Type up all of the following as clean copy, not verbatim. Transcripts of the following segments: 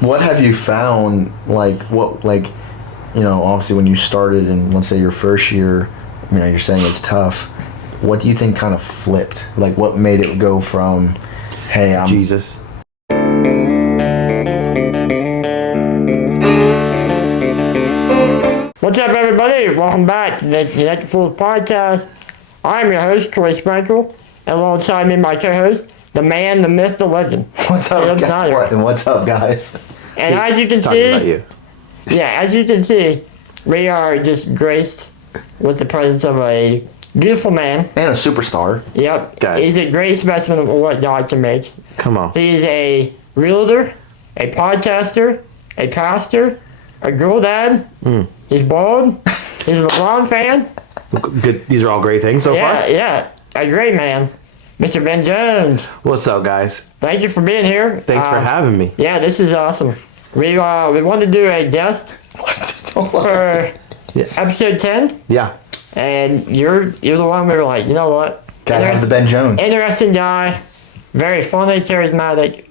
What have you found, obviously when you started in, let's say, your first year, you're saying it's tough. What do you think kind of flipped? Like, what made it go from, hey, I'm... Jesus. What's up, everybody? Welcome back to the Connected Fools podcast. I'm your host, Cauy Sprankle, and alongside me, my co-host, the man, the myth, the legend. What's up, Kaleb Snider. And what's up, guys? And as you can see, as you can see, we are just graced with the presence of a beautiful man. And a superstar. Yep. Guys. He's a great specimen of what God can make. Come on. He's a realtor, a podcaster, a pastor, a girl dad. He's bald. He's a LeBron fan. Good. These are all great things so far. Yeah. A great man. Mr. Ben Jones. What's up, guys? Thank you for being here. Thanks for having me. Yeah, this is awesome. We wanted to do a guest for episode 10. Yeah. And you're the one we were like, you know what? Gotta have the Ben Jones. Interesting guy. Very funny, charismatic.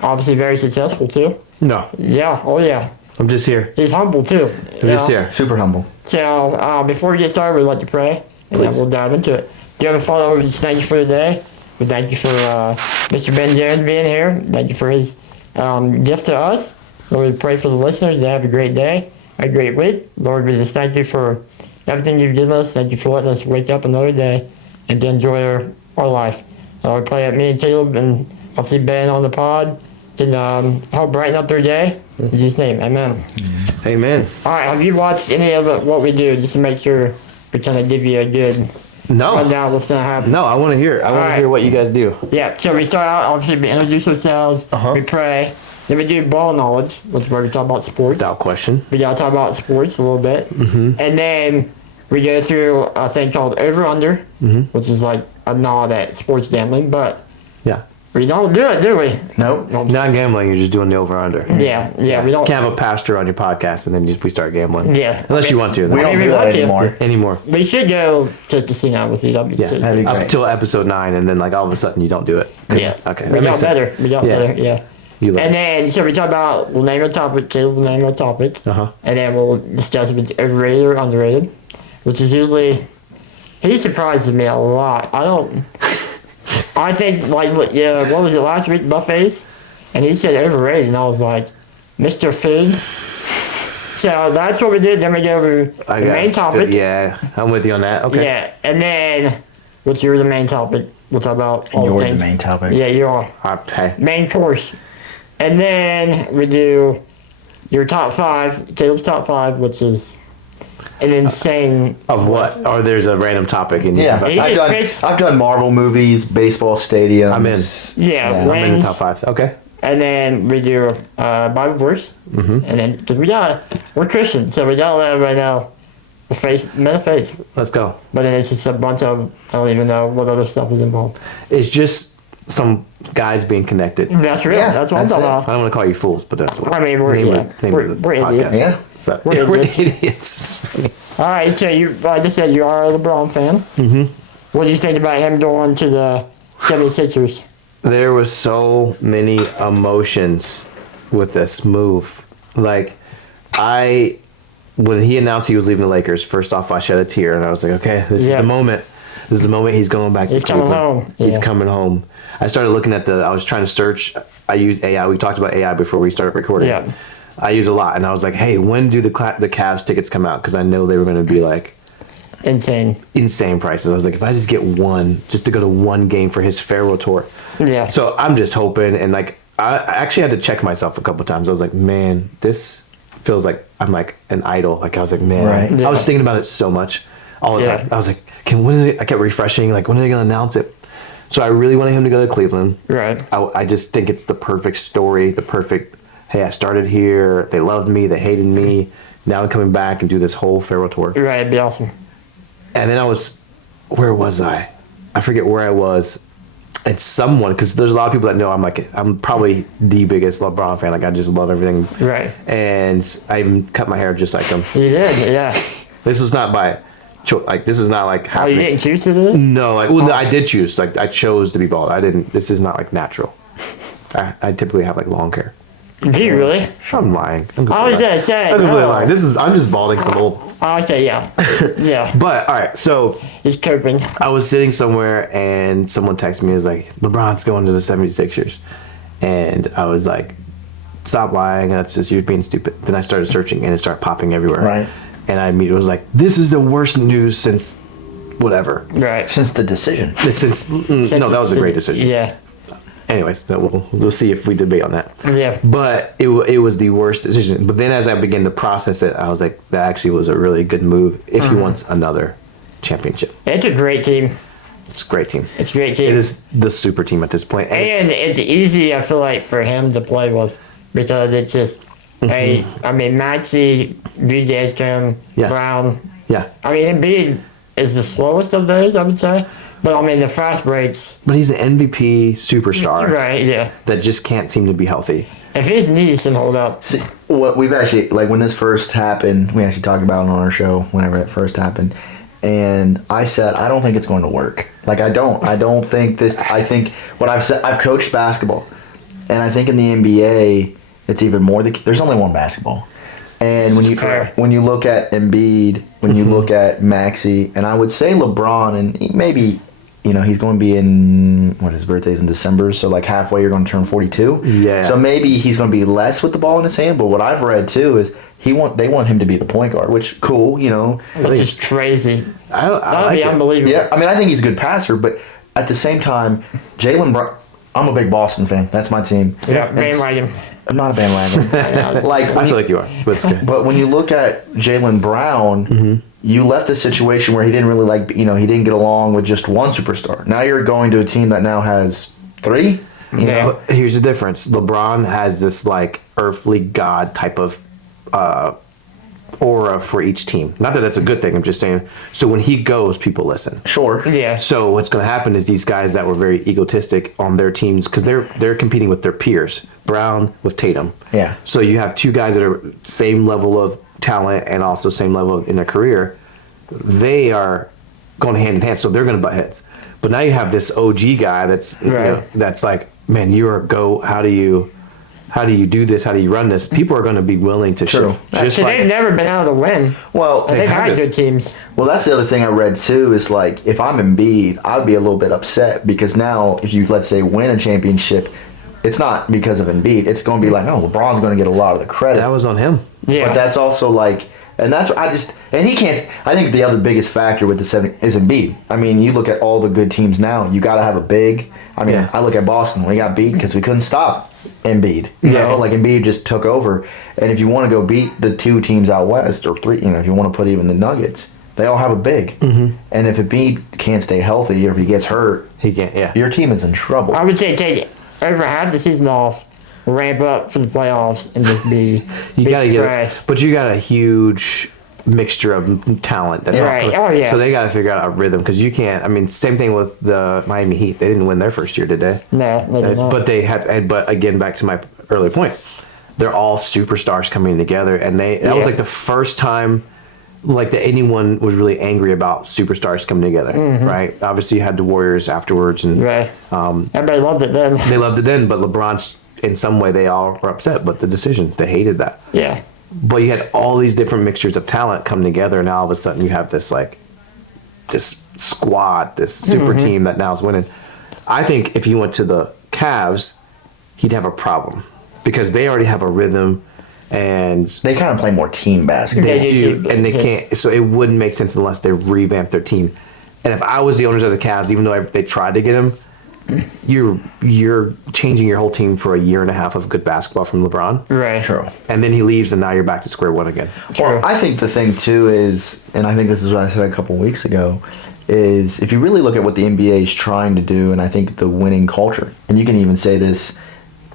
Obviously very successful too. No. Yeah, oh yeah. I'm just here. He's humble too. I'm just here. Super humble. So before we get started, we'd like to pray. And then we'll dive into it. Dear Father, we just thank you for today. We thank you for Mr. Ben Jones being here. Thank you for his gift to us. Lord, we pray for the listeners. They have a great day, a great week. Lord, we just thank you for everything you've given us. Thank you for letting us wake up another day and to enjoy our life. Lord, we pray that me and Caleb and obviously Ben on the pod can help brighten up their day. In Jesus' name, amen. Amen. All right, have you watched any of what we do just to make sure we kind of give you a good rundown of what's going to happen? No, I want to hear it. I want to hear what you guys do. Yeah, so we start out, obviously, we introduce ourselves, we pray, then we do ball knowledge, which is where we talk about sports. Without question. We got to talk about sports a little bit. And then we go through a thing called over-under, which is like a nod at sports gambling, but Yeah. we don't do it, do we? Nope. Not gambling, you're just doing the over-under. Yeah, we don't. Can't have a pastor on your podcast and then we start gambling. Yeah. Unless you want to. We don't do that anymore. Anymore. We should go to the casino with you. That'd be sick. that'd be Up great. until episode 9 and then all of a sudden you don't do it. Yeah. Okay. We That got makes sense. better. We got better, yeah. You And then, so we talk about, we'll name a topic, Caleb will name a topic, and then we'll discuss if it's overrated or underrated, which is usually, he surprises me a lot. I think, what was it last week, buffets? And he said overrated, and I was like, Mr. Food. So that's what we did, then we go over the main topic. Yeah, I'm with you on that. Okay. Yeah, and then, which you're the main topic, we'll talk about all the You're things. the main topic. Yeah, you are. Okay. Main course. And then we do your top 5, Caleb's top 5, which is an insane... Of what? Or there's a random topic in Yeah, here. I've done Marvel movies, baseball stadiums. I'm in. Yeah, I'm in the wins. top 5. Okay. And then we do Bible verse. And then, cause we're Christians, so we gotta let everybody know the faith, men of faith. Let's go. But then it's just a bunch of, I don't even know what other stuff is involved. It's just some guys being connected. That's real. Yeah, that's what I'm that's talking it. about. I don't want to call you fools, but that's what. I mean, we're idiots. Yeah. So, We're we're idiots. idiots. All right, so like I said, you are a LeBron fan. What do you think about him going to the 76ers? There was so many emotions with this move. When he announced he was leaving the Lakers, first off, I shed a tear, and I was like, okay, this is the moment. This is the moment he's going back to Cleveland. Coming home. He's coming home. I started looking at I was trying to search. I use AI. We talked about AI before we started recording. Yeah. I use a lot, and I was like, hey, when do the Cavs tickets come out? Because I know they were going to be insane prices. I was like, if I just get one, just to go to one game for his farewell tour. Yeah. So I'm just hoping, and I actually had to check myself a couple times. I was like, man, this feels like I'm like an idol. I was like, man, Right. Yeah. I was thinking about it so much all the time. I was like, I kept refreshing, when are they going to announce it? So I really wanted him to go to Cleveland. Right. I just think it's the perfect story, the perfect, hey, I started here, they loved me, they hated me, now I'm coming back and do this whole farewell tour. Right, it'd be awesome. And then where was I? I forget where I was. And someone, because there's a lot of people that know I'm probably the biggest LeBron fan. I just love everything. Right. And I even cut my hair just like him. You did, yeah. This is not this is not Oh, you happening. didn't choose to do it? No, no, I did choose. I chose to be bald. This is not natural. I typically have long hair. Do you really? I'm lying. I'm I was completely gonna say. I'm completely No. lying. I'm just balding from old. Okay, yeah. Yeah. But all right, so He's coping. I was sitting somewhere and someone texted me. It was like, LeBron's going to the 76ers. And I was like, stop lying. That's just you being stupid. Then I started searching and it started popping everywhere. Right. And I immediately was like, this is the worst news since whatever. Right. Since the decision. No, that was a great decision. Yeah. Anyways, we'll see if we debate on that. Yeah. But it was the worst decision. But then as I began to process it, I was like, that actually was a really good move if he wants another championship. It's a great team. It's a great team. It's a great team. It is the super team at this point. And it's easy, I feel like, for him to play with because it's just, hey, I mean, Maxey, VJ Kim, Yeah. Brown. Yeah. I mean, Embiid is the slowest of those, I would say. But, I mean, the fast breaks. But he's an MVP superstar Right, yeah. that just can't seem to be healthy. If his knees can hold up. See, what we've actually, like when this first happened, we actually talked about it on our show whenever it first happened. And I said, I don't think it's going to work. Like, I don't think this, I think what I've said, I've coached basketball. And I think in the NBA, it's even more, there's only one basketball. And when you look at Embiid, when you look at Maxey, and I would say LeBron, and maybe, you know, he's going to be in, his birthday's in December, so like halfway you're going to turn 42. Yeah. So maybe he's going to be less with the ball in his hand, but what I've read too is they want him to be the point guard, which cool, you know. Which is crazy. I That would like be it. unbelievable. Yeah, I mean, I think he's a good passer, but at the same time, Jaylen Brown, I'm a big Boston fan. That's my team. Yeah, And bandwagon. I'm not a bandwagon. Like, I feel like you are. But it's good. but when you look at Jaylen Brown, you left a situation where he didn't really he didn't get along with just one superstar. Now you're going to a team that now has three. You Yeah. know? But here's the difference. LeBron has this like earthly god type of aura for each team. Not that that's a good thing. I'm just saying. So when he goes, people listen. Sure. Yeah. So what's going to happen is these guys that were very egotistic on their teams because they're competing with their peers. Brown with Tatum. Yeah. So you have two guys that are same level of talent and also same level in their career. They are going hand in hand, so they're going to butt heads. But now you have this OG guy that's Right. that's like, man, you're a GOAT. How do you do this? How do you run this? People are going to be willing to True. shift. Just So like they've never been able to win. Well, They've had haven't. good teams. Well, that's the other thing I read too. Is like if I'm Embiid, I'd be a little bit upset because now if you let's say win a championship, it's not because of Embiid. It's going to be like, oh, LeBron's going to get a lot of the credit. that was on him. Yeah. But that's also like, and that's and he can't. I think the other biggest factor with the 70 is Embiid. I mean, you look at all the good teams now. You got to have a big. I mean, Yeah. I look at Boston. We got beat because we couldn't stop Embiid. You know, like Embiid just took over. And if you want to go beat the two teams out west or three, if you want to put even the Nuggets, they all have a big. Mm-hmm. And if Embiid can't stay healthy or if he gets hurt, He can't. Yeah. your team is in trouble. I would say take over half the season off, ramp up for the playoffs, and just be You be got to get fresh. it, but you got a huge mixture of talent. That's Right. all- Oh, yeah. So they got to figure out a rhythm because you can't. I mean, same thing with the Miami Heat. They didn't win their first year, did they? No, maybe not. But they had. But again, back to my earlier point, they're all superstars coming together, and that was Yeah. like the first time. Like that, anyone was really angry about superstars coming together, right? Obviously, you had the Warriors afterwards, and right. Everybody loved it then. they loved it then. But LeBron's, in some way, they all were upset. But the decision, they hated that. Yeah. But you had all these different mixtures of talent come together, and now all of a sudden you have this squad, this super team that now is winning. I think if he went to the Cavs, he'd have a problem because they already have a rhythm, and They kind of play more team basketball. they They do, do, and they yeah. can't. So it wouldn't make sense unless they revamp their team. And if I was the owners of the Cavs, even though they tried to get him, you're changing your whole team for a year and a half of good basketball from LeBron, Right. True. and then he leaves, and now you're back to square one again. Well, I think the thing too is, and I think this is what I said a couple weeks ago, is if you really look at what the NBA is trying to do, and I think the winning culture, and you can even say this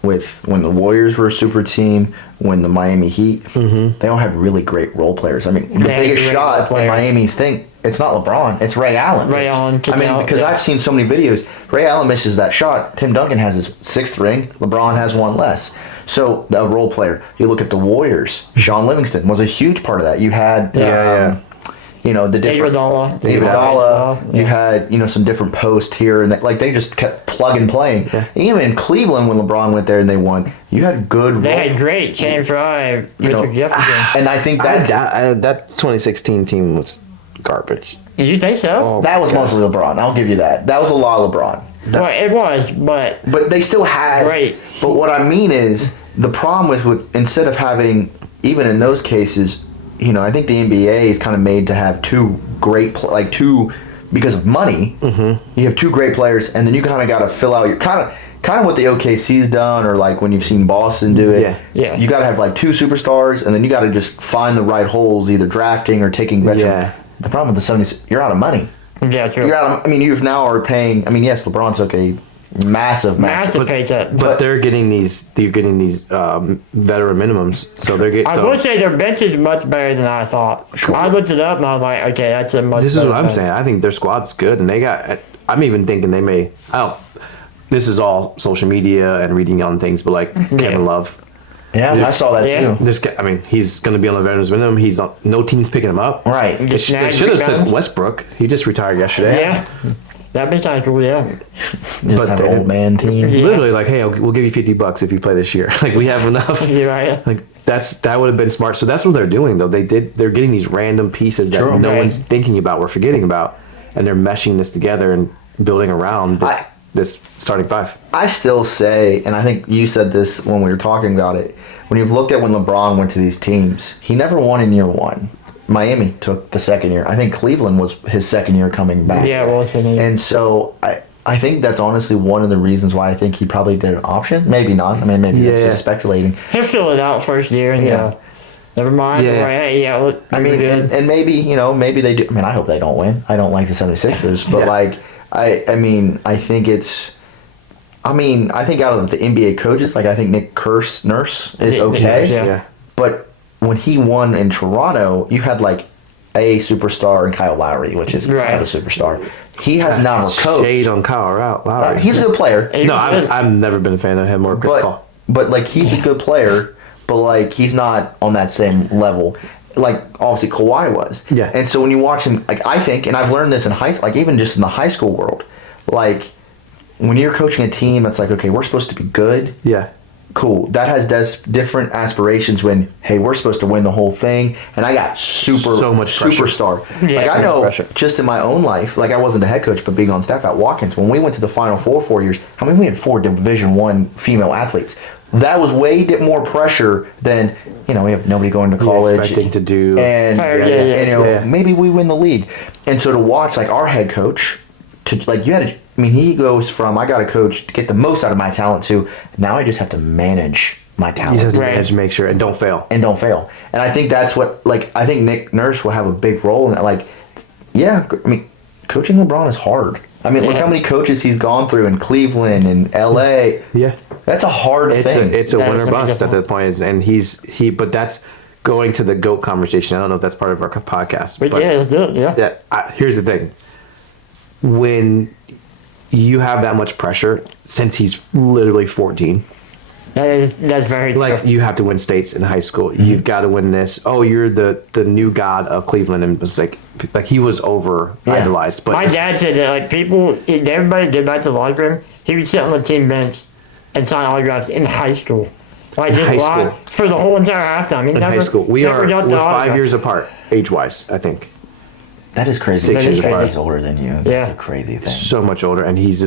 with when the Warriors were a super team, when the Miami Heat, they all had really great role players. I mean, the They had biggest great shot role in players. Miami's thing, it's not LeBron, it's Ray Allen. Ray Allen took I mean, out, because yeah. I've seen so many videos, Ray Allen misses that shot, Tim Duncan has his 6th ring, LeBron has one less. So, the role player, you look at the Warriors, Sean Livingston was a huge part of that. You had, the different Iguodala. You had some different posts here, and like they just kept plug and playing. Yeah. Even in Cleveland, when LeBron went there and they won, you had good. They had great Channing Frye, Richard Jefferson. And I think that 2016 team was garbage. Did you think so? that was mostly LeBron. I'll give you that. That was a lot of LeBron. Well, it was, but But they still had. Right. But what I mean is the problem with instead of having even in those cases, I think the NBA is kind of made to have two great two because of money. Mm-hmm. You have two great players, and then you kind of got to fill out your kind of what the OKC's done, or like when you've seen Boston do it. Yeah. You got to have like two superstars, and then you got to just find the right holes, either drafting or taking veteran. Yeah. The problem with the 70s, you're out of money. yeah, true. You're out of, I mean, you've now are paying. I mean, yes, LeBron took a massive pay cut. But they're getting these veteran minimums, so they're getting. I will say their bench is much better than I thought. I looked it up and I was like, okay, that's a much. This is better what I'm bench. saying. I think their squad's good, and they got. I'm even thinking they may. This is all social media and reading on things, but like Kevin Love. Yeah, I saw that Yeah. too. This guy, I mean, he's going to be on the veterans minimum. He's not, no team's picking him up. Right. They should have took Westbrook. He just retired yesterday. Yeah, that'd be kind of cool. Yeah, But have they an old didn't. man team. Yeah. Literally, like, hey, we'll give you $50 if you play this year. Like, we have enough. you're right. Like that would have been smart. So that's what they're doing though. They're getting these random pieces that True. no Right. one's thinking about, we're forgetting about, and they're meshing this together and building around this starting five. I still say, and I think you said this when we were talking about it, when you've looked at when LeBron went to these teams, he never won in year one. Miami took the second year. I think Cleveland was his second year coming back. Yeah, well, so they- And so I think that's honestly one of the reasons why I think he probably did an option. Maybe not. I mean, maybe that's Yeah. just speculating. he'll fill it out first year and Yeah. never mind. Yeah. Right, hey, yeah, look, I mean, we're good. and maybe, maybe they do. I mean, I hope they don't win. I don't like the 76ers. But, Yeah. I mean, I think it's... I think out of the NBA coaches, I think Nick Nurse is Yeah, okay. yeah. But when he won in Toronto, you had, a superstar in Kyle Lowry, which is kind of a superstar. He has now coached. Shade on Kyle Lowry. He's a good player. He no, was good. I've never been a fan of him or Chris Paul. But he's a good player, but he's not on that same level. Obviously Kawhi was. Yeah. And so when you watch him, I think, and I've learned this in high, even just in the high school world, when you're coaching a team, it's okay, we're supposed to be good. Yeah. Cool. That has different aspirations when, hey, we're supposed to win the whole thing, and I got So much pressure. superstar. Yeah, I know pressure. just in my own life, I wasn't the head coach, but being on staff at Watkins, when we went to the Final Four 4 years, we had 4 Division I female athletes. That was way more pressure than we have nobody going to college expecting to do. and Yeah. maybe we win the league. And so to watch our head coach to you had to. He goes from I got a coach to get the most out of my talent to now I just have to manage my You talent just have to Right. manage, make sure, and don't fail. and don't fail. And I think that's what I think Nick Nurse will have a big role in that. Coaching LeBron is hard. Look Yeah. how many coaches he's gone through in Cleveland and LA. Yeah. That's a hard thing. It's a That is winner gonna be bust at difficult. that point, and but that's going to the GOAT conversation. I don't know if that's part of our podcast, But yeah, let's do it. Yeah. Here's the thing: when you have that much pressure, since he's literally 14, That's very true. you have to win states in high school. You've got to win this. Oh, you're the new god of Cleveland, and it's like he was over idolized. But My dad said that everybody did back to the locker room. He would sit on the team bench and sign autographs in high school. high school. For the whole entire halftime. He in never, high school, we're never got the 5 autograph. years apart, age-wise. I think that is crazy. 6 years apart. He's older than you. That's Yeah. a crazy thing. So much older, and he's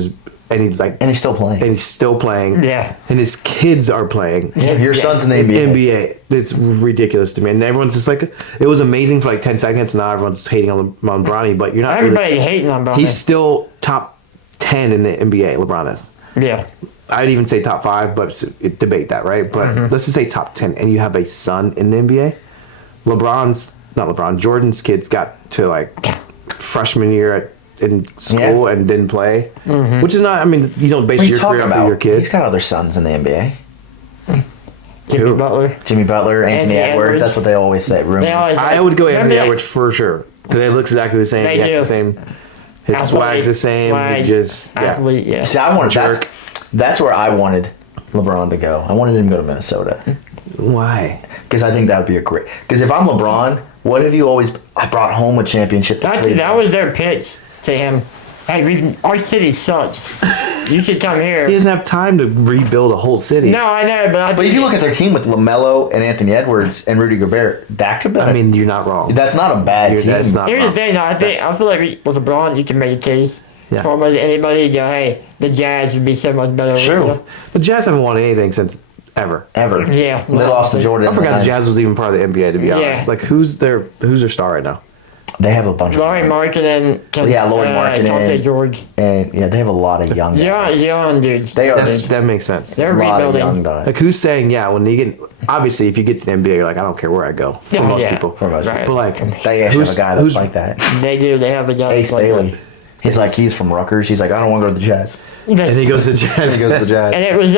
And he's still playing. and he's still playing. Yeah. And his kids are playing. Yeah, your Yeah. son's in the NBA. NBA. It's ridiculous to me. And everyone's just it was amazing for 10 seconds. Now everyone's hating on Bronny, but you're not Everybody really. hating on Bronny. He's still top 10 in the NBA, LeBron is. Yeah. I'd even say top 5, but debate that, right? But let's just say top 10, and you have a son in the NBA. Jordan's kids got to freshman year in school and didn't play, which is not. You don't base What are you your career talking off of your about? kids. He's got other sons in the NBA. Jimmy Who? Butler. Jimmy Butler, Anthony Anthony Edwards. Edwards. That's what they always say. Rumor. They always, I would go Anthony Remember Edwards for sure. They look exactly the same. They He acts do. the same. His Athlete, swag's the same. swag, He just athlete, yeah. See, I wanted Jerk. that's where I wanted LeBron to go. I wanted him to go to Minnesota. Why? because I think that would be a great. Because if I'm LeBron, what have you always? I brought home a championship. That was their pitch to him. Hey, our city sucks. You should come here. He doesn't have time to rebuild a whole city. No, I know, But if you look at their team with LaMelo and Anthony Edwards and Rudy Gobert, that could be. I mean, you're not wrong. That's not a bad team. here's the thing, though. I feel like with LeBron, you can make a case for almost anybody. You go, hey, the Jazz would be so much better. Sure. The Jazz haven't won anything since ever. Yeah. They lost to Jordan. I forgot the Jazz was even part of the NBA, to be honest. Yeah. Like, who's their star right now? They have a bunch Laurie of Markkinen. Laurie Markkinen. Dante George. And they have a lot of young guys. Young dudes. They are That makes sense. They're a lot of rebuilding. young guys. Like, who's saying, when you get, obviously, if you get to the NBA, you're like, I don't care where I go. For most people. For most Right. people. But, like, They actually have a guy that's like that. They do. They have a guy. Ace like Bailey. He's from Rutgers. He's like, I don't want to go to the Jazz. and he goes to Jazz. He goes to the Jazz. And it was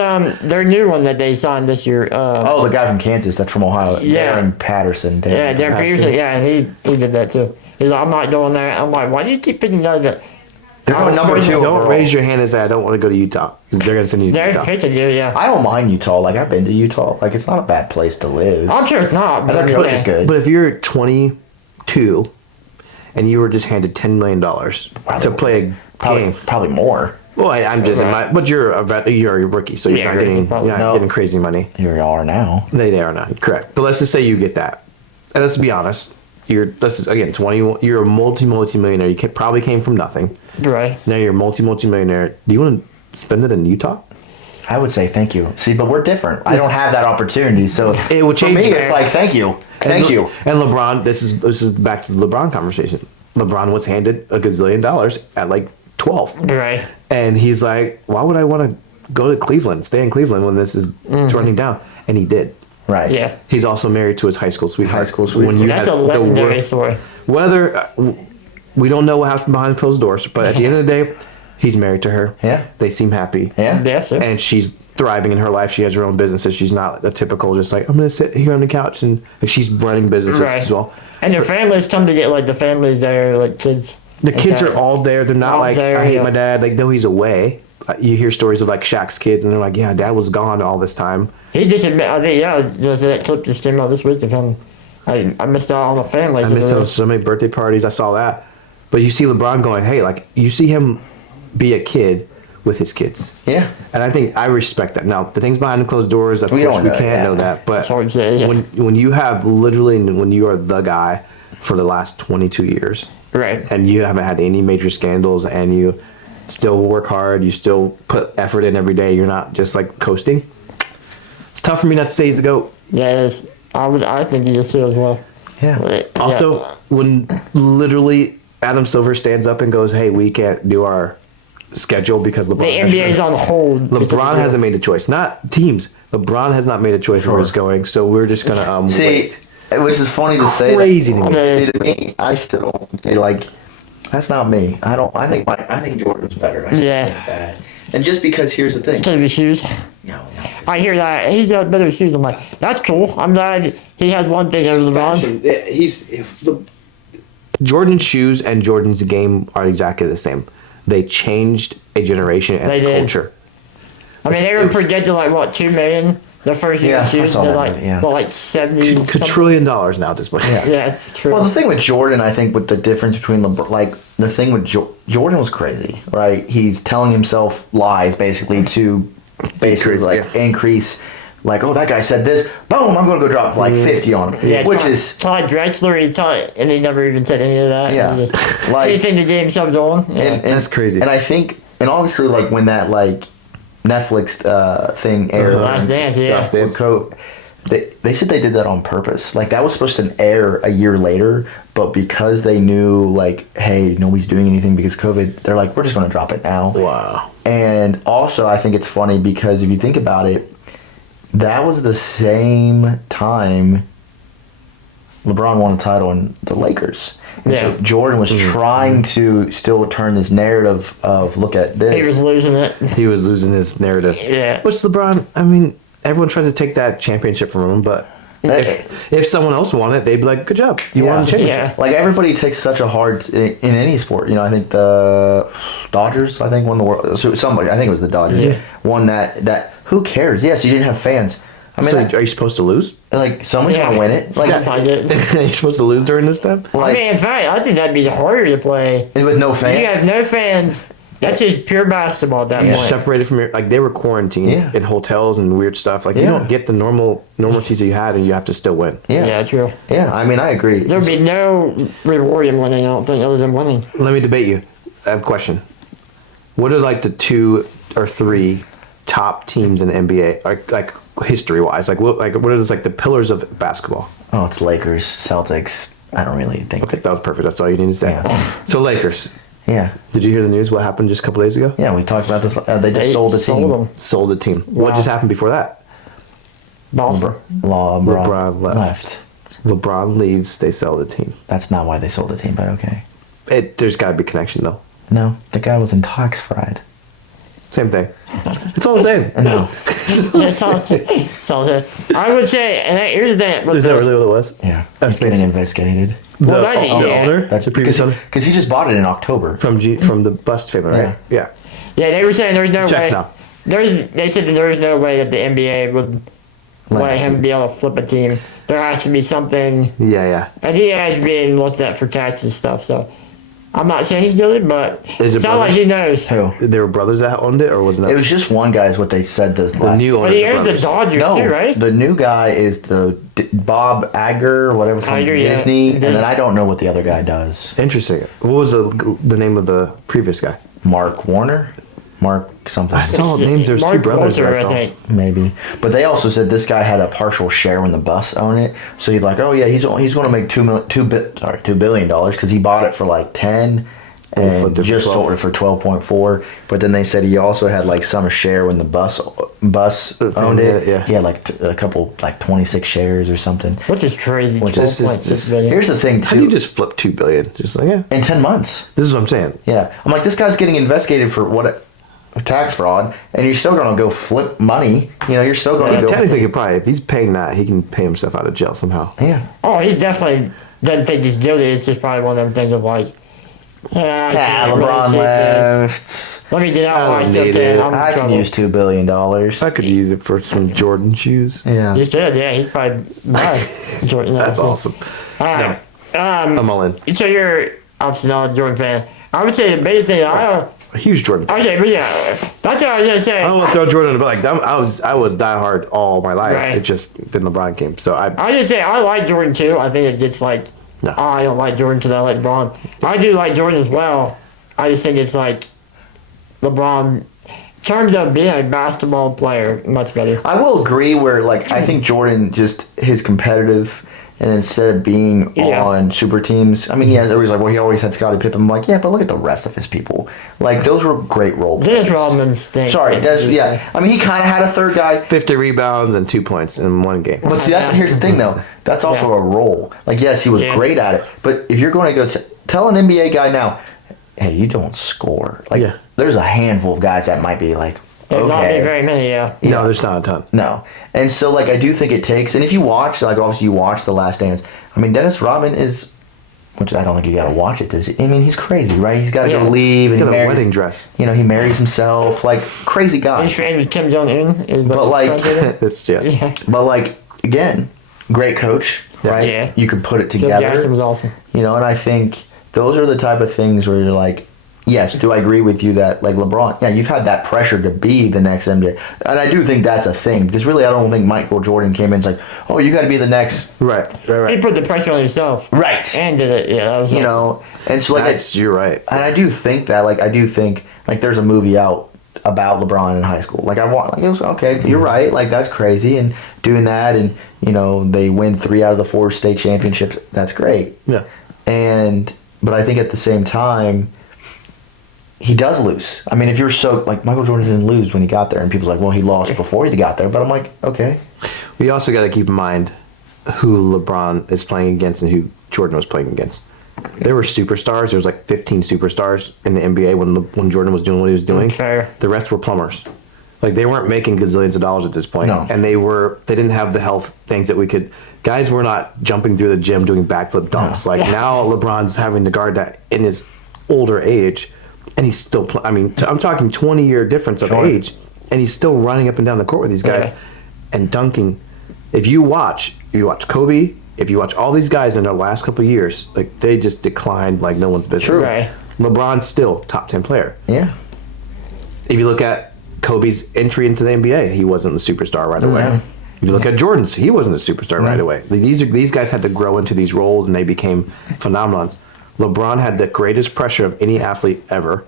their new one that they signed this year. Oh, the guy from Kansas that's from Ohio. Yeah. Darren Patterson. Yeah, Darren Peterson. Yeah, and he did that too. He's like, I'm not going there. I'm like, why do you keep picking that? They're going number 2 Don't overall. raise your hand and say, I don't want to go to Utah. Because they're going to send you to They're Utah. picking you, yeah. I don't mind Utah. Like, I've been to Utah. Like, it's not a bad place to live. I'm sure it's not. But Their coach is good. But if you're 22 and you were just handed $10 million to play a game. Probably more. Well, I'm just but you're a rookie, so you're not getting crazy money. You are now. They are not correct. But let's just say you get that, and let's be honest. This is again 21. You're a multi-millionaire. You probably came from nothing. Right. Now you're a multi-millionaire. Do you want to spend it in Utah? I would say thank you. See, but we're different. I don't have that opportunity, so It would change. for me, it's like thank you. Thank you. And LeBron, this is back to the LeBron conversation. LeBron was handed $1 gazillion at like 12. Right. And he's like, why would I want to go to Cleveland, stay in Cleveland when this is turning down? And he did. Right. Yeah. He's also married to his high school sweetheart. High school sweetheart. When you That's had a the legendary wor- story. Whether we don't know what happens behind closed doors, but at the end of the day, he's married to her. Yeah. They seem happy. Yeah. Yeah, sure. And she's thriving in her life. She has her own businesses. She's not a typical just like, I'm going to sit here on the couch. And like, she's running businesses Right. as well. And their families come to get like the families there, like kids. The kids are all there. They're not All like, there, I hate yeah. my dad. Like, no, he's away. You hear stories of like Shaq's kids, and they're like, yeah, dad was gone all this time. He just admit, I think, there's that clip just came out this week of him. I missed out on the family. I missed out on so many birthday parties. I saw that. But you see LeBron going, hey, like, you see him be a kid with his kids. Yeah. And I think I respect that. Now, the things behind the closed doors, of We course, don't we know, can't yeah. know that. But It's hard to say, yeah. when you have literally, when you are the guy for the last 22 years, Right. and you haven't had any major scandals, and you still work hard, you still put effort in every day, you're not just like coasting. It's tough for me not to say he's a GOAT. Yeah, it is. I think he just is as well. Yeah. But, Also, yeah. when literally Adam Silver stands up and goes, hey, we can't do our schedule because The LeBron NBA's on hold. LeBron hasn't made a choice. Not teams. LeBron has not made a choice where he's going, so we're just going to See, wait. which is funny to say. Crazy to me. Okay. See, to me, I still don't say like that's not me. I think Jordan's better. I still Yeah. think that. And just because here's the thing. Because of his shoes. No. I hear that. He's got better shoes. I'm like, that's cool. I'm glad he has one thing over LeBron. Jordan's shoes and Jordan's game are exactly the same. They changed a generation and They a did. culture. I mean, they were projected like, what, $2 million? The first year Yeah, I shoes, saw they're that, like, yeah. well, like 70 $1 trillion now at this point. Yeah. Yeah, it's true. Well, the thing with Jordan, I think, with the difference between LeBron, like the thing with Jordan was crazy, right? He's telling himself lies basically to basically increase, like, oh, that guy said this, boom, I'm gonna go drop like 50 on him, Yeah, which is Todd Drexler, and he never even said any of that. Yeah. He just, Like- anything to get himself going. Yeah. and That's crazy. And I think, and obviously, like when that like Netflix thing aired, Last Dance, yeah. Last Dance. They said they did that on purpose. Like that was supposed to air a year later, but because they knew like, hey, nobody's doing anything because of COVID, they're like, we're just gonna drop it now. Wow. And also, I think it's funny because if you think about it, that was the same time LeBron won a title in the Lakers. And Yeah. so Jordan was trying to still turn this narrative of look at this. He was losing it. He was losing his narrative. Yeah. Which LeBron, I mean, everyone tries to take that championship from him, but if someone else won it, they'd be like, good job. You won the championship. Yeah. Like everybody takes such a hard in any sport. You know, I think the Dodgers, won the world. So somebody, I think it was the Dodgers, Yeah. won that. Who cares? Yes, you didn't have fans, I mean, So like, are you supposed to lose? like someone's gonna win it. Like, I did. You're supposed to lose during this time? I mean, in fact, I think that'd be harder to play. with no fans. You have no fans. That's just pure basketball at that You're point. separated from your, like, they were quarantined Yeah. in hotels and weird stuff. Like, you Yeah. don't get the normalcy you had, and you have to still win. Yeah, true. Yeah, I mean, I agree. There'd be no reward in winning, I don't think, other than winning. Let me debate you. I have a question. What are, like, the 2 or 3 top teams in the NBA, like history-wise? Like, what are like the pillars of basketball? Oh, it's Lakers, Celtics. I don't really think. Okay, that was perfect. That's all you need to say. Yeah. So, Lakers. Yeah, Did you hear the news? What happened just a couple days ago? yeah. We talked about this. They just They sold the team. them. Sold the team. What Wow. just happened before that? Boston. LeBron LeBron left. LeBron leaves. They sell the team. That's not why they sold the team, but okay. There's got to be connection though. No, the guy was intoxicated. Same thing. It's all the same. No, That's all. That's all it is. I would say, and here's the thing. Is that really what it was? yeah, he's getting investigated. Well, the, I think, the yeah. owner, That's the previous owner, because he just bought it in October. from the Bust family, right? Yeah. Yeah, they were saying there's no Checks way. now. They said that there's no way that the NBA would let him be able to flip a team. There has to be something. Yeah. And he has been looked at for tax and stuff, so I'm not saying he's guilty, but Is it it's not like he knows. Who? There were brothers that owned it, or wasn't It that was just one guy, is what they said. The the last. new owner? But he owns the Dodgers No, too, right? the new guy is the Bob Iger or whatever from Iger, yeah. Disney, and then I don't know what the other guy does. Interesting. What was the name of the previous guy? Mark Warner, Mark something. I saw names. There's 2 Mark brothers. Walter, that I I saw. think. Maybe, but they also said this guy had a partial share when the Bus owned it. So he's like, oh yeah, he's going to make $2 billion because he bought it for like 10 and flipped it for just 12. sold it for 12.4. But then they said he also had like some share when the Bus owned it. Yeah. He had like a couple, like 26 shares or something. Which is crazy. Which is 12.6 billion. Here's the thing How do you too. just flip $2 billion? Just like, yeah. In 10 months. This is what I'm saying. Yeah, I'm like, this guy's getting investigated for what? Tax fraud, and you're still gonna go flip money. You know, you're still gonna go. Technically, he could probably, if he's paying that, he can pay himself out of jail somehow. Yeah. Oh, he definitely doesn't think he's guilty. It's just probably one of them things of like, yeah, I can't really LeBron take left. this. Let me get out I while I don't still need can. it. I'm in I could trouble. use $2 billion. I could use it for some Jordan shoes. Yeah. You should, yeah. He'd probably buy Jordan. That's awesome. All right. I'm all in. So you're obviously not a Jordan fan. I would say the biggest thing A huge Jordan fan. okay, but yeah, that's what I was gonna say. I don't want to throw Jordan, but like I was diehard all my life. Right. It just then LeBron came, so I I was gonna say I like Jordan too. I think it gets like, No. oh, I don't like Jordan because I like LeBron. I do like Jordan as well. I just think it's like LeBron, in terms of being a basketball player, much better. I will agree where, like, I think Jordan just his competitive, and instead of being Yeah. on super teams, I mean, yeah, everybody's like, well, he always had Scottie Pippen. I'm like, yeah, but look at the rest of his people. Like, those were great role players. Dennis Rodman's thing. Sorry, yeah. I mean, he kind of had a third guy. 50 rebounds and 2 points in one game. But see, here's the thing, though. That's also Yeah. a role. Like, yes, he was Yeah. great at it. But if you're going to go tell an NBA guy now, hey, you don't score. Like, Yeah. there's a handful of guys that might be like, There's not okay. very many, yeah. No, there's not a ton. No. And so, like, I do think it takes, and if you watch, like, obviously you watch The Last Dance, I mean, Dennis Rodman is, which I don't think you gotta watch it to see, I mean, he's crazy, right? He's gotta Yeah. go leave, He's and got he a marries, wedding dress. you know, he marries himself, like, crazy guy. He's trained with Kim Jong Un. But, like, It's yeah. yeah. but, like, again, great coach, right? Yeah. You could put it Phil together, Jackson was awesome. you know, and I think those are the type of things where you're like, yes, do I agree with you that, like, LeBron, yeah, you've had that pressure to be the next NBA. And I do think that's a thing, because really I don't think Michael Jordan came in and was like, oh, you gotta be the next, Right. He put the pressure on himself. right, And did it, yeah. That was you know, and so, like, You're right. and I do think that, like, there's a movie out about LeBron in high school. Like, I want, like, it was, okay, you're right, like, that's crazy, and doing that, and, you know, they win 3 out of the 4 state championships, that's great. Yeah. But I think at the same time, he does lose. I mean, if you're so, like, Michael Jordan didn't lose when he got there, and people's like, well, he lost before he got there, but I'm like, okay. We also got to keep in mind who LeBron is playing against and who Jordan was playing against. There were superstars. There was like 15 superstars in the NBA when Jordan was doing what he was doing. Fair. The rest were plumbers. Like, they weren't making gazillions of dollars at this point. No. And they didn't have the health things that we could. Guys were not jumping through the gym doing backflip dunks. Like, now LeBron's having to guard that in his older age, and he's still I'm talking 20-year difference of Sure. age, and he's still running up and down the court with these guys. Yeah. and dunking. If you watch Kobe, if you watch all these guys in their last couple of years, like they just declined like no one's business. True. Right. LeBron's still top 10 player. Yeah. If you look at Kobe's entry into the NBA, he wasn't the superstar right away. Yeah. If you look at Jordan's, he wasn't a superstar right away. These guys had to grow into these roles, and they became phenomenons. LeBron had the greatest pressure of any athlete ever,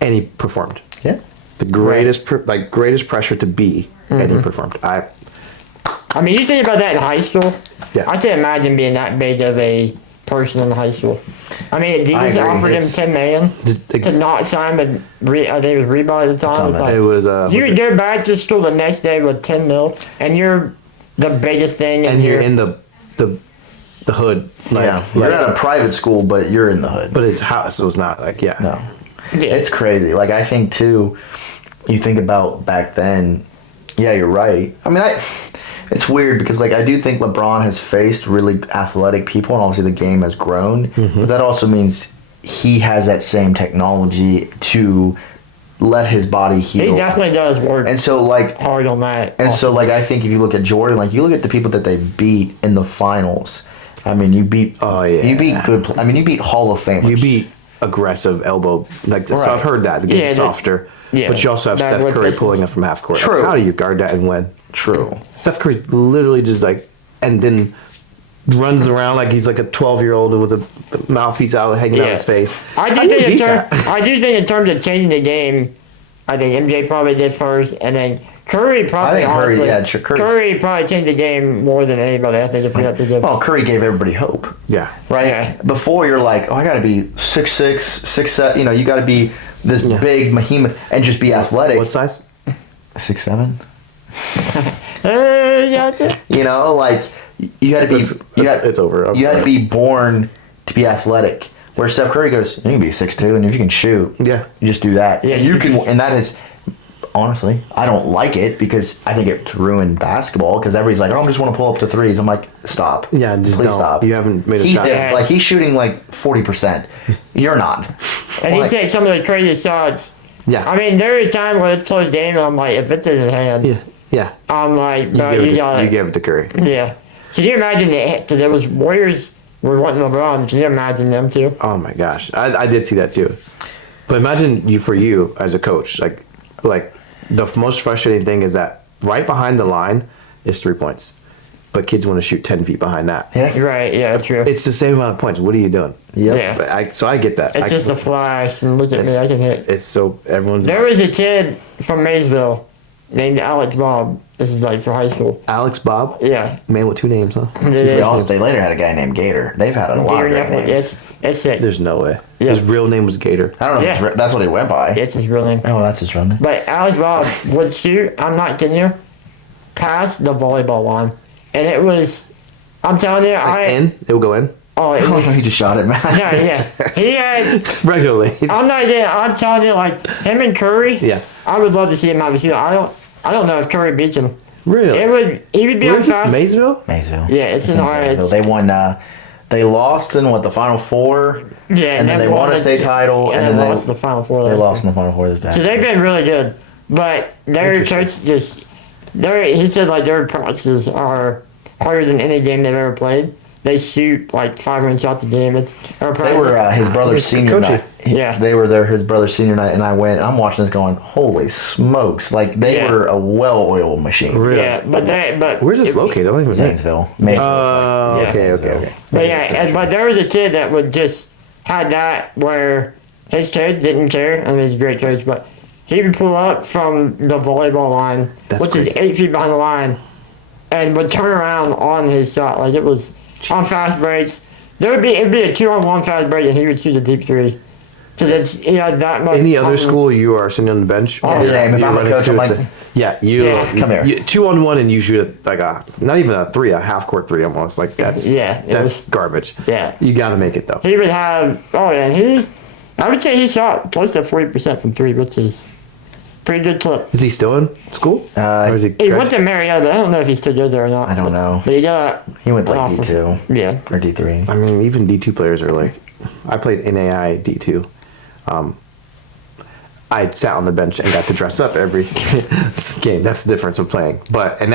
and he performed. Yeah. The greatest greatest pressure to be, and he performed. I mean, you think about that in high school. Yeah. I can't imagine being that big of a person in high school. I mean, Adidas agree. offered him It's- $10 million Just, like, to not sign with I think it was Reebok at the time. It's like, it was you would go back to school the next day with $10 million, and you're the biggest thing. and you're in the hood. Like, Yeah. You're at a private school, but you're in the hood. but his house was not like No. Yeah. It's crazy. Like, I think, too, you think about back then, yeah, you're right. I mean, it's weird because, like, I do think LeBron has faced really athletic people, and obviously the game has grown. But that also means he has that same technology to let his body heal. He definitely does work And so, like, hard on that. and so, like, I think if you look at Jordan, like, you look at the people that they beat in the finals. I mean, you beat. Oh, yeah. You beat good. I mean, you beat Hall of Famers. you beat aggressive elbow like this. So Right. I've heard that the game's Yeah, softer. yeah. But you also have That Steph would Curry distance. pulling up from half court. True. Like, how do you guard that and win? True. Steph Curry's literally just like, and then runs around like he's like a 12-year-old with a mouthpiece out hanging out Yeah. his face. I How do do you think beat that? I do think in terms of changing the game, I think MJ probably did first, and then Curry probably. I think Curry, honestly, yeah, Curry. Curry probably changed the game more than anybody. I think if we have to give. Well, Curry gave everybody hope, Yeah. right? Yeah. Before you're like, oh, I got to be 6'6", 6'7", you know, you got to be this big behemoth and just be athletic. What size? 6'7"? Yeah, that's it. You know, like you got to be. It's over. You had to be born to be athletic. Where Steph Curry goes, you can be 6'2", and if you can shoot, Yeah. you just do that. Yeah, and you you can, can- and that is. Honestly, I don't like it because I think it ruined basketball because everybody's like, oh, I just want to pull up to threes. I'm like, stop. Yeah, just Please don't. stop. You haven't made a He's shot. different. Like, he's shooting like 40%. You're not. And he Like- said some of the craziest shots. Yeah. I mean, there is time where it's close game, and I'm like, if it's in his hands, Yeah. Yeah. I'm like, bro, You you gave, got you it. gave it to Curry. Yeah. So you imagine that? Because there was Warriors were wanting LeBron. Can you imagine them too? Oh my gosh, I did see that too. But imagine you as a coach, like the most frustrating thing is that right behind the line is 3 points, but kids want to shoot 10 feet behind that. Yeah. You're right. Yeah, true. It's the same amount of points. What are you doing? Yep. Yeah. But so I get that. It's just a flash, and look at me, I can hit. It's so everyone's. There was a kid from Maysville named Alex Bob. This is like for high school. Alex Bob. Yeah. Man with 2 names, huh? It is. They later had a guy named Gator. They've had a lot of great names. It's sick. There's no way. Yeah. His real name was Gator. I don't know if Yeah. that's what he went by. It's his real name. Oh, that's his real name. But Alex Bob would shoot, I'm not kidding you, past the volleyball line. And it was, I'm telling you, In? It will go in oh, it Oh, was, he just shot it, man. yeah, yeah. He had, regularly. I'm not kidding, I'm telling you, like, him and Curry, Yeah. I would love to see him have a shoot. I don't know if Curry beats him. Really? He would be on Where's this? fast. Maysville? Maysville. Yeah, it's in Maysville. They won. They lost in the Final Four. Yeah, and then they won a state title, and and then then lost in the Final Four. They last lost year. in the Final Four this past So they've been really good, but their Interesting. coach just, he said like their practices are harder than any game they've ever played. They shoot like 500 shots a game. They were his brother's senior coaching. night. Yeah. They were there his brother's senior night, and I went. I'm watching this, going, "Holy smokes!" Like they Yeah. were a well-oiled machine. Really? Yeah, but Where's this located? I don't even know. Zanesville. Maybe. Oh, Yeah. okay. But yeah, but there was a kid that would just had that where his coach didn't care. I mean, he's a great coach, but he would pull up from the volleyball line, That's which is crazy. 8 feet behind the line, and would turn around on his shot. Like it was on fast breaks. It'd be a 2-on-1 fast break, and he would shoot a deep three. So that's he had that much. Any other confidence. school, you are sitting on the bench. Oh, or same. If you're I'm a running coach, I'm through, like, yeah, you Yeah. Come here. 2-on-1, and you shoot like not even a 3, a half court 3 almost. Like that's Yeah, it that's was- garbage. Yeah. You got to make it though. He would have. Oh yeah, I would say he shot close to 40% from three, which is pretty good clip. Is he still in school? Or is He went to Marietta, but I don't know if he's still good there or not. I don't know. But he got. He went like awful. D2 Yeah. or D3. I mean, even D2 players are like. I played NAI D2. I sat on the bench and got to dress up every game. That's the difference of playing. And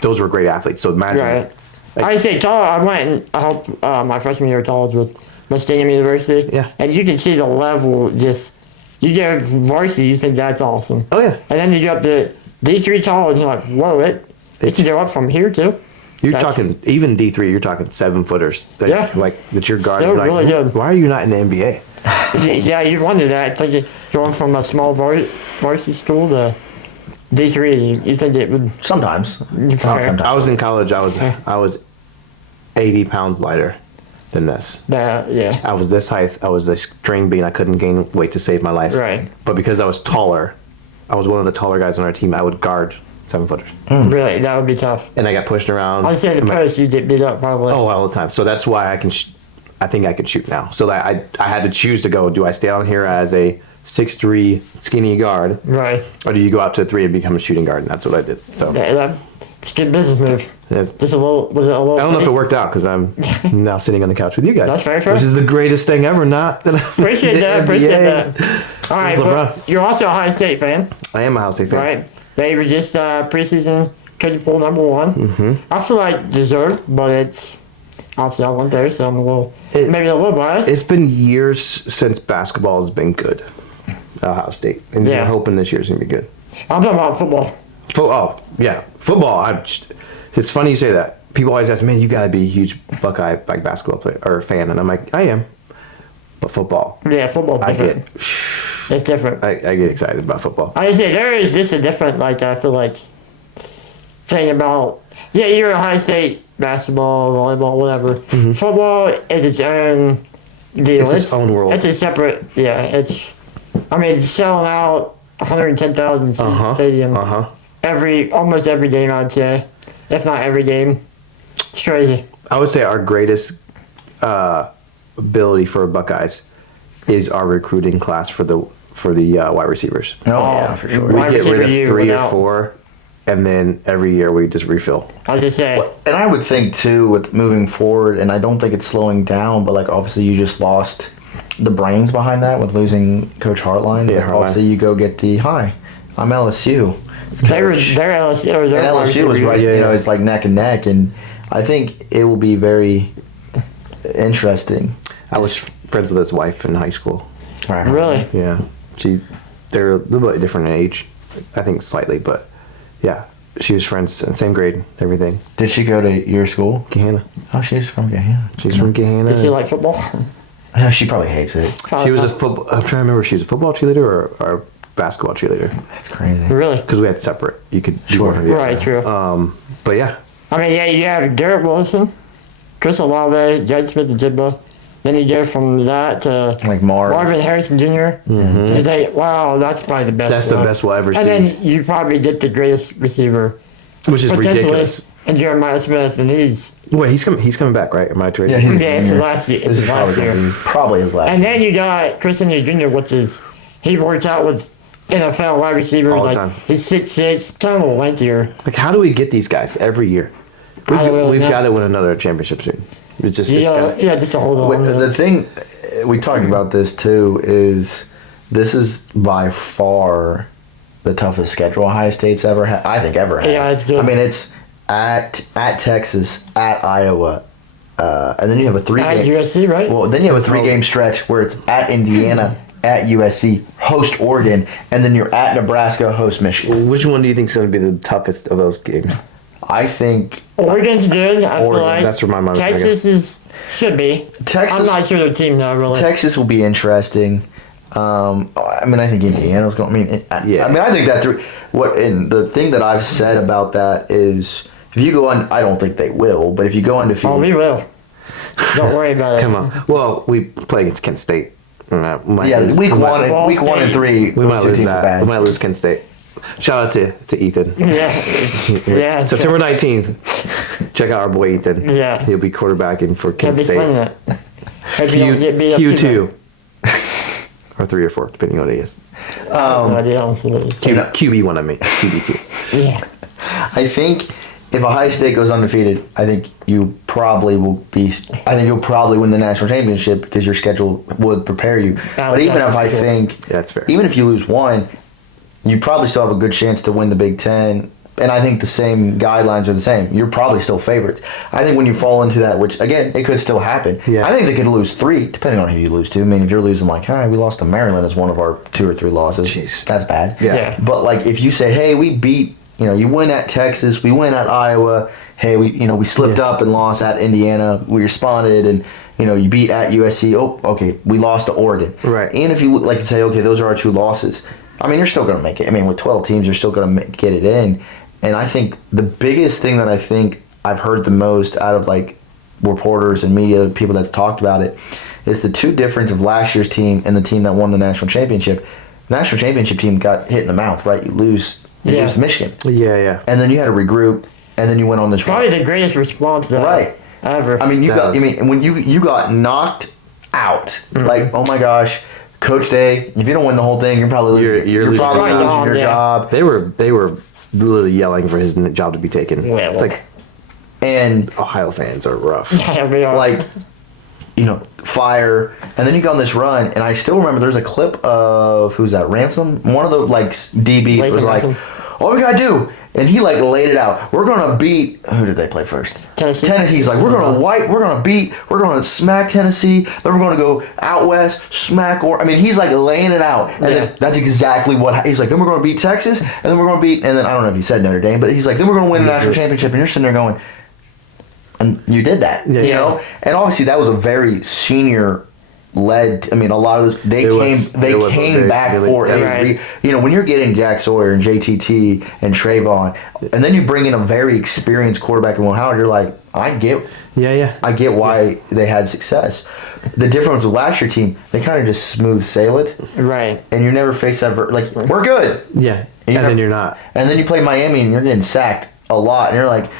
those were great athletes. So imagine. Right. I say I went and I helped my freshman year of college with Muskingum University. Yeah. And you can see the level just, you get varsity, you think that's awesome. Oh, yeah. And then you go up to D3 college and you're like, whoa, it can go up from here too. You're talking, even D3, you're talking 7-footers. That you're guarding. Still Like, really good. Why are you not in the NBA? Yeah, you wonder that. It's like going from a small varsity school to D3, you think it would. Sometimes. Not Fair. sometimes. I was in college. I was 80 pounds lighter than this. Yeah. I was this height. I was a string bean. I couldn't gain weight to save my life. Right. But because I was taller, I was one of the taller guys on our team. I would guard 7-footers. Really, that would be tough. And I got pushed around. I'd say the post, you get beat up probably. Oh, all the time. So that's why I can. I think I can shoot now. So that I had to choose to go. Do I stay on here as a 6'3" skinny guard, Right. or do you go out to 3 and become a shooting guard? And that's what I did. So It's a good business move. Yes. Just a little, was it a little? I don't know if it worked out because I'm now sitting on the couch with you guys. That's very fair. Which is the greatest thing ever. Not that I'm Appreciate in the that. Appreciate NBA. that. All right, LeBron. but you're also a Ohio State fan, I am a Ohio State fan. right? They were just preseason coaching poll number 1. Mm-hmm. I feel like deserved, but it's obviously I went there, so I'm maybe a little biased. It's been years since basketball has been good. Ohio State, and Yeah. we're hoping this year's gonna be good. I'm talking about football. Football. It's funny you say that. People always ask, "Man, you gotta be a huge Buckeye basketball player or fan," and I'm like, "I am." But football, Yeah, football's I different. It's different. I get excited about football. I say there is just a different, like, I feel like, thing about, you're Ohio State basketball, volleyball, whatever. Mm-hmm. Football is its own deal. It's its own world. It's a separate, it's selling out 110,000 seat stadium almost every game, I'd say. If not every game. It's crazy. I would say our greatest ability for Buckeyes is our recruiting class for the wide receivers. Oh, yeah, for sure. We Wide get rid receiver of 3 or without- 4, and then every year we just refill. I'll just say. And I would think, too, with moving forward, and I don't think it's slowing down, but, like, obviously you just lost the brains behind that with losing Coach Hartline. Yeah, Like, obviously you go get I'm LSU. They're coach. LSU. Or And they're wide LSU was receiver. right, Yeah. it's like neck and neck, and I think it will be very interesting. I was friends with his wife in high school. Really? Yeah, they're a little bit different in age, I think slightly, but yeah, she was friends in same grade, everything. Did she go to your school? Gahanna. Oh, she's from Gahanna. She's from Gahanna. Did you like football? No, she probably hates it. She was a football. I'm trying to remember. She was a football cheerleader or basketball cheerleader. That's crazy. Really? Because we had separate. You could do Sure. one or the other. Right, true. But yeah, I mean, you have Garrett Wilson, Chris Olave, Jed Smith, and Jibba. Then you go from that to Like Marvin Harrison Jr. Mm-hmm. Wow, that's probably the best. that's the one. best we'll ever And see. then you probably get the greatest receiver, Which is potentially, ridiculous. and Jeremiah Smith, and he's Wait, he's coming back, right? Am I correct? Yeah, he's a it's the junior. last year. It's This is his last year. probably his last And year. then you got Chris Henry Jr., which is he works out with NFL wide receivers. All the like time. he's 6'6", ton of lengthier. Like, how do we get these guys every year? I don't really We've know. got to win another championship soon. It's just Just to hold on. The thing we talked about this too is this is by far the toughest schedule Ohio State's ever had. I think ever had. Yeah, it's good. I mean, it's at Texas, at Iowa, and then you have a At 3-game. USC, right? Well, then you have a 3-game stretch where it's at Indiana, at USC, host Oregon, and then you're at Nebraska, host Michigan. Which one do you think is going to be the toughest of those games? I think Oregon's good. I feel Oregon, like that's where my mind was Texas should be. Texas. I'm not sure their team though, really. Texas will be interesting. I mean, I think Indiana's going. I mean, Yeah. I mean, I think that through what and the thing that I've said about that is if you go on, I don't think they will, but if you go undefeated, Oh, we will. Don't worry about it. Come on. Well, we play against Kent State. We might yeah, lose. week We might- one, Ball week 1 and State. 3, We those might two lose teams are that. bad. We might lose Kent State. Shout out to Ethan. Yeah. Yeah. September 19th. Check out our boy Ethan. Yeah. He'll be quarterbacking for Can't Kent be slinging State. it. Hope you don't get beat up Q2. Or 3 or 4, depending on what it is. No idea how much it is. QB1, I mean. QB2. Yeah. I think if Ohio State goes undefeated, I think you probably will be. I think you'll probably win the national championship because your schedule would prepare you. But even if I think, that's fair. Even if you lose one, you probably still have a good chance to win the Big Ten. And I think the same guidelines are the same. You're probably still favorites. I think when you fall into that, which again, it could still happen. Yeah. I think they could lose 3, depending on who you lose to. I mean, if you're losing like, hey, we lost to Maryland as one of our 2 or 3 losses, Jeez. that's bad. Yeah. But like, if you say, hey, we beat, you win at Texas, we win at Iowa. Hey, we slipped up and lost at Indiana. We responded, and you beat at USC. Oh, okay, we lost to Oregon. Right. And if you like to say, okay, those are our 2 losses. I mean, you're still going to make it. I mean, with 12 teams, you're still going to get it in. And I think the biggest thing that I think I've heard the most out of like reporters and media, people that's talked about it, is the 2 difference of last year's team and the team that won the national championship. The national championship team got hit in the mouth, right? You lose to Michigan. Yeah. And then you had to regroup, and then you went on this Probably run. the greatest response though, Right. ever. I mean, when you got knocked out, like, oh my gosh, Coach Day, if you don't win the whole thing, you're probably losing. You're losing probably your losing job. your Yeah. job. They were literally yelling for his job to be taken. Well. It's like And Ohio fans are rough. Yeah, we are. like, fire, and then you go on this run, and I still remember there's a clip of who's that, Ransom, one of the like DBs was Ransom, like, Ransom. all we gotta do, and he like laid it out, we're gonna beat, who did they play first? Tennessee's like, we're gonna smack Tennessee, then we're gonna go out west, smack, or I mean, he's like laying it out, and then that's exactly what he's like, then we're gonna beat Texas, and then we're gonna beat, and then I don't know if he said Notre Dame, but he's like, then we're gonna win a national championship, and you're sitting there going, and you did that, you know? And obviously that was a very senior led. I mean, a lot of those they came back for right. when you're getting Jack Sawyer and JTT and Trayvon, and then you bring in a very experienced quarterback in Will Howard, you're like, I get why they had success. The difference with last year's team, they kind of just smooth sail it, right? And you never face that. Like, we're good, Yeah, and then you're not. And then you play Miami and you're getting sacked a lot, and you're like,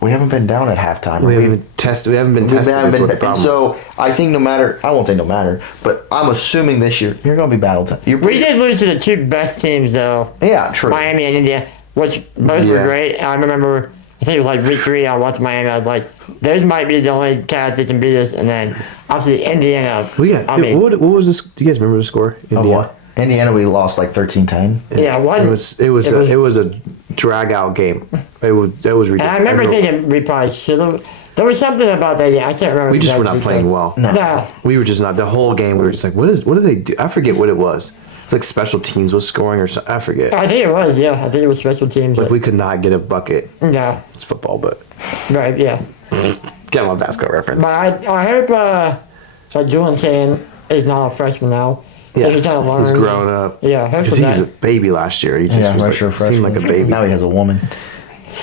we haven't been down at halftime. We haven't been tested. And so I think I won't say no matter, but I'm assuming this year you're going to be battled. We did lose to the 2 best teams though. Yeah, true. Miami and India, which both were great. I remember, I think it was like week 3. I watched Miami. I was like, those might be the only Cavs that can beat us. And then obviously Indiana. What was this? Do you guys remember the score? Indiana. What? Indiana, we lost like 13-10. Yeah, what? It was a drag out game. It was ridiculous. And I remember thinking we probably should have. There was something about that game. I can't remember. We just were not playing well. No. We were just not. The whole game, we were just like, what do they do? I forget what it was. It's like special teams was scoring or something. I forget. I think it was, yeah. I think it was special teams. Like, we could not get a bucket. No. It's football, but. Right, yeah. Get a basketball reference. But I hope, like Julian saying, he's not a freshman now. So he kind of learned. He's grown up. Yeah, because he was a baby last year. He just seemed like a baby. Now he has a woman.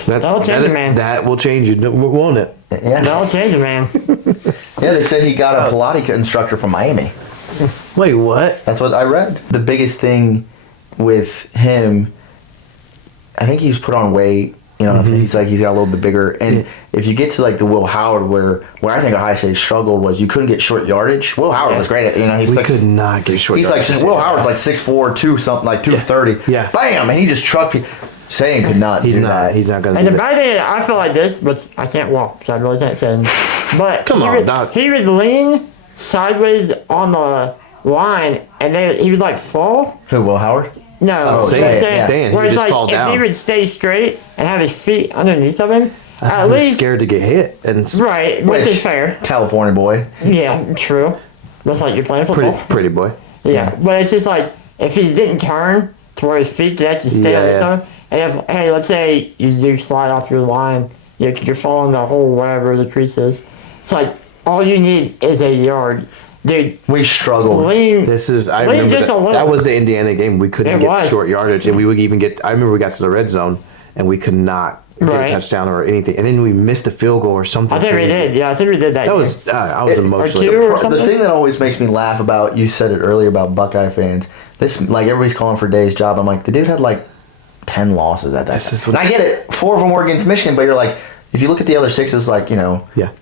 That'll change it, man. That will change you, won't it? Yeah. That'll change it, man. Yeah, they said he got a Pilates instructor from Miami. Wait, what? That's what I read. The biggest thing with him, I think he's put on weight. He's got a little bit bigger. And if you get to like the Will Howard, where I think Ohio State struggled was you couldn't get short yardage. Will Howard was great at we could not get short yardage. He's like Will Howard's like 6'4", 2 something like 230. Yeah. Bam, and he just trucked people. Saying could not. He's do not. That. He's not gonna. And do the bad thing, I feel like this, but I can't walk, so I really can't say anything. But he would lean sideways on the line, and he would like fall. Who, Will Howard? No, saying. Where it's just like fall down. if he would stay straight and have his feet underneath of him, at He's least scared to get hit, and right, which is fair. California boy. Yeah, true. Looks like you're playing football. Pretty boy. Yeah, but it's just like if he didn't turn to where his feet could actually stay on his own, and if let's say you do slide off your line, you're falling the hole, whatever the crease is. It's like all you need is a yard. Dude, we struggled. I remember that was the Indiana game. We couldn't get short yardage, and we would even get. I remember we got to the red zone, and we could not get a touchdown or anything. And then we missed a field goal or something. I think we did. Yeah, I think we did that. That was I was emotionally. The thing that always makes me laugh about, you said it earlier about Buckeye fans. This, like, everybody's calling for Day's job. I'm like, the dude had like 10 losses at that time. And I get it. 4 of them were against Michigan, but you're like, if you look at the other 6, it's like,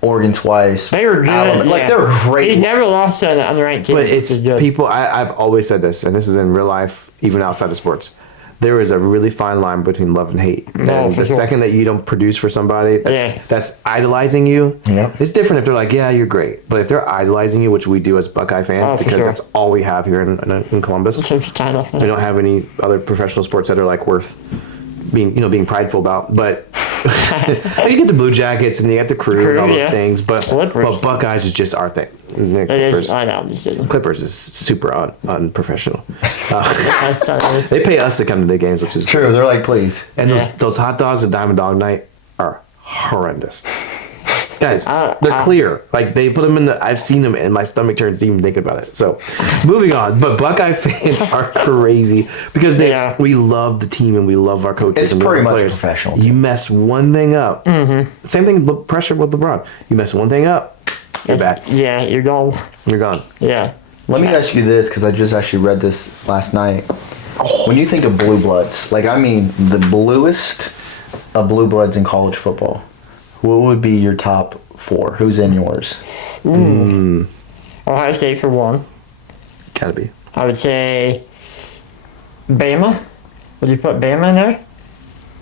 Oregon twice. They were good. Alabama. Like, they were great. He never lost to an unranked team. But it's people, I've always said this, and this is in real life, even outside of sports. there is a really fine line between love and hate. And for the sure. second that you don't produce for somebody Yeah. that's idolizing you, Yep. it's different if they're like, yeah, you're great. But if they're idolizing you, which we do as Buckeye fans, Oh, for because sure. that's all we have here in Columbus. Church title. We don't have any other professional sports that are like worth being prideful about. But you get the Blue Jackets and you get the Crew and all those yeah. things. But Clippers. Buckeyes is just our thing. The It is. Clippers, I know. I'm just kidding. Clippers is super unprofessional. That's title. They pay us to come to the games, which is True. They're like, please. And Yeah. those hot dogs at Diamond Dog Night are horrendous. Guys, I- they're clear. Like they put them in the. I've seen them, and my stomach turns even thinking about it. So, moving on. But Buckeye fans are crazy because Yeah. we love the team and we love our coaches. It's and we love pretty the much players. professional. You mess one thing up. Mm-hmm. Same thing. Pressure with LeBron. You mess one thing up, you're back. Yeah, you're gone. You're gone. Yeah. Let me ask you this, because I just actually read this last night. When you think of blue bloods, like I mean the bluest of blue bloods in college football, what would be your top 4? Who's in yours? Ohio State for one. Gotta be. I would say Bama. Would you put Bama in there?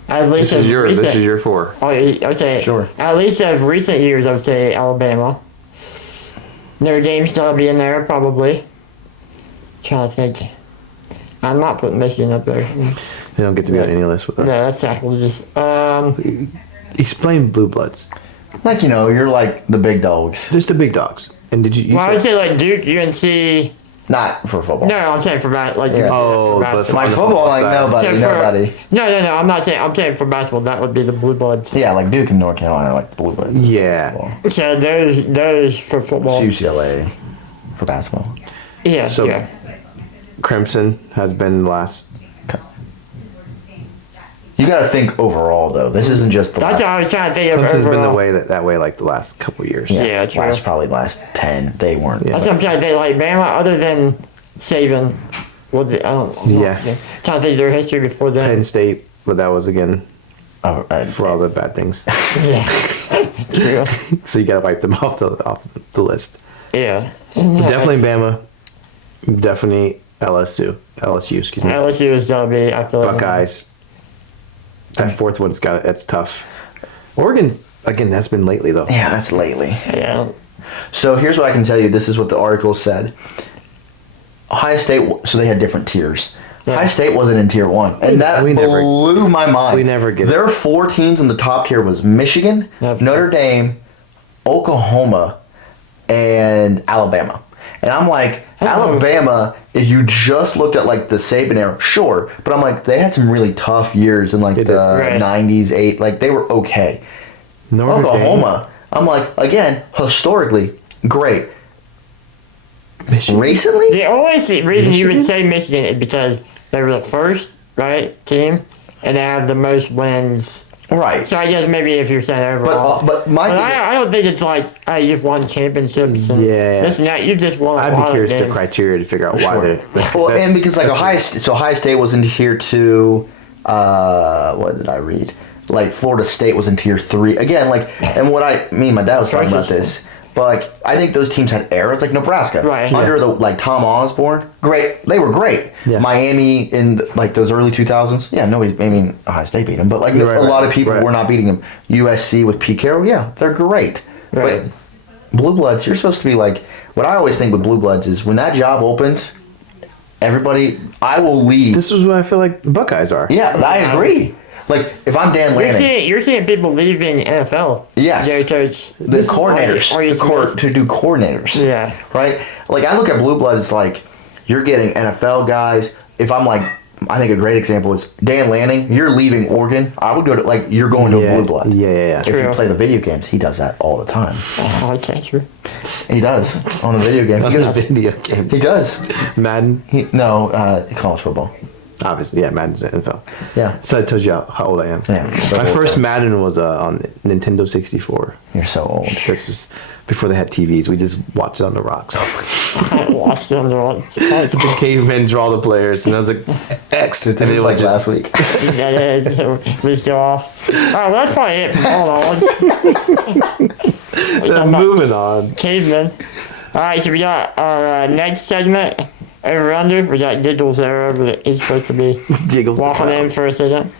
At least This is of your. recent- This is your 4. Oh, okay. Sure. At least of recent years, I would say Alabama. Notre Dame's still be in there, probably. Trying to think. I'm not putting Michigan up there. No, They don't get to be on any list with us. that's sacrilegious. Explain Blue Bloods. Like you're like the big dogs, Just the big dogs. And did you? Well, I would say like Duke, UNC. not for football. No, I'm saying for like Yeah. Oh, for but basketball. Like on the football, like side. nobody, So for- nobody. No, I'm not saying. I'm saying for basketball, that would be the Blue Bloods. Yeah, like Duke and North Carolina are like blue bloods. Yeah. Basketball. So those for football. It's UCLA for basketball. Yeah, So- yeah. Crimson has been the last. You got to think overall though. This isn't just the That's last. what I was trying to think of Clemson's been the overall. way that way like the last couple of years. Yeah, true. Last 10. They weren't. Yeah. That's what I'm trying to think. Like Bama, other than Saban, I don't. I'm not- Yeah. Trying to think of their history before Penn then. State, but that was again Oh, for all the bad things. Yeah. True. So you gotta wipe them off the list. Yeah. Definitely Bama. Definitely LSU. Excuse me. LSU is gonna be. I feel like Buckeyes. That fourth one's got it. That's tough. Oregon again. That's been lately though. yeah, that's lately. Yeah. So here's what I can tell you. This is what the article said. Ohio State. So they had different tiers. Yeah. Ohio State wasn't in tier 1, and that we never- blew my mind. we never get There are 4 teams in the top tier was Michigan, That's Notre Dame, Oklahoma, and Alabama. And I'm like, Alabama, if you just looked at like the Saban era, sure. But I'm like, they had some really tough years in like They the did. Right. 90s, like they were okay. Notre Dame. Oklahoma, I'm like, again, historically, great. Michigan. Recently? The only reason you would Michigan? say Michigan is because they were the first, right, team, and they have the most wins. Right. So I guess maybe if you're saying overall. But my But thing, I don't think it's like, hey, you've won championships and Yeah. this and that. You just won a I'd lot be of curious the games. criteria to figure out why Sure. they're. well, that's- and because like that's- Ohio State was in tier 2. What did I read? Like Florida State was in tier 3 again. Like, and what me and my dad was talking about this. But like, I think those teams had eras, like Nebraska, Right. under the like Tom Osborne. Great, they were great. Yeah. Miami in like those early 2000s. Yeah, nobody. I mean, Ohio State beat them, but like Right, a lot of people right. were not beating them. USC with Pete Carroll. Yeah, they're great. Right. But Blue Bloods, you're supposed to be like. What I always think with Blue Bloods is when that job opens, everybody. I will leave. This is what I feel like the Buckeyes are. Yeah, I agree. Like if I'm Dan Lanning, You're seeing people leaving NFL. Yes. Their coach. the coordinators, Are you to do coordinators. Yeah. Right. Like I look at Blue Bloods, it's like you're getting NFL guys. If I'm like, I think a great example is Dan Lanning. You're leaving Oregon. I would go to like you're going to a Blue Blood. Yeah. If you True. play the video games, he does that all the time. Oh, okay, true. He does on the video game. On the video game. He does. Madden, College football. obviously, yeah, Madden's the NFL. Yeah. So it tells you how old I am. Yeah. My first Madden was on Nintendo 64. You're so old. This was before they had TVs. We just watched it on the rocks. I lost them. The cavemen draw the players, and I was like, X. And This is it like was just, last week. Yeah, we just go off. Alright, well, that's probably it from all knowledge. moving on. Cavemen. Alright, so we got our next segment over under. We got Giggles there, but he's supposed to be Giggles the walking clown. in for a second.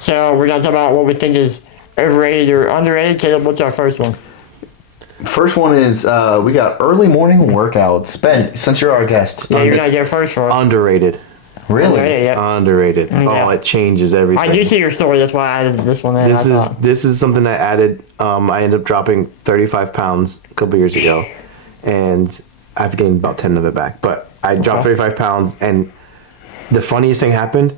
So we're gonna talk about what we think is overrated or underrated. Caleb, what's our first one? First one is we got early morning workouts. Ben, since you're our guest, Yeah, you're gonna go first for us. Underrated. really? Underrated, yeah. Underrated. Yeah. Oh, it changes everything. I do see your story. That's why I added this one in. This is something I added. I ended up dropping 35 pounds a couple years ago, and I've gained about 10 of it back. But I dropped 35 pounds, and the funniest thing happened.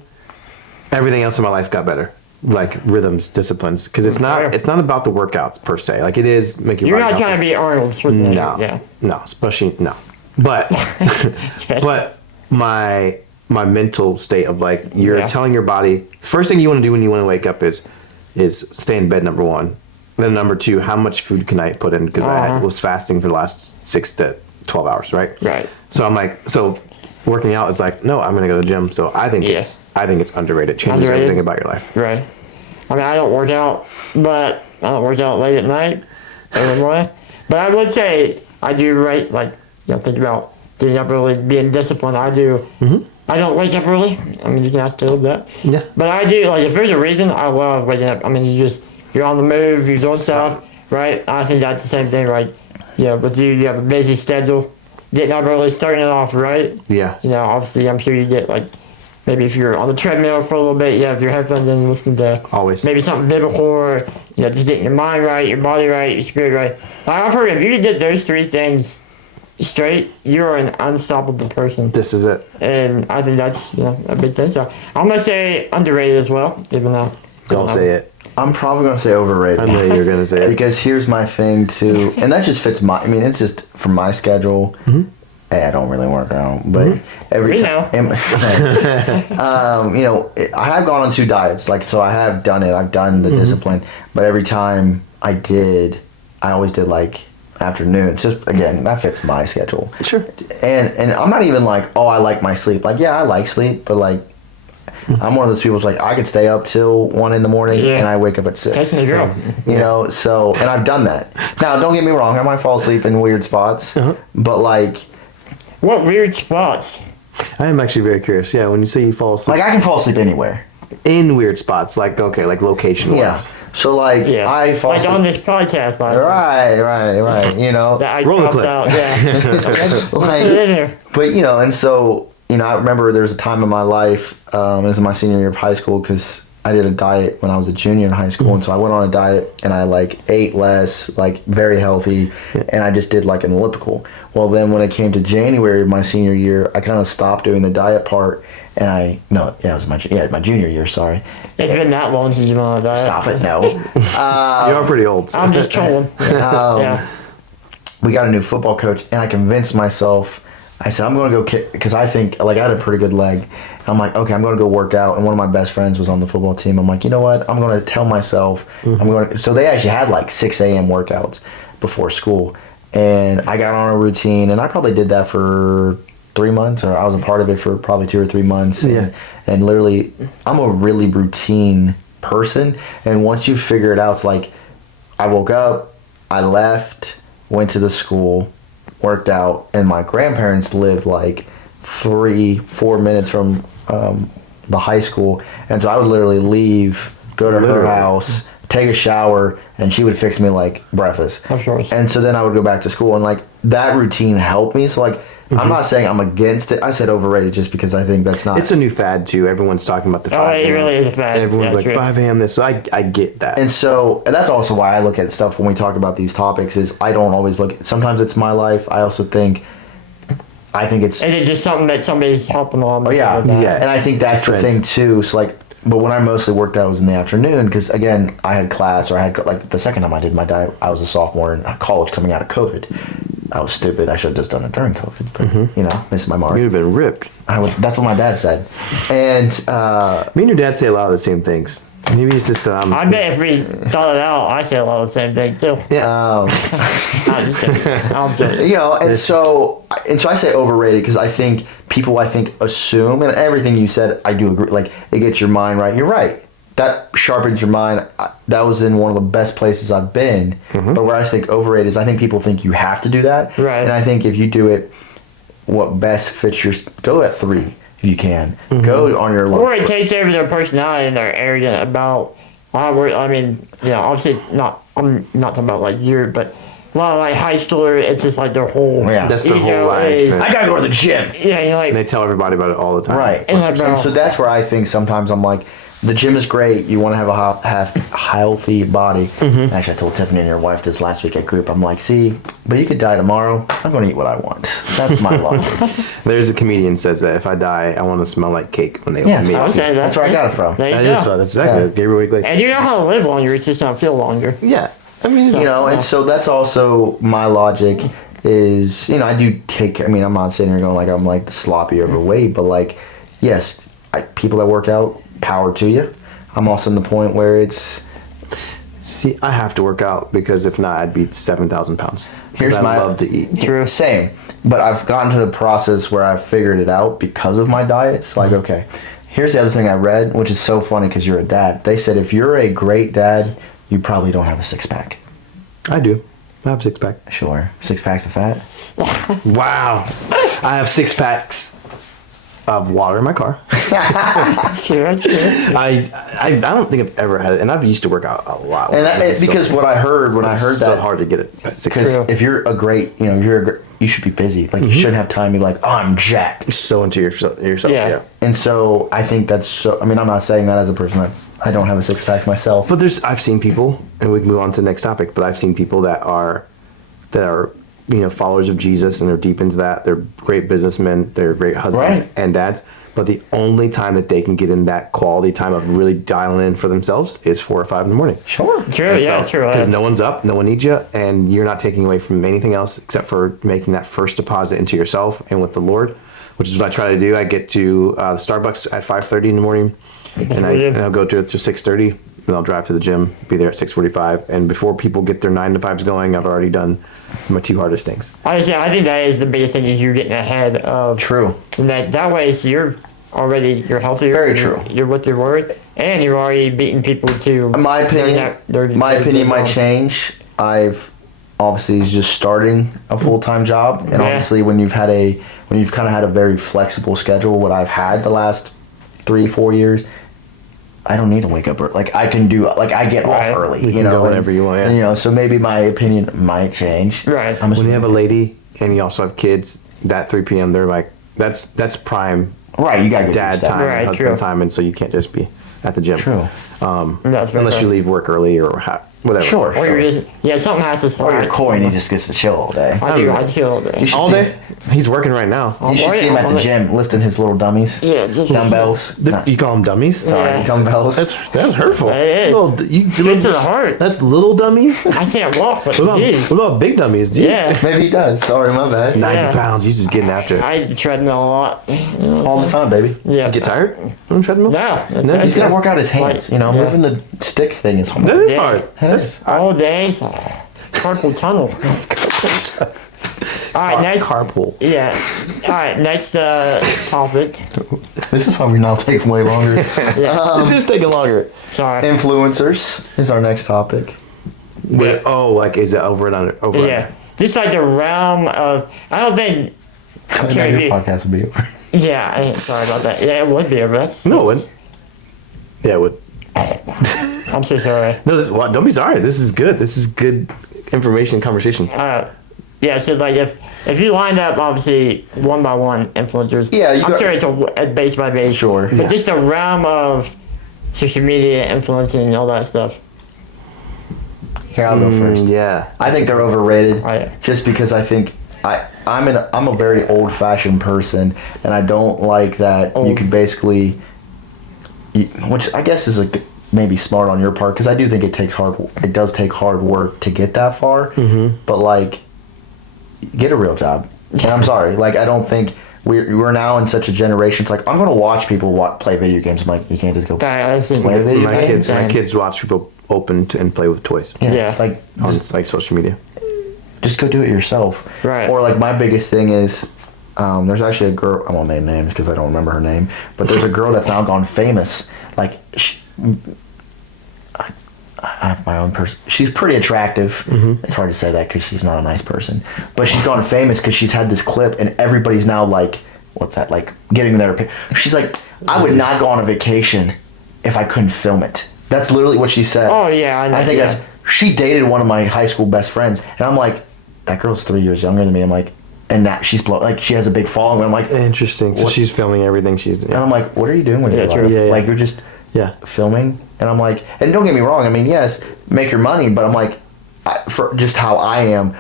Everything else in my life got better, like rhythms, disciplines. Because it's not about the workouts per se. Like it is make your You're body not trying to be Arnold Schwarzenegger. No, no, especially no. But but my mental state of like you're telling your body first thing you want to do when you want to wake up is stay in bed, number one. Then number two, how much food can I put in? Because I was fasting for the last 6 to 12 hours, right? Right. So I'm like, working out is like, no, I'm gonna go to the gym. So I think it's underrated. Changes everything about your life. Right. I mean, I don't work out, but I don't work out late at night, early morning. But I would say I do right. Like, think about getting up early, being disciplined. I do. Mm-hmm. I don't wake up early. I mean, you can ask Caleb that. Yeah. But I do. Like, if there's a reason, I love waking up. I mean, you're on the move, you're doing stuff, right? I think that's the same thing. Like, with you have a busy schedule. Getting up early, starting it off right. Yeah. Obviously, I'm sure you get like, maybe if you're on the treadmill for a little bit, if your headphones in, listen to maybe something biblical, or just getting your mind right, your body right, your spirit right. I've heard if you did those 3 things straight, you're an unstoppable person. This is it. And I think that's a big thing. So I'm gonna say underrated as well, even though. Don't say it. I'm probably gonna say overrated. I know you're gonna say it because here's my thing too, and that just fits my. I mean, it's just for my schedule. Mm-hmm. Hey, I don't really work out, but every time, I have gone on 2 diets. Like, so I have done it. I've done the discipline, but every time I always did like afternoons. Just again, that fits my schedule. Sure. And I'm not even like, oh, I like my sleep. Like, yeah, I like sleep, but like, I'm one of those people who's like, I could stay up till 1 a.m. and I wake up at 6. That's the girl. And I've done that. Now, don't get me wrong, I might fall asleep in weird spots, but like. What weird spots? I am actually very curious. Yeah, when you say you fall asleep. Like, I can fall asleep anywhere. In weird spots, like location wise. Yeah. So like I fall asleep. Like on this podcast last Right. that I roll the dropped clip. out. Yeah. But and so I remember there was a time in my life, it was in my senior year of high school, because I did a diet when I was a junior in high school, and so I went on a diet and I like ate less, like very healthy, and I just did like an elliptical. Well, then when it came to January of my senior year, I kind of stopped doing the diet part, and it was my junior year. Sorry. It's been that long since you've been on a diet. Stop it! No. You are pretty old. So. I'm just trolling. We got a new football coach, and I convinced myself. I said, I'm going to go kick, because I think, like, I had a pretty good leg. And I'm like, okay, I'm going to go work out. And one of my best friends was on the football team. I'm like, you know what? I'm going to tell myself, so they actually had like 6 a.m. workouts before school. And I got on a routine, and I probably did that for 3 months, or I was a part of it for probably 2 or 3 months. Yeah. And literally, I'm a really routine person. And once you figure it out, it's like, I woke up, I left, went to the school, worked out, and my grandparents lived like 3-4 minutes from the high school, and so I would literally leave, go to her house, take a shower, and she would fix me like breakfast. Of course. And so then I would go back to school, and like that routine helped me. So like I'm not saying I'm against it. I said overrated just because I think that's not. It's a new fad too. Everyone's talking about the 5 a.m. It really is a fad. Everyone's like 5 a.m. this. So I get that. And that's also why I look at stuff when we talk about these topics. Is I don't always look. Sometimes it's my life. I also think. I think it's. Is it just something that somebody's helping on? Oh yeah, yeah. And I think that's the thing too. So like, but when I mostly worked out was in the afternoon, because again I had class, or I had like the second time I did my diet, I was a sophomore in college coming out of COVID. I was stupid. I should have just done it during COVID, but missed my mark. You'd have been ripped. That's what my dad said. And me and your dad say a lot of the same things. Maybe it's just I bet if we thought it out, I say a lot of the same thing too. Yeah. I'm just kidding. I'm joking. and so I say overrated because I think people assume, and everything you said I do agree. Like, it gets your mind right. You're right. That sharpens your mind. That was in one of the best places I've been. But where I think overrated is I think people think you have to do that. Right. And I think if you do it what best fits your. Go at 3 if you can. Go on your lunch. Or it takes over their personality and they're arrogant about. I mean, obviously not. I'm not talking about like you, but a lot of like high schooler. It's just like their whole. Yeah. That's their ego whole life. is- and I gotta go to the gym. Yeah, you're like. they tell everybody about it all the time. Right. And like, bro. And so that's where I think sometimes I'm like, the gym is great. You want to have a healthy body. Actually, I told Tiffany and your wife this last week at group. I'm like, see, but you could die tomorrow. I'm going to eat what I want. That's my logic. There's a comedian says that if I die, I want to smell like cake when they Yeah, open me. it's Okay, That's where I got it from. There you That go. is fun. That's exactly Yeah. it. Gabriel Iglesias. And you know how to live longer. It's just not feel longer. Yeah. I mean, You know, and so that's also my logic is, I do take, I'm not sitting here going like I'm like sloppy overweight, but like, yes, people that work out, power to you. I'm also in the point where it's, see, I have to work out because if not, I'd be 7,000 pounds. Here's Because I my- love to eat. True. same, but I've gotten to the process where I've figured it out because of my diet. It's like, okay, here's the other thing I read, which is so funny because you're a dad. They said if you're a great dad, you probably don't have a 6-pack. I do. I have 6-pack. Sure. 6 packs of fat? Wow. I have 6 packs of water in my car. True. I don't think I've ever had it, and I've used to work out a lot. And it's because what I heard when I it's heard so that, hard to get it. because True. if you're a great, you should be busy. Like you shouldn't have time to be like, oh, I'm jacked. So into yourself. Yeah. Yeah. And so I think that's so. I'm not saying that as a person I don't have a 6-pack myself. But I've seen people, and we can move on to the next topic. But I've seen people that are followers of Jesus, and they're deep into that. They're great businessmen. They're great husbands Right. and dads. But the only time that they can get in that quality time of really dialing in for themselves is 4 or 5 in the morning. Sure. True. Yeah. True. Because no one's up, no one needs you, and you're not taking away from anything else except for making that first deposit into yourself and with the Lord, which is what I try to do. I get to the Starbucks at 5:30 in the morning, and I'll go to it to 6:30, and I'll drive to the gym, be there at 6:45, and before people get their 9 to 5s going, I've already done my 2 hardest things. Honestly, I think that is the biggest thing is you're getting ahead of. True. And that way, so you're healthier. Very true. You're with your word, and you're already beating people to. My opinion might change. I've obviously just starting a full-time job, and Yeah. obviously when you've kind of had a very flexible schedule, what I've had the last 3-4 years, I don't need to wake up early. Like I can do, like I get Right. off early. You can go whenever you want, yeah. And, so maybe my opinion might change. Right. I'm When you have a assuming- lady and you also have kids, that 3 p.m. they're like, that's prime right, you gotta get dad your stuff. time, Right, husband true. time, and so you can't just be at the gym. True. That's very Unless true. you leave work early or whatever. Sure. Or you're just, something has to Or slide. you're Cauy and he just gets to chill all day. I chill all day. You should All see- day? He's working right now. You should see him at the gym lifting his little dummies. Yeah, just Dumbbells. You call them dummies? Sorry, Yeah. dumbbells. That's hurtful. It is. Straight to the heart. That's little dummies? I can't walk, but What geez. about big dummies? Jeez. Yeah. Maybe he does. Sorry, my bad. 90 Yeah. pounds. He's just getting after it. I treadmill a lot. All the time, baby. Yeah. Get tired on the treadmill? No. He's gotta work out his hands. Yeah. Moving the stick thing is hard. That is Yeah. hard. That's All day. Carpal tunnel. All right, next. Carpool. Yeah. All right, next topic. This is why we now take way longer. Yeah. It's just taking longer. Sorry. Influencers is our next topic. Wait, oh, like is it over and under? Over and Yeah. under? Just like the realm of. I don't think. I'm Now sure if your you, podcast will be over. yeah, sorry about that. Yeah, it would be, but that's. No, it wouldn't. Yeah, it would. I'm so sorry. No, don't be sorry. This is good. This is good information conversation. Yeah, so like if you lined up obviously one by one influencers, Yeah, you I'm got- sure it's a base by base. Sure. But just the realm of social media influencing and all that stuff. Here, I'll go first. Yeah. I think they're overrated. Right. Just because I think I'm a very old fashioned person, and I don't like that you can basically, which I guess is maybe smart on your part, because I do think it does take hard work to get that far. Mm-hmm. But like, get a real job. And I'm sorry, like I don't think we're now in such a generation. It's like I'm gonna watch people play video games. I'm like, you can't just go That's play a video My game. kids watch people open and play with toys Yeah. Like on like social media. just go do it yourself. Right. Or like my biggest thing is, there's actually a girl. I won't name names because I don't remember her name. But there's a girl that's now gone famous. Like, I have my own person. She's pretty attractive. It's hard to say that because she's not a nice person. But she's gone famous because she's had this clip, and everybody's now like, what's that? Like getting their. She's like, I would not go on a vacation if I couldn't film it. That's literally what she said. Oh yeah, I know. I think that's. She dated one of my high school best friends, and I'm like, that girl's 3 years younger than me. I'm like, and that she's like she has a big following. I'm like, interesting. So she's filming everything she's doing. And I'm like, what are you doing with your life? true. Yeah, like you're just Yeah. filming. And I'm like, and don't get me wrong, I mean, yes, make your money, but I'm like, for just how I am,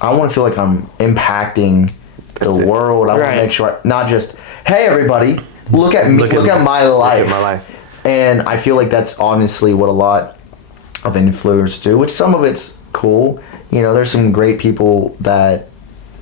I want to feel like I'm impacting the world. I want to make sure, not just, hey, everybody, look at me, look at my life. Look at my life. And I feel like that's honestly what a lot of influencers do, which some of it's cool. You know, there's some great people that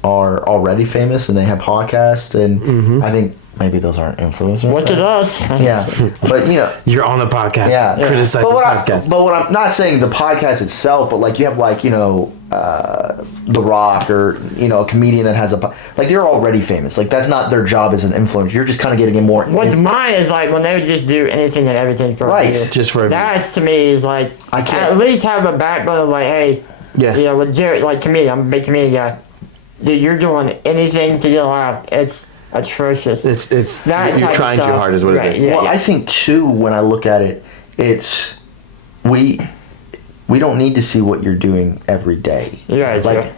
are already famous and they have podcasts, and I think maybe those aren't influencers. What's it us? Yeah, but you know, You're on the podcast. Yeah. Criticize the podcast. But what I'm not saying the podcast itself, but like you have like, you know, The Rock, or you know, a comedian that has like they're already famous. Like that's not their job as an influencer. You're just kind of getting in more. What's mine is like when they would just do anything and everything for Right. a view. Just for a view. That's to me is like I can't- at least have a backbone of like, hey, Yeah. you know, with Jared, like comedian, I'm a big comedian guy. Dude, you're doing anything to get a laugh. It's atrocious. It's That type you're of trying too stuff. hard is what Right, it is. yeah. Well, I think too, when I look at it, it's we don't need to see what you're doing every day. Yeah, it's like,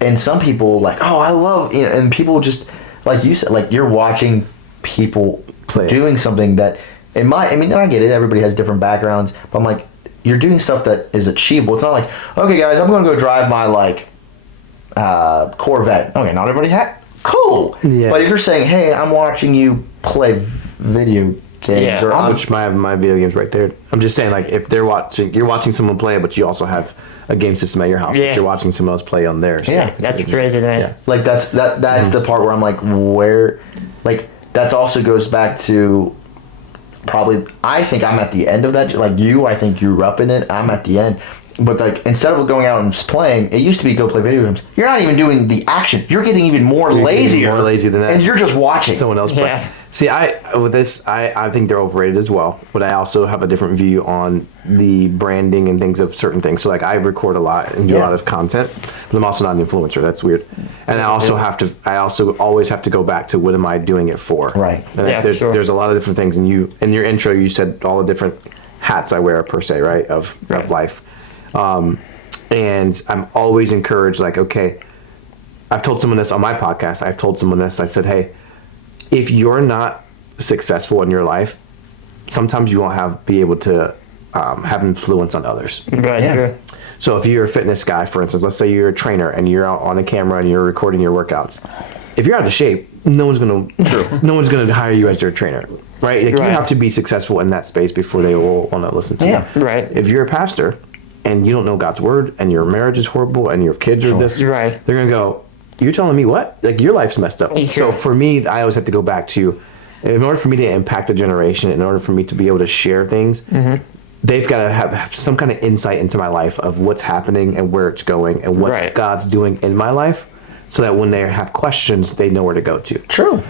and some people like, oh, I love, you know, and people just like you said, like you're watching people Play it. doing something that I mean, I get it. Everybody has different backgrounds, but I'm like, you're doing stuff that is achievable. It's not like, okay, guys, I'm going to go drive my like Corvette. Okay, not everybody cool. Yeah. But if you're saying, hey, I'm watching you play video games, Yeah, or I'm Which my video games right there. I'm just saying, like, if you're watching someone play it, but you also have a game system at your house, Yeah. but you're watching someone else play on theirs. Yeah. that's crazy, man. like that's the part where I'm like, where, like that also goes back to probably I think I'm at the end of that. Like you, I think you grew up in it. I'm at the end. But like instead of going out and just playing, it used to be go play video games. You're not even doing the action. You're getting even more lazier. More lazy than that. And you're just watching. Someone else play. Yeah. See, I think they're overrated as well. But I also have a different view on the branding and things of certain things. So like I record a lot and do a lot of content, but I'm also not an influencer. That's weird. And I also always have to go back to what am I doing it for? Right. And Yeah, there's sure. there's a lot of different things. And you in your intro you said all the different hats I wear per se, right? Of life. And I'm always encouraged, like, okay, I've told someone this on my podcast. I've told someone this. I said, hey, if you're not successful in your life, sometimes you won't be able to have influence on others. Right, Yeah. true. So if you're a fitness guy, for instance, let's say you're a trainer and you're out on a camera and you're recording your workouts. If you're out of shape, no one's gonna hire you as your trainer, right? Like, Right. you have to be successful in that space before they will want to listen to Yeah. you. Right. If you're a pastor and you don't know God's word and your marriage is horrible and your kids are this, Right. they're gonna go, you're telling me what? Like, your life's messed up. Sure. So for me, I always have to go back to, in order for me to impact a generation, in order for me to be able to share things, they've got to have some kind of insight into my life of what's happening and where it's going and what Right. God's doing in my life, so that when they have questions, they know where to go to. True.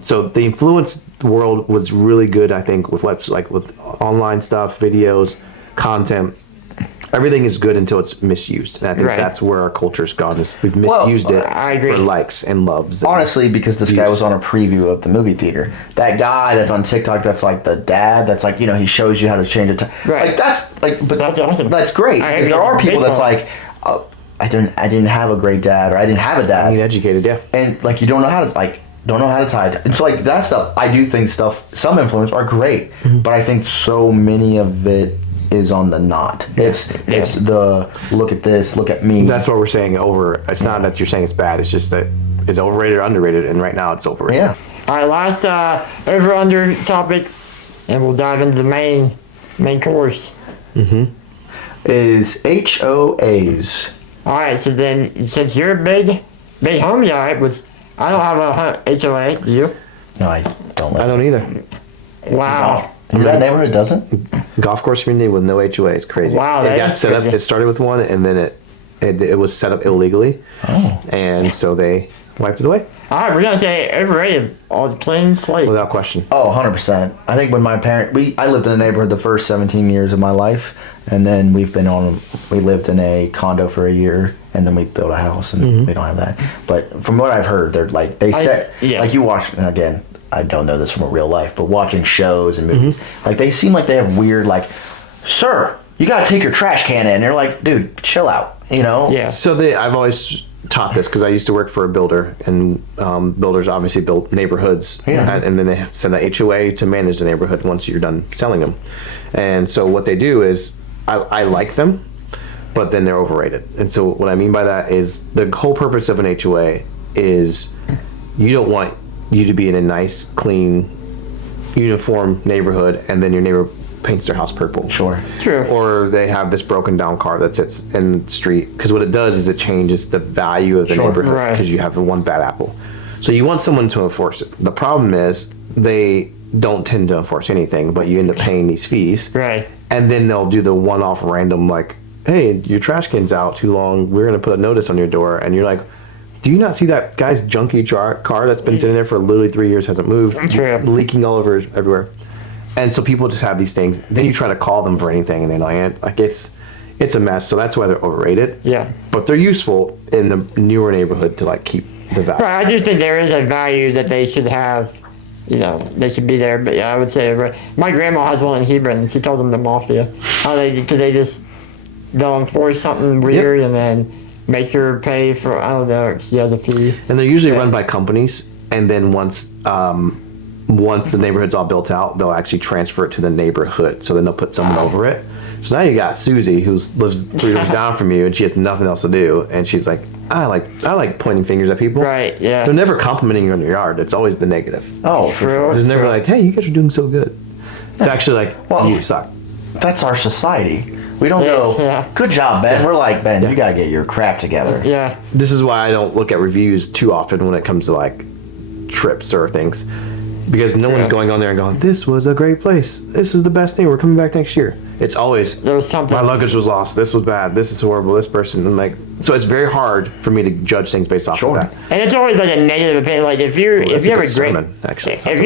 So the influence world was really good, I think, with websites, like with online stuff, videos, content. Everything is good until it's misused, and I think Right. that's where our culture's gone. Is we've misused it I agree. for likes and loves. And Honestly, because this guy was on a preview of the movie theater. That guy that's on TikTok, that's like the dad, that's like, you know, he shows you how to change it. Right. Like that's like, but That's awesome. That's great. I Because agree. there are people Big that's time. like, oh, I didn't have a great dad, or I didn't have a dad. being educated, yeah. And like you don't know how to tie it. It's like that stuff. I do think some influence are great, but I think so many of it is on the not. It's the look at this, look at me. That's what we're saying. It's not that you're saying it's bad. It's just that it's overrated or underrated, and right now it's overrated. Yeah. All right, last over under topic, and we'll dive into the main course. Is HOAs. All right, so then since you're a big homie, all right, which I don't have a HOA, do you? No, I don't. I don't either. Wow. That neighborhood doesn't. Golf course community with no HOA is crazy. Wow, it that got is set up. crazy. It started with one, and then it was set up illegally, and so they wiped it away All right, we're gonna say overrated, all the clean slate. without question. Oh, 100%. I think when I lived in a neighborhood the first 17 years of my life, and then we lived in a condo for a year, and then we built a house, and we don't have that. But from what I've heard, they're like, like you watch, and again, I don't know this from real life, but watching shows and movies, like they seem like they have weird, like, sir, you gotta take your trash can in. And they're like, dude, chill out, you know? Yeah. So I've always taught this because I used to work for a builder, and builders obviously build neighborhoods, and then they send an HOA to manage the neighborhood once you're done selling them. And so what they do is, I like them, but then they're overrated. And so what I mean by that is the whole purpose of an HOA is you don't want you to be in a nice, clean, uniform neighborhood, and then your neighbor paints their house purple. Sure. True. Or they have this broken down car that sits in the street. Because what it does is it changes the value of the neighborhood because you have the one bad apple. So you want someone to enforce it. The problem is they don't tend to enforce anything, but you end up paying these fees. Right. And then they'll do the one-off random, like, hey, your trash can's out too long. We're going to put a notice on your door. And you're like, do you not see that guy's junky car that's been sitting there for literally 3 years, hasn't moved, leaking all over everywhere? And so people just have these things. Then you try to call them for anything, and they don't answer. Like, it's a mess. So that's why they're overrated. Yeah. But they're useful in the newer neighborhood to, like, keep the value. Right. I do think there is a value that they should have. You know, they should be there. But yeah, I would say my grandma has one in Hebron, and she told them the mafia. They'll enforce something weird and then make her pay for, I don't know, she has a fee. And they're usually run by companies, and then once the neighborhood's all built out, they'll actually transfer it to the neighborhood. So then they'll put someone over it. So now you got Susie, who lives 3 doors down from you, and she has nothing else to do, and she's like, I like pointing fingers at people. Right, yeah. They're never complimenting you on your yard. It's always the negative. Oh, true. It's never like, hey, you guys are doing so good. It's actually like, you suck. That's our society. We don't go, good job, Ben. We're like, Ben, you got to get your crap together. Yeah. This is why I don't look at reviews too often when it comes to, like, trips or things. Because no one's going on there and going, this was a great place. This is the best thing. We're coming back next year. It's always, there was something. My luggage was lost. This was bad. This is horrible. This person. And like, so it's very hard for me to judge things based off of that. And it's always like a negative opinion. Like if you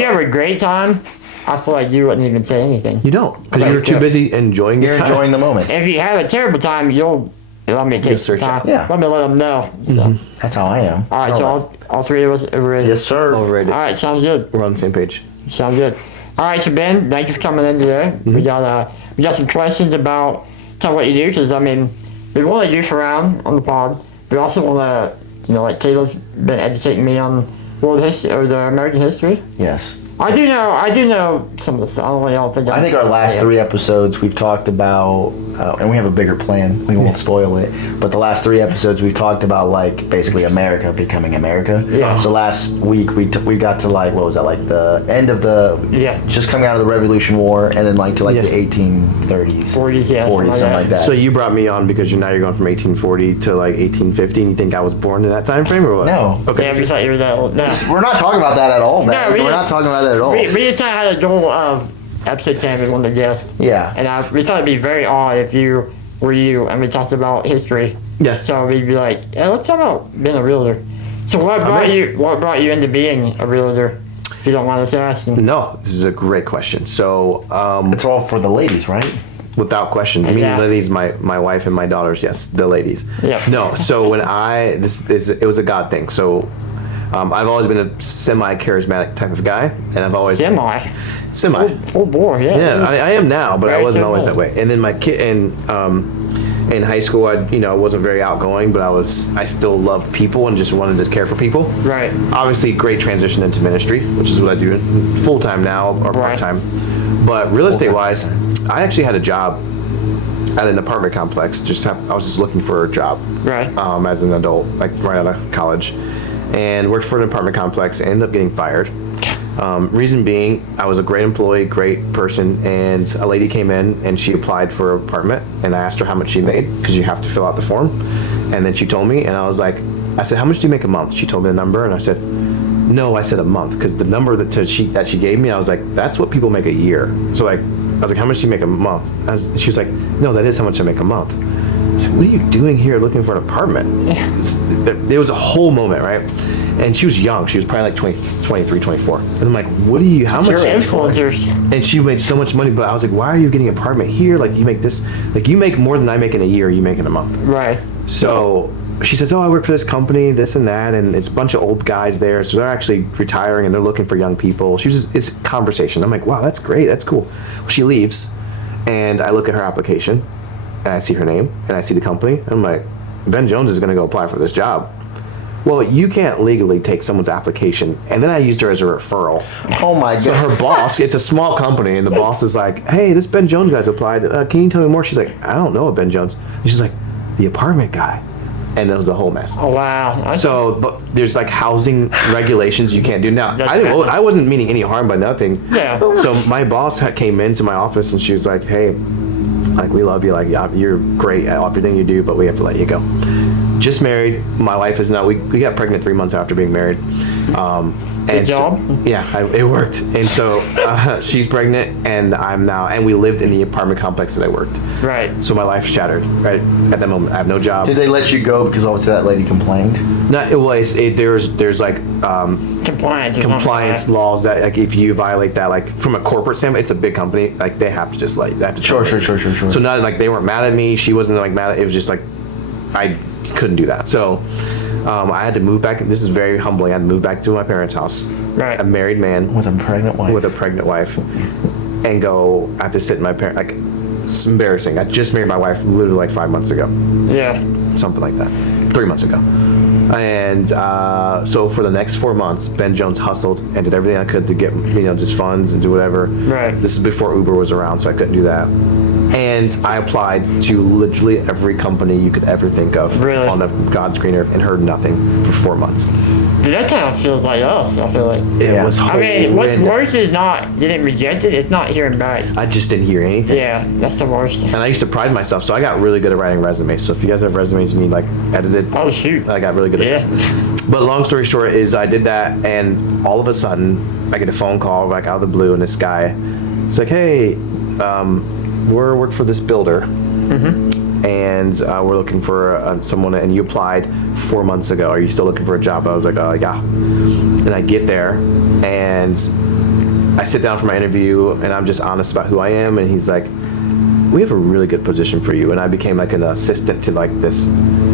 have a great time, I feel like you wouldn't even say anything. You don't, because you're too busy enjoying your time. You're enjoying the moment. If you have a terrible time, you'll let me take some time. Yeah. Let me let them know. So. That's how I am. All right, so all three of us overrated. Yes, sir. Overrated. All right, sounds good. We're on the same page. Sounds good. All right, so Ben, thank you for coming in today. We got some questions about kind of what you do, because I mean, we want to goof around on the pod. We also want to, like Caleb's been educating me on world history or the American history. Yes. I do know some of the stuff. I think our last 3 episodes we've talked about, and we have a bigger plan. We won't spoil it. But the last 3 episodes we've talked about, like, basically America becoming America. Yeah. So last week we got to, like, what was that, like the end of the just coming out of the Revolution War, and then like to like the 1830s, 40s, something like that. So you brought me on because you're going from 1840 to like 1850, and you think I was born in that time frame or what? No. Okay. Yeah, we thought you were that old. No. We're not talking about that at all, man. No, we're not talking about that at all. We just kind of had a goal of episode 10 with one of the guests. Yeah. And we thought it'd be very odd if you were you and we talked about history. Yeah. So we'd be like, yeah, let's talk about being a realtor. So what brought you into being a realtor, if you don't mind us asking? No, this is a great question. So it's all for the ladies, right? Without question. I mean, ladies, my wife and my daughters, yes, the ladies. Yeah. No, so when it was a God thing. So I've always been a semi-charismatic type of guy, and I've always semi full bore, yeah. Yeah, I am now, but I wasn't always that way. And then my kid in high school, I wasn't very outgoing, but I still loved people and just wanted to care for people. Right. Obviously, great transition into ministry, which is what I do full time now or part time. But real estate wise, I actually had a job at an apartment complex. I was just looking for a job. Right. As an adult, like right out of college. And worked for an apartment complex and ended up getting fired. Reason being, I was a great employee, great person, and a lady came in and she applied for an apartment, and I asked her how much she made, because you have to fill out the form. And then she told me, and I said, how much do you make a month? She told me the number, and I said, no, I said a month, because the number that she gave me, I was like, that's what people make a year. So I was like, how much do you make a month? She was like, no, that is how much I make a month. I said, what are you doing here looking for an apartment? It was a whole moment, right? And she was young. She was probably like 23, 24. And I'm like, what do you, how Your much? influencers. And she made so much money, but I was like, why are you getting an apartment here? Like, you make this, like, you make more than I make in a year, you make in a month. Right. So she says, oh, I work for this company, this and that, and it's a bunch of old guys there, so they're actually retiring and they're looking for young people. It's conversation. I'm like, wow, that's great, that's cool. Well, she leaves, and I look at her application, and I see her name, and I see the company, and I'm like, Ben Jones is going to go apply for this job. Well, you can't legally take someone's application, and then I used her as a referral. Oh my god. So her boss, it's a small company, and the boss is like, hey, this Ben Jones guy's applied. Can you tell me more? She's like, I don't know a Ben Jones. And she's like, the apartment guy. And it was a whole mess. Oh, wow. So, but there's like housing regulations you can't do. Now, That's I wasn't meaning any harm by nothing. Yeah. So my boss came into my office and she was like, hey, like, we love you. Like, you're great at everything you do, but we have to let you go. Just married. My wife is now, we got pregnant 3 months after being married. Good job. It worked. And so she's pregnant and I'm now, and we lived in the apartment complex that I worked. Right. So my life's shattered, right? At that moment, I have no job. Did they let you go because obviously that lady complained? No, it was, there's like compliance laws that, like, if you violate that, like, from a corporate standpoint, it's a big company, like, they have to just, like, they have to Sure. So not, like, they weren't mad at me, she wasn't, like, mad at, it was just, like, I couldn't do that. So I had to move back. This is very humbling. I had to move back to my parents' house. Right. A married man With a pregnant wife. with a pregnant wife, and go. I have to sit in my parent. Like, it's embarrassing. I just married my wife literally like 5 months ago, Yeah. something like that, 3 months ago. And so for the next 4 months, Ben Jones hustled and did everything I could to get, just funds and do whatever. Right. This is before Uber was around, so I couldn't do that. And I applied to literally every company you could ever think of Really? on the God's green earth and heard nothing for 4 months. Dude, that kind of feels like us, I feel like. It Yeah. was I mean, what's horrendous. worse is not getting rejected, it's not hearing back. I just didn't hear anything. Yeah, that's the worst. And I used to pride myself, so I got really good at writing resumes. So if you guys have resumes you need, like, edited, Oh, shoot. I got really good at Yeah. that. But long story short is I did that, and all of a sudden I get a phone call, like, out of the blue, and this guy, it's like, hey, we're working for this builder, and we're looking for someone, and you applied 4 months ago. Are you still looking for a job? I was like, yeah. And I get there, and I sit down for my interview, and I'm just honest about who I am, and he's like, we have a really good position for you. And I became like an assistant to like this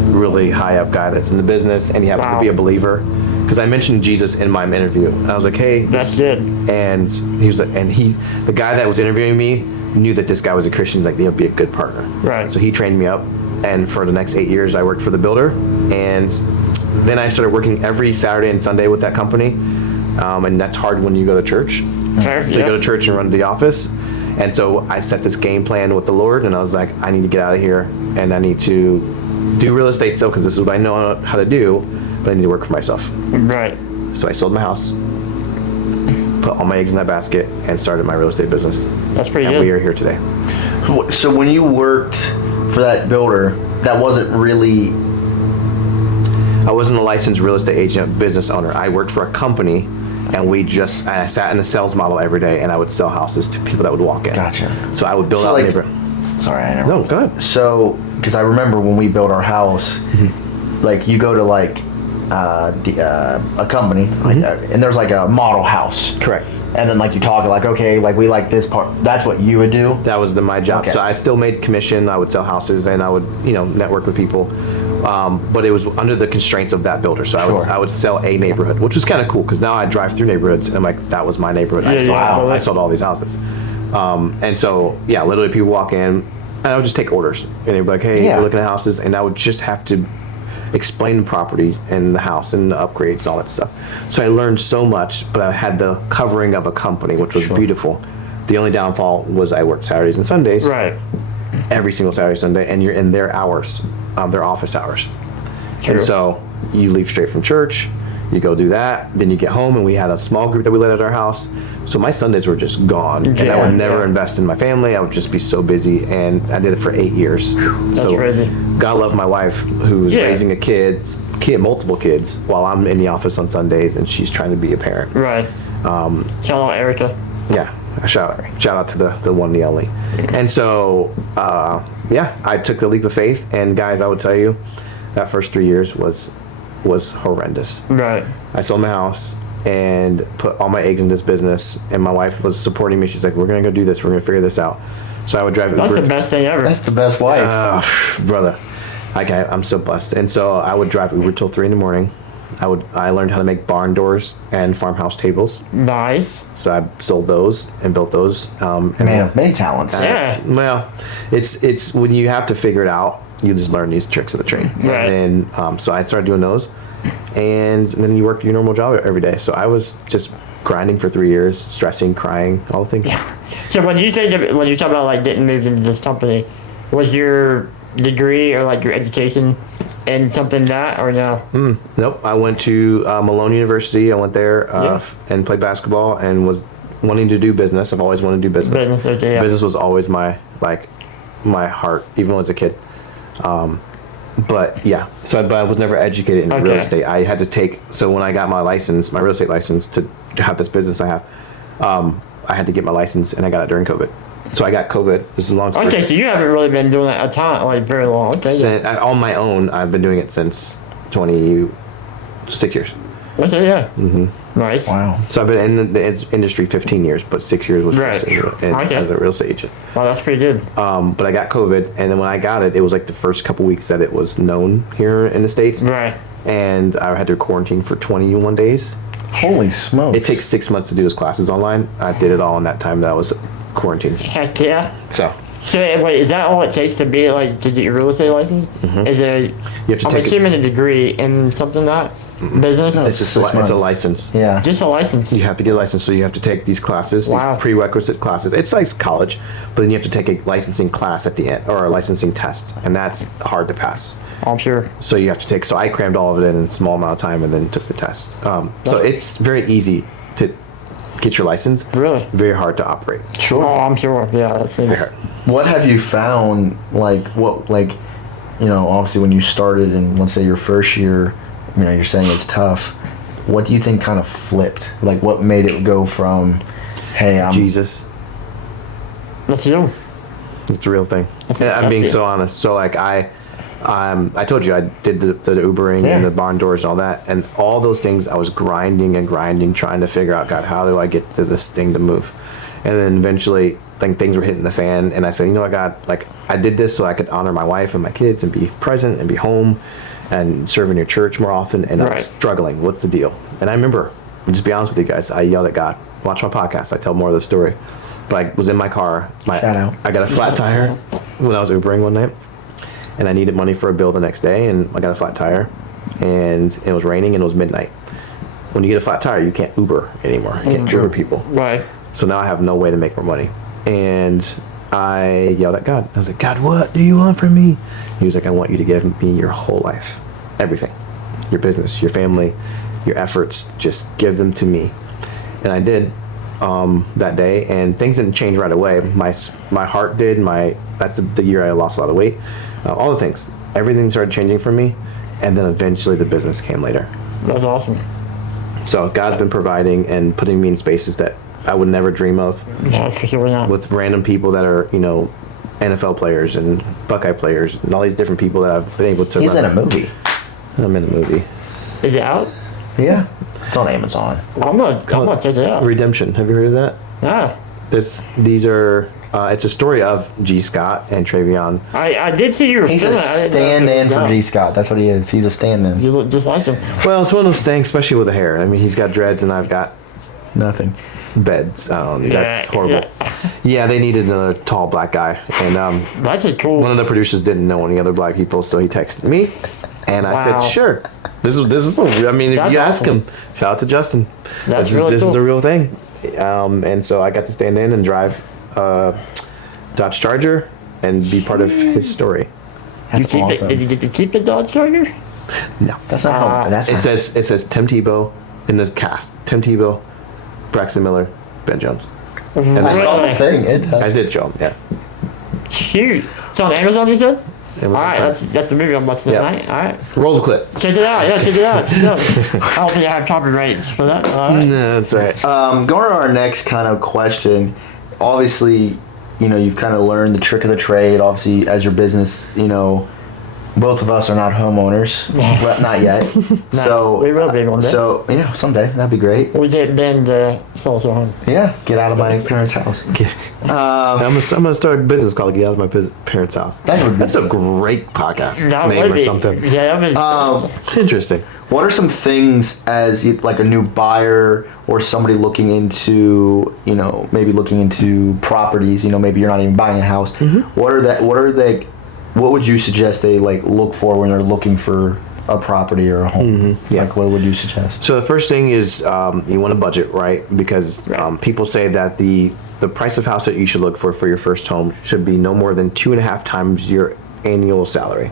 really high up guy that's in the business, and he happens to be a believer. Because I mentioned Jesus in my interview, and I was like, hey, That's good. And he was like, the guy that was interviewing me knew that this guy was a Christian, like, they'll be a good partner. Right. So he trained me up, and for the next 8 years, I worked for the builder, and then I started working every Saturday and Sunday with that company, and that's hard when you go to church. Fair, So you go to church and run the office, and so I set this game plan with the Lord, and I was like, I need to get out of here, and I need to do real estate still, because this is what I know how to do, but I need to work for myself. Right. So I sold my house, put all my eggs in that basket, and started my real estate business. That's pretty And good. we are here today. So when you worked for that builder, that wasn't really. I wasn't a licensed real estate agent, business owner. I worked for a company, and I sat in a sales model every day, and I would sell houses to people that would walk in. Gotcha. So I would build So, out like- neighborhood. Sorry, I never. No, go ahead. So, because I remember when we built our house, like you go to like a company, like, and there's like a model house. Correct. And then like you talk like, okay, like we like this part. That's what you would do. That was my job. Okay. So I still made commission. I would sell houses, and I would, network with people. But it was under the constraints of that builder. So Sure. I would sell a neighborhood, which was kind of cool because now I drive through neighborhoods, and I'm like, that was my neighborhood. I sold all these houses. And so, yeah, literally people walk in, and I would just take orders. And they'd be like, hey, Yeah. we're looking at houses. And I would just have to explain the properties and the house and the upgrades and all that stuff. So I learned so much, but I had the covering of a company, which was beautiful. The only downfall was I worked Saturdays and Sundays. Right. Every single Saturday, Sunday, and you're in their hours, their office hours. True. And so you leave straight from church, you go do that, then you get home, and we had a small group that we let at our house. So my Sundays were just gone, and I would never invest in my family. I would just be so busy, and I did it for 8 years. So crazy. God love my wife, who's raising multiple kids, while I'm in the office on Sundays, and she's trying to be a parent. Right. Shout out Erica. Yeah, shout out to the one and the only. And so, I took the leap of faith. And guys, I would tell you, that first 3 years was was horrendous. Right. I sold my house and put all my eggs in this business, and my wife was supporting me. She's like, we're going to go do this. We're going to figure this out. So I would drive That's Uber. the best thing ever. That's the best wife. Brother. I'm so blessed. And so I would drive Uber till 3 a.m. I learned how to make barn doors and farmhouse tables. Nice. So I sold those and built those. Man of many talents. Yeah. Well, it's when you have to figure it out, you just learn these tricks of the trade. Right. And then, so I started doing those, and then you work your normal job every day. So I was just grinding for 3 years, stressing, crying, all the things. So when you talk about like getting moved into this company, was your degree or like your education in something that or no? Nope. I went to Malone University. I went there and played basketball and was wanting to do business. I've always wanted to do business. Okay, yeah. Business was always my heart, even when I was a kid. But yeah, but I was never educated in real estate. I had to take, so when I got my license, my real estate license to have this business I have, I had to get my license, and I got it during COVID. So I got COVID. This is a long story. Okay, so you haven't really been doing that a ton, like very long. Okay, On my own, I've been doing it since 26 years. Okay, yeah. Mm-hmm. Nice. Wow. So I've been in the industry 15 years, but 6 years was just as a real estate agent. Wow, that's pretty good. But I got COVID, and then when I got it, it was like the first couple weeks that it was known here in the States. Right. And I had to quarantine for 21 days. Holy smokes. It takes 6 months to do his classes online. I did it all in that time that I was quarantined. Heck yeah. So wait, is that all it takes to be like to get your real estate license? Mm-hmm. Is there? You have to I'm assuming a degree in something that business. No, it's a license. Yeah. Just a license. You have to get a license, so you have to take these classes, Wow. these prerequisite classes. It's like college, but then you have to take a licensing class at the end, or a licensing test, and that's hard to pass. I'm sure. So you have to take. So I crammed all of it in a small amount of time, and then took the test. So it's very easy to get your license. Really? Very hard to operate. Sure. Oh, I'm sure. Yeah, that's it. Very hard. What have you found, obviously when you started in, let's say, your first year, you're saying it's tough. What do you think kind of flipped? Like, what made it go from, hey, I'm... Jesus. That's you. It's a real thing. I'm being so honest. So, like, I told you I did the Ubering and the barn doors and all that, and all those things I was grinding, trying to figure out, God, how do I get to this thing to move? And then eventually, like, things were hitting the fan, and I said, you know what, God, like, I did this so I could honor my wife and my kids and be present and be home and serve in your church more often, and I was struggling. What's the deal? And I remember, I'll just be honest with you guys, I yelled at God. Watch my podcast. I tell more of the story. But I was in my car. Shout out. I got a flat tire when I was Ubering one night, and I needed money for a bill the next day, and I got a flat tire, and it was raining, and it was midnight. When you get a flat tire, you can't Uber anymore. You can't Uber people. Right. So now I have no way to make more money. And I yelled at God. I was like, God, what do you want from me? He was like, I want you to give me your whole life. Everything. Your business, your family, your efforts. Just give them to me. And I did that day. And things didn't change right away. My heart did. That's the year I lost a lot of weight. All the things. Everything started changing for me. And then eventually the business came later. That's awesome. So God's been providing and putting me in spaces that I would never dream of. Yeah, for sure not. With random people that are, NFL players and Buckeye players and all these different people that I've been able to He's in a movie. I'm in a movie. Is it out? Yeah. It's on Amazon. I'm gonna check it out. Redemption. Have you heard of that? Yeah. It's a story of G. Scott and Travion. I did see you were He's a filming it. stand-in for G. Scott. That's what he is. He's a stand-in. You look just like him. Well, it's one of those things, especially with the hair. I mean, he's got dreads and I've got Nothing. beds. That's horrible. Yeah, they needed another tall black guy, and That's a cool. one of the producers didn't know any other black people, so he texted me, and I said, "Sure, this is. I mean, if That's you ask awesome. him, shout out to Justin. That's this really is cool. a real thing." And so I got to stand in and drive Dodge Charger and be part of his story. That's awesome. Did you get to keep the Dodge Charger? No, That's not how. That's it not, says Tim Tebow in the cast. Tim Tebow, Braxton Miller, Ben Jones. I saw the thing. It does. I did show him. Yeah. Shoot. It's on Amazon, you said? Amazon Alright, Prime. that's the movie I'm watching Yeah. tonight. Alright. Roll the clip. Check it out. Yeah, check it out. Check it out. I don't think I have copyrights for that. Alright. No, that's right. Going to our next kind of question. Obviously, you've kind of learned the trick of the trade. Obviously, as your business, both of us are not homeowners. Well, not yet. So we will be one day. So yeah, someday that'd be great. We get Ben to sell us a home. Yeah, get out of my parents' house. I'm gonna start a business called "Get Out of My Parents' House." That's a great podcast That name would or be. something. Yeah, that would be. Interesting. What are some things as like a new buyer or somebody looking into, maybe looking into properties, maybe you're not even buying a house. What would you suggest they like look for when they're looking for a property or a home? Yeah. Like what would you suggest? So the first thing is you want a budget, right? Because people say that the price of house that you should look for your first home should be no more than 2.5 times your annual salary.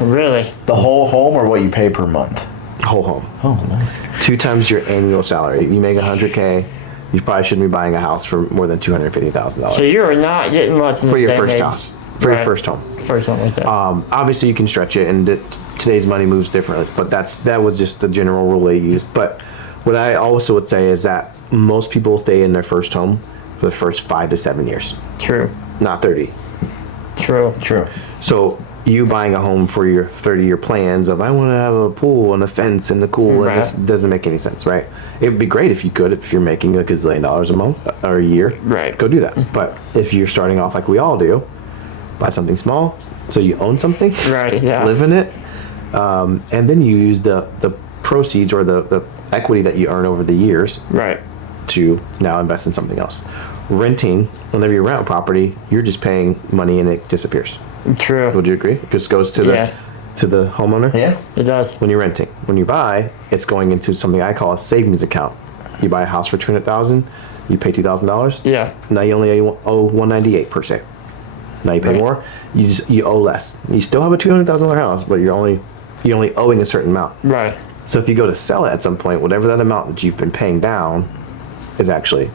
Really? The whole home or what you pay per month? Whole home. Oh, Lord. 2 times your annual salary. You make $100K, you probably shouldn't be buying a house for more than $250,000. So you're not getting much in for the your day first and age. house. For your first home. First home like that. Obviously, you can stretch it, and today's money moves differently. But that was just the general rule they used. But what I also would say is that most people stay in their first home for the first 5 to 7 years, True. not 30. True. So you buying a home for your 30-year plans of I want to have a pool and a fence and the cool, Right. and this doesn't make any sense, right? It would be great if you could, if you're making a gazillion dollars a month or a year, Right. go do that. But if you're starting off like we all do, buy something small so you own something, Right, yeah. live in it, and then you use the proceeds or the equity that you earn over the years Right. to now invest in something else. Renting, whenever you rent a property, you're just paying money and it disappears. True. Would you agree? It just goes to Yeah. the homeowner. Yeah. It does. When you're renting, when you buy, it's going into something I call a savings account. You buy a house for $200,000, you pay $2,000. Yeah. Now you only owe $198 per se. Now you pay Right. more. You owe less. You still have a $200,000 house, but you're only owing a certain amount. Right. So if you go to sell it at some point, whatever that amount that you've been paying down is actually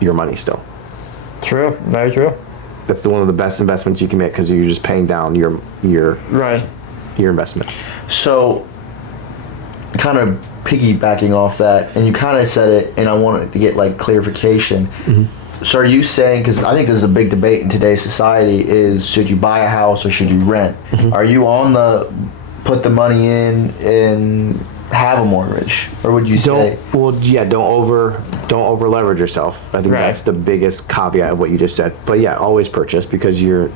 your money still. True. Very true. That's one of the best investments you can make because you're just paying down your Right. investment. So, kind of piggybacking off that, and you kind of said it, and I wanted to get like clarification. So, are you saying, because I think this is a big debate in today's society, is should you buy a house or should you rent? Are you on the put the money in and have a mortgage, or would you say? Don't over leverage yourself. I think Right. that's the biggest caveat of what you just said. But yeah, always purchase because you're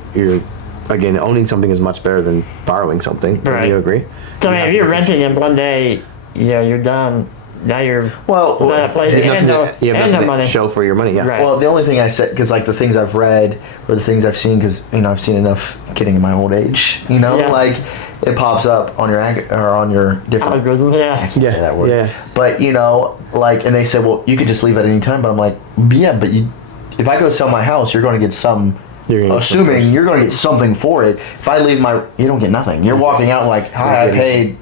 again owning something is much better than borrowing something. Right. Do you agree? So I mean, if you're renting and one day, you're done. Now you're Well, without a place You have and nothing no, and no to money. show for your money. Yeah. Right. Well, the only thing I said, because like the things I've read or the things I've seen, because I've seen enough getting in my old age. Yeah. Like it pops up on your or on your different. Algorithm, I yeah. can't say that word. Yeah. But like, and they said, well, you could just leave at any time. But I'm like, yeah, but if I go sell my house, you're going to get some. You're gonna get some Assuming first. you're going to get something for it. If I leave you don't get nothing. You're walking out like, hi, I paid,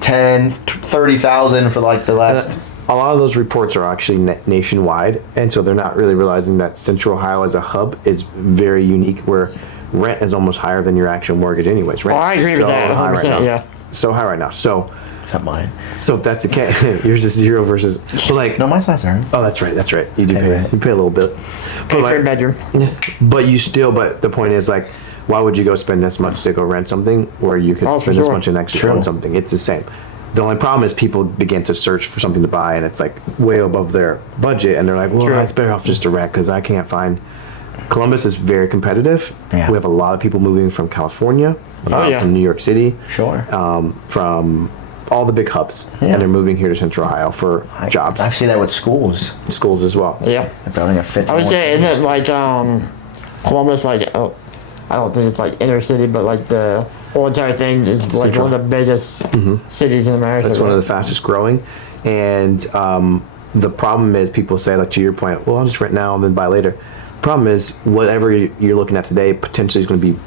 10, 30,000 for like the last. A lot of those reports are actually nationwide, and so they're not really realizing that Central Ohio as a hub is very unique, where rent is almost higher than your actual mortgage anyways. Rent Oh, I agree with that, high 100%, now. yeah. So high right now. So Is that mine? if that's the case, yours is 0 versus but like. No, mine's not there. Oh, that's right. You do Pay pay. rent. You pay a little bit. Pay But for a like, bedroom. but you still. But the point is like, why would you go spend this much to go rent something where you could Oh, for spend this sure. much and actually True. own something? It's the same. The only problem is people begin to search for something to buy and it's like way above their budget, and they're like, well, True. it's better off just to rent because I can't find. Columbus is very competitive. Yeah. We have a lot of people moving from California, Oh, yeah. from New York City, Sure. from all the big hubs, Yeah. and they're moving here to Central Ohio for jobs, I've seen that with schools. schools as well. Yeah. They're building a fifth. I would one. say, isn't it like Columbus, like, I don't think it's like inner city, but like the whole entire thing is like Central. one of the biggest cities in America. That's one of the fastest growing, and the problem is people say, like to your point, well, I'll just rent now and then buy later. Problem is, whatever you're looking at today potentially is going to be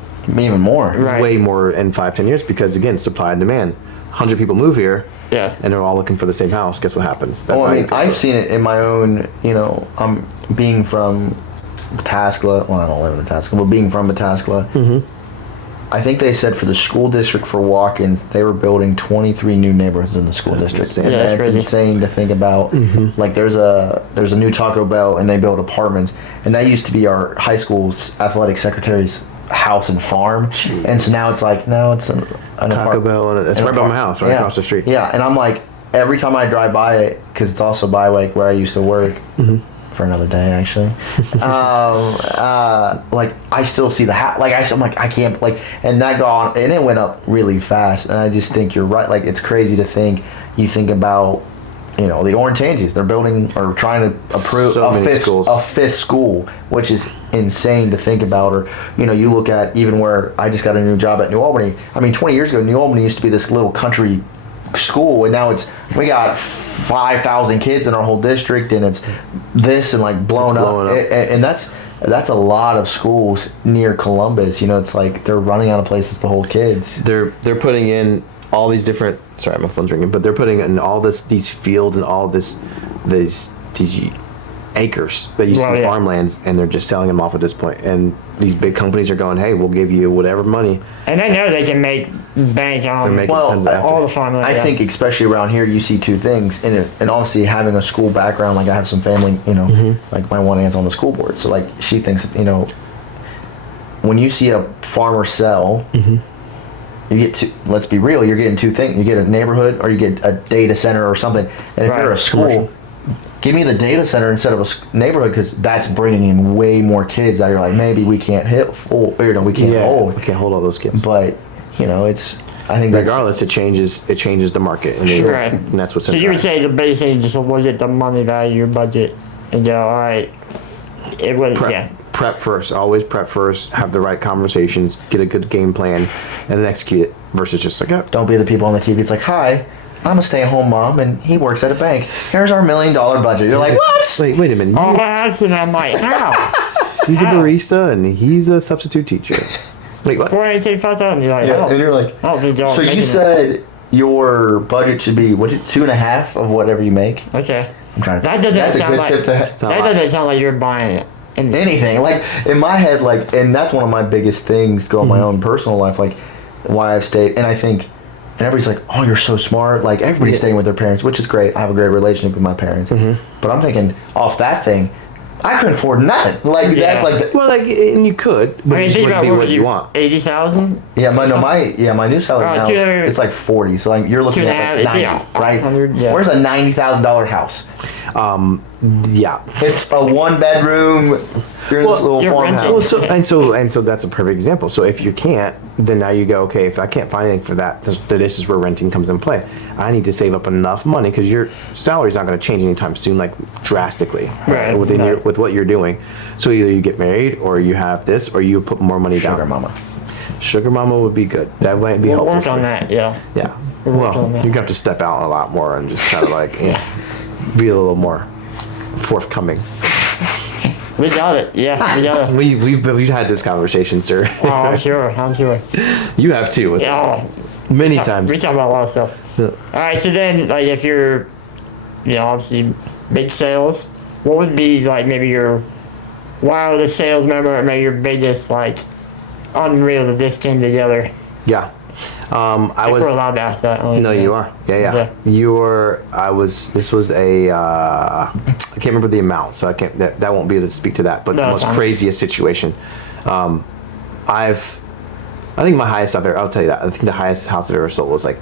even more. Right. way more in 5-10 years because again, supply and demand. 100 people move here, Yeah. and they're all looking for the same house. Guess what happens? That Well, I value mean, goes I've up. seen it in my own, I'm being from Pataskala. Well, I don't live in Pataskala, but being from Pataskala, I think they said for the school district for walk-ins, they were building 23 new neighborhoods in the school district. insane. And Yeah, that's that's crazy. insane to think about. Like there's a new Taco Bell, and they build apartments, and that used to be our high school's athletic secretary's house and farm. Jeez. And so now it's like, no, it's an Taco Bell. It's right by my house, right across the street. Yeah, and I'm like, every time I drive by it, because it's also by like where I used to work for another day actually. Like I still see the house. Like I'm like I can't like, and that gone and it went up really fast. And I just think you're right. Like it's crazy to think you think about. You know, the Orange Changes, they're building or trying to approve So many schools. a fifth school, which is insane to think about. Or, you know, you look at even where I just got a new job at New Albany. I mean, 20 years ago, New Albany used to be this little country school, and now we got 5,000 kids in our whole district, and it's this and like blown up. And that's a lot of schools near Columbus. You know, it's like they're running out of places to hold kids. They're putting in all these different. Sorry, my phone's ringing. But they're putting in all these fields and all these acres that used to be farmlands, and they're just selling them off at this point. And these big companies are going, "Hey, we'll give you whatever money." And I know they can make bank on all the farmland. I think especially around here, you see two things, and obviously having a school background. Like I have some family, you know, like my one aunt's on the school board, so like she thinks, you know, when you see a farmer sell. You get to, let's be real, you're getting two things. You get a neighborhood or you get a data center or something. And if you're a school, give me the data center instead of a neighborhood, because that's bringing in way more kids that you're like, maybe we can't hit full, or, you know, we can't hold. We can't hold all those kids. But, you know, it's, I think that's... Regardless, it changes the market. And, and that's what's so you would say the biggest thing just was it the money value, your budget, and go, all right, it was, Prep first. Always prep first. Have the right conversations. Get a good game plan, and then execute it. Versus just like, oh. Don't be the people on the TV. It's like, hi, I'm a stay-at-home mom, and he works at a bank. Here's our $1 million budget. You're like, what? Wait a minute. Oh, that's in my mind. How? She's a barista, and he's a substitute teacher. Wait, what? $485,000. You're like, and you're like, I don't think so you said your budget should be 2.5 of whatever you make. Okay. I'm trying to. That doesn't that's sound a good like. tip to. That doesn't sound like you're buying it. Anything like in my head, like, and that's one of my biggest things go in my own personal life, like why I've stayed. And I think, and everybody's like, oh, you're so smart. Like everybody's staying with their parents, which is great. I have a great relationship with my parents. But I'm thinking off that thing, I couldn't afford nothing. Like that, like well, like, and you could, but it just wouldn't be what you want. 80,000. Yeah, my new salary now it's like 40. So like you're looking at like 90, right? Where's a $90,000 house? Yeah, it's a 1-bedroom. You're in this little farmhouse. Well, so that's a perfect example. So if you can't, then now you go, okay, if I can't find anything for that, this is where renting comes in play. I need to save up enough money, because your salary's not going to change anytime soon, like drastically, with what you're doing. So either you get married, or you have this, or you put more money down. Sugar mama would be good. That might be helpful. Work on that, yeah. Yeah. Well, you're gonna have to step out a lot more and just kind of like be a little more forthcoming. We got it. Yeah, we got it. We've had this conversation, sir. Oh, I'm sure. You have too. Many times. We talk about a lot of stuff. Yeah. All right. So then, like, if you're, obviously big sales, what would be like maybe your wildest sales member, or maybe your biggest like unreal that this came together? Yeah. We're allowed to ask that. No, you are. Yeah. This was a. I can't remember the amount, so I can't. That won't be able to speak to that. But the most craziest situation. I think my highest I've ever. I'll tell you that. I think the highest house I've ever sold was like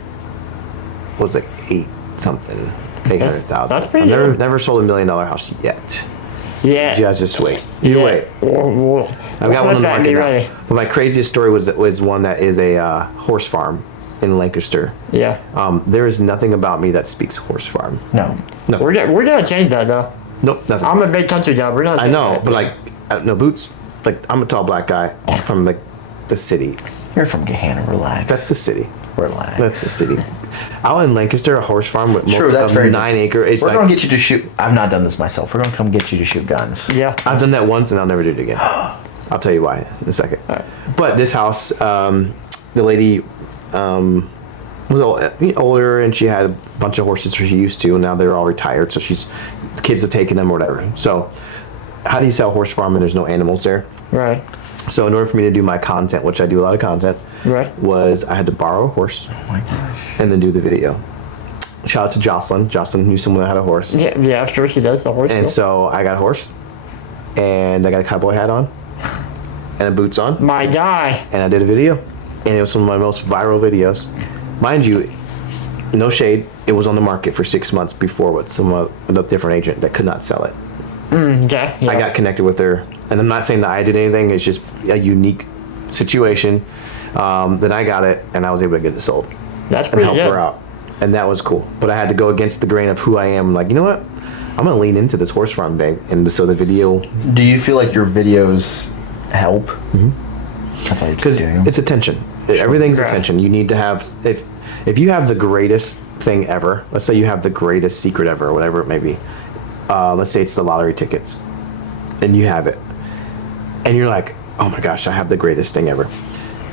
800,000. That's pretty. I've never sold $1 million house yet. Yeah. Just wait. You wait. I've got one in the market now. But my craziest story was one that is a horse farm in Lancaster. Yeah. There is nothing about me that speaks horse farm. No. Nothing. We're gonna change that though. Nope. Nothing. I'm a big country guy. We're gonna. I know, but like, no boots. Like, I'm a tall black guy from like the city. You're from Gahanna. Relax. That's the city. Relax. That's the city. Out in Lancaster, a horse farm with that's very 9 acre. We're gonna get you to shoot. I've not done this myself. We're gonna come get you to shoot guns. Yeah. I've done that once, and I'll never do it again. I'll tell you why in a second. Right. But this house, the lady was older, and she had a bunch of horses she used to, and now they're all retired. So the kids have taken them or whatever. So how do you sell horse farm and there's no animals there? Right. So in order for me to do my content, which I do a lot of content, was I had to borrow a horse and then do the video. Shout out to Jocelyn. Jocelyn knew someone that had a horse. Yeah, sure she does, the horse. And so I got a horse, and I got a cowboy hat on, and boots on, My guy. and I did a video, and it was some of my most viral videos. Mind you, no shade, it was on the market for 6 months before with a different agent that could not sell it. Okay. Yeah. I got connected with her, and I'm not saying that I did anything. It's just a unique situation. Then I got it, and I was able to get it sold That's and pretty help good. her out, and that was cool. But I had to go against the grain of who I am. Like, you know what? I'm gonna lean into this horse farm thing, and so the video. Do you feel like your videos help? Because it's attention. Everything's Right. attention. You need to have if you have the greatest thing ever. Let's say you have the greatest secret ever, or whatever it may be. Let's say it's the lottery tickets, and you have it, and you're like, oh my gosh, I have the greatest thing ever,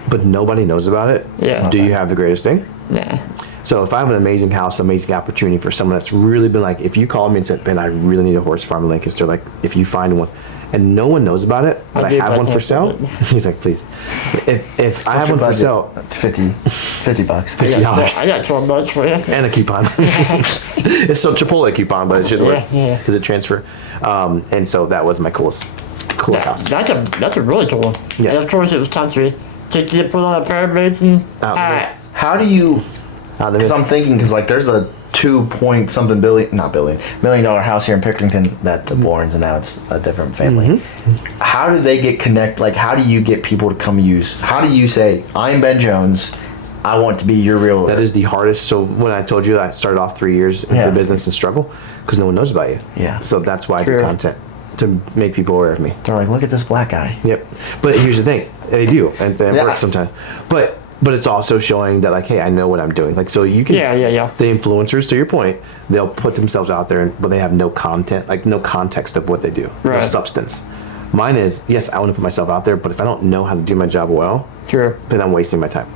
but nobody knows about it. Yeah. Do you have the greatest thing? Yeah. So if I have an amazing house, amazing opportunity for someone that's really been like, if you called me and said, Ben, I really need a horse farm in Lancaster, like if you find one, and no one knows about it, but I do, have but one I for can't sale. afford He's like, please. If I have one for sale, $50 $50. I got, $50. I got 12 bucks for you. and a coupon. It's still Chipotle coupon, but it should work Yeah. because it transfer. And so that was my coolest house. That's a really cool one. Yeah. And of course it was country. Took you to put on a pair of boots and hat. How do you? Because I'm thinking, because like there's a $2 million house here in Pickerington that the Warrens, and now it's a different family. How do they get connect? Like, how do you get people to come use? How do you say, I'm Ben Jones, I want to be your realtor? That is the hardest. So when I told you that I started off 3 years into the business and struggle, because no one knows about you. Yeah. So that's why I True. do content, to make people aware of me. They're like, look at this black guy. Yep. But here's the thing, they do, and it Yeah. works sometimes. But it's also showing that, like, hey, I know what I'm doing. Like, so you can. Yeah. The influencers, to your point, they'll put themselves out there, but they have no content, like no context of what they do, no Right. substance. Mine is, yes, I want to put myself out there, but if I don't know how to do my job well, True. then I'm wasting my time.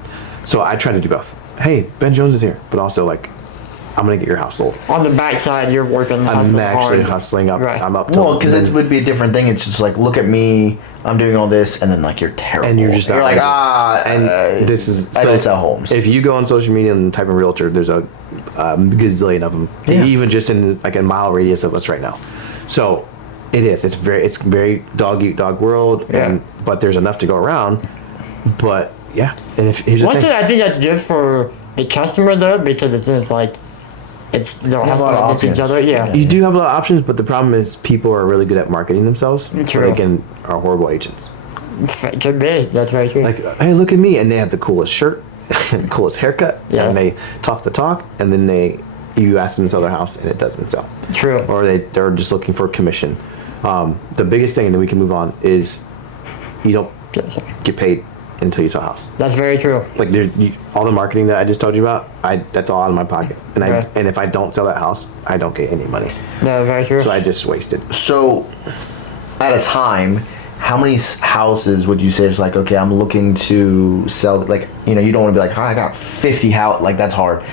So I try to do both. Hey, Ben Jones is here, but also like, I'm gonna get your house sold. On the backside, you're working. I'm hustling actually hard. hustling up. Right. I'm up. To Well, because it would be a different thing. It's just like, look at me, I'm doing all this, and then like you're terrible. And you're just not like, like and this is. I don't sell homes. If you go on social media and type in realtor, there's a gazillion of them, Yeah. even just in like a mile radius of us right now. So it is. It's very dog eat dog world, Yeah. but there's enough to go around. But yeah, and if here's the One thing. thing I think that's good for the customer though, because it's like they'll have a lot of to each options. other. Yeah. You do have a lot of options, but the problem is people are really good at marketing themselves. True. But again, are horrible agents. It could be. That's very true. Like, hey, look at me, and they have the coolest shirt, coolest haircut, Yeah. and they talk the talk, and then you ask them to sell their house, and it doesn't sell. True. Or they're just looking for commission. The biggest thing, and then we can move on, is you don't get paid until you sell a house. That's very true. Like all the marketing that I just told you about, that's all out of my pocket, and Right. and if I don't sell that house, I don't get any money. No, very true. So I just wasted. So, at a time, how many houses would you say is like, okay, I'm looking to sell? Like, you don't want to be like, oh, I got 50 house. Like, that's hard.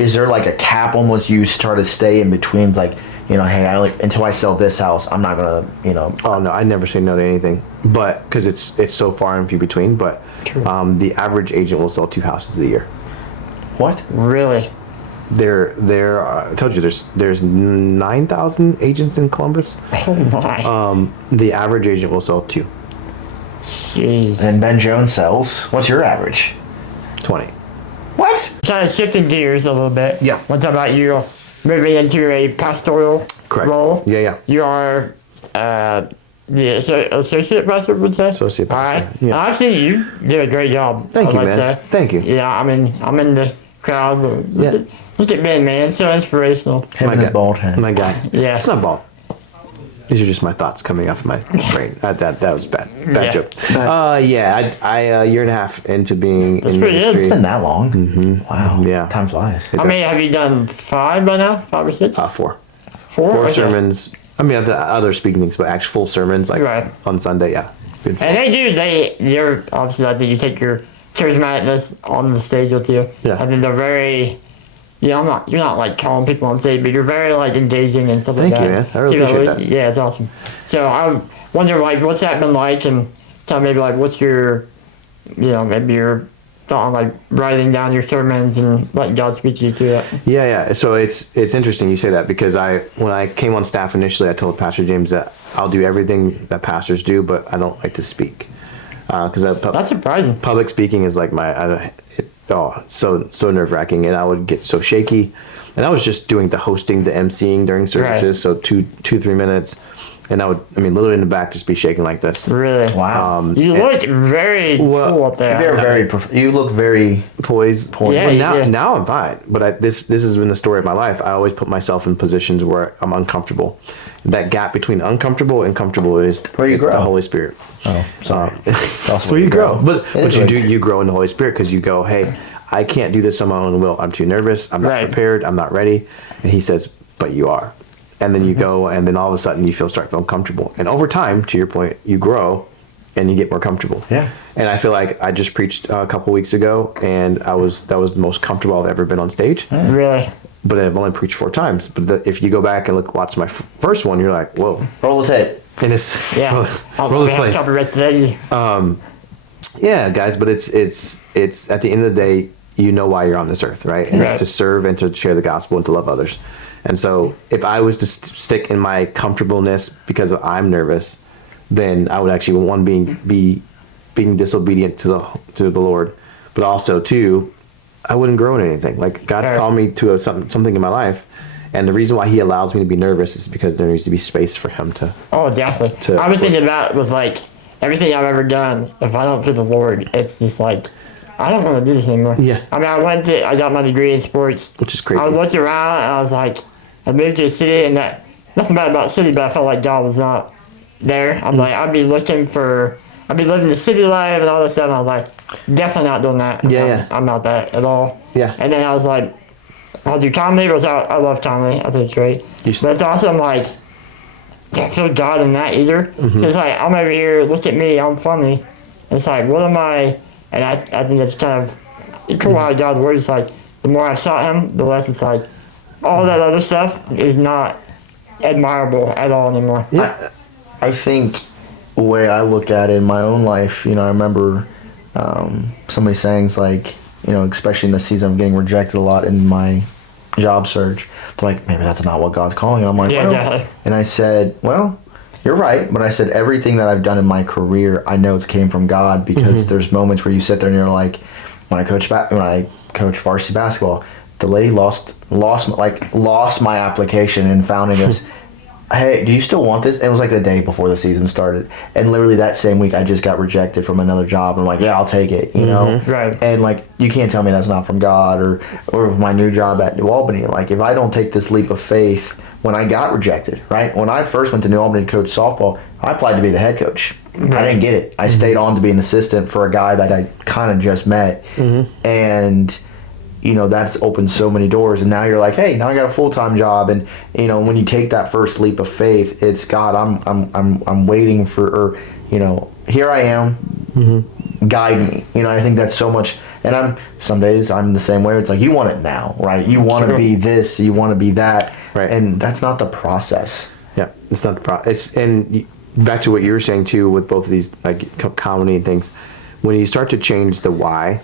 Is there like a cap almost you try to stay in between, like, hey, until I sell this house, I'm not gonna, Oh no, I never say no to anything, but because it's so far and few between. But True. The average agent will sell 2 houses a year. What? Really? I told you there's 9,000 agents in Columbus. Oh my. The average agent will sell 2. Jeez. And Ben Jones sells. What's your average? 20. What? Kind of shifting gears a little bit. Yeah. What's about you moving into a pastoral Correct. role? Yeah. You are the associate pastor, would say. Associate pastor, All right. yeah. I've seen you do a great job. Thank I you, might man. say. Thank you. Yeah, I'm in the crowd. Yeah. Look at Ben, man. So inspirational. Him and his bald head. My guy. Yeah. It's not bald. These are just my thoughts coming off my brain. That was bad. Bad Yeah. joke. I a year and a half into being That's in pretty good. ministry. It's been that long. Mm-hmm. Wow. Yeah. Time flies. How many have you done? 5 by now? 5 or 6? 4. 4? 4 Okay. sermons. I mean, I've done other speaking things, but actual full sermons, like Right. on Sunday, yeah. Been full. And they're obviously, I think you take your charismaticness on the stage with you. Yeah. I think they're very, you're not like calling people on stage, but you're very like engaging and stuff Thank like you, that. man. I really appreciate that. Yeah, it's awesome. So I wonder, like, what's that been like, and tell me, maybe, like, what's your, maybe your thought on, like, writing down your sermons and letting God speak to you through it. Yeah. So it's interesting you say that, because when I came on staff initially, I told Pastor James that I'll do everything that pastors do, but I don't like to speak. because That's surprising. public speaking is like so nerve wracking, and I would get so shaky. And I was just doing the hosting, the emceeing during services, Right. so 2-3 minutes, and literally in the back just be shaking like this. Really? Wow. You look very cool up there. You look very Poised. Yeah, Well, you do. now I'm fine, but this has been the story of my life. I always put myself in positions where I'm uncomfortable. That gap between uncomfortable and comfortable is where you is grow. the Holy Spirit. Oh, sorry. That's where you grow. But It is you grow in the Holy Spirit because you go, hey, I can't do this on my own will. I'm too nervous. I'm not Right. prepared. I'm not ready. And he says, but you are. And then you go, and then all of a sudden you start feeling comfortable. And over time, to your point, you grow and you get more comfortable. Yeah. And I feel like I just preached a couple weeks ago, and that was the most comfortable I've ever been on stage. Really? But I've only preached 4 times. But if you go back and watch my first one, you're like, whoa. Roll the tape. And it's Yeah. roll the place. Copyright today. Yeah, guys, but it's at the end of the day, you know why you're on this earth, right? And Right. it's to serve and to share the gospel and to love others. And so if I was to stick in my comfortableness because I'm nervous, then I would actually be being disobedient to the Lord, but also too, I wouldn't grow in anything. Like God's Right. called me to something in my life, and the reason why He allows me to be nervous is because there needs to be space for Him to. Oh, definitely. To- I was thinking about was like everything I've ever done. If I don't feel the Lord, it's just like I don't want to do this anymore. Yeah. I mean, I got my degree in sports, Which is crazy. I looked around and I was like, I moved to a city, and that nothing bad about the city, but I felt like God was not there. I'm like, I'd be living the city life and all this stuff. And I was like, definitely not doing that. Yeah. I'm not that at all. Yeah. And then I was like, I'll do comedy, which I love comedy. I think it's great. But it's also, I'm like, can't feel God in that either. Mm-hmm. So it's like, I'm over here, look at me, I'm funny. And it's like, what am I? And I think it's kind of cool how God's word is like, the more I've sought Him, the less it's like, all that other stuff is not admirable at all anymore. Yeah. I think the way I look at it in my own life, I remember somebody saying like, especially in the season of getting rejected a lot in my job search, they're like, maybe that's not what God's calling. And I'm like, Yeah, well, definitely. and I said, well, you're right. But I said, everything that I've done in my career, I know it's came from God, because there's moments where you sit there and you're like, when I coach varsity basketball, the lady lost my application and found it and goes, hey, do you still want this? And it was like the day before the season started. And literally that same week, I just got rejected from another job. I'm like, yeah, I'll take it, Right. And like, you can't tell me that's not from God, or my new job at New Albany. Like, if I don't take this leap of faith when I got rejected, right? When I first went to New Albany to coach softball, I applied to be the head coach. I didn't get it. I stayed on to be an assistant for a guy that I kind of just met. And that's opened so many doors, and now you're like, hey, now I got a full-time job. And when you take that first leap of faith, it's God, I'm waiting for, or here I am, guide me. I think that's so much. And some days I'm the same way. It's like, you want it now, right? You want to be this, you want to be that, Right. And that's not the process. Yeah, it's not the process. And back to what you were saying too, with both of these like comedy and things, when you start to change the why,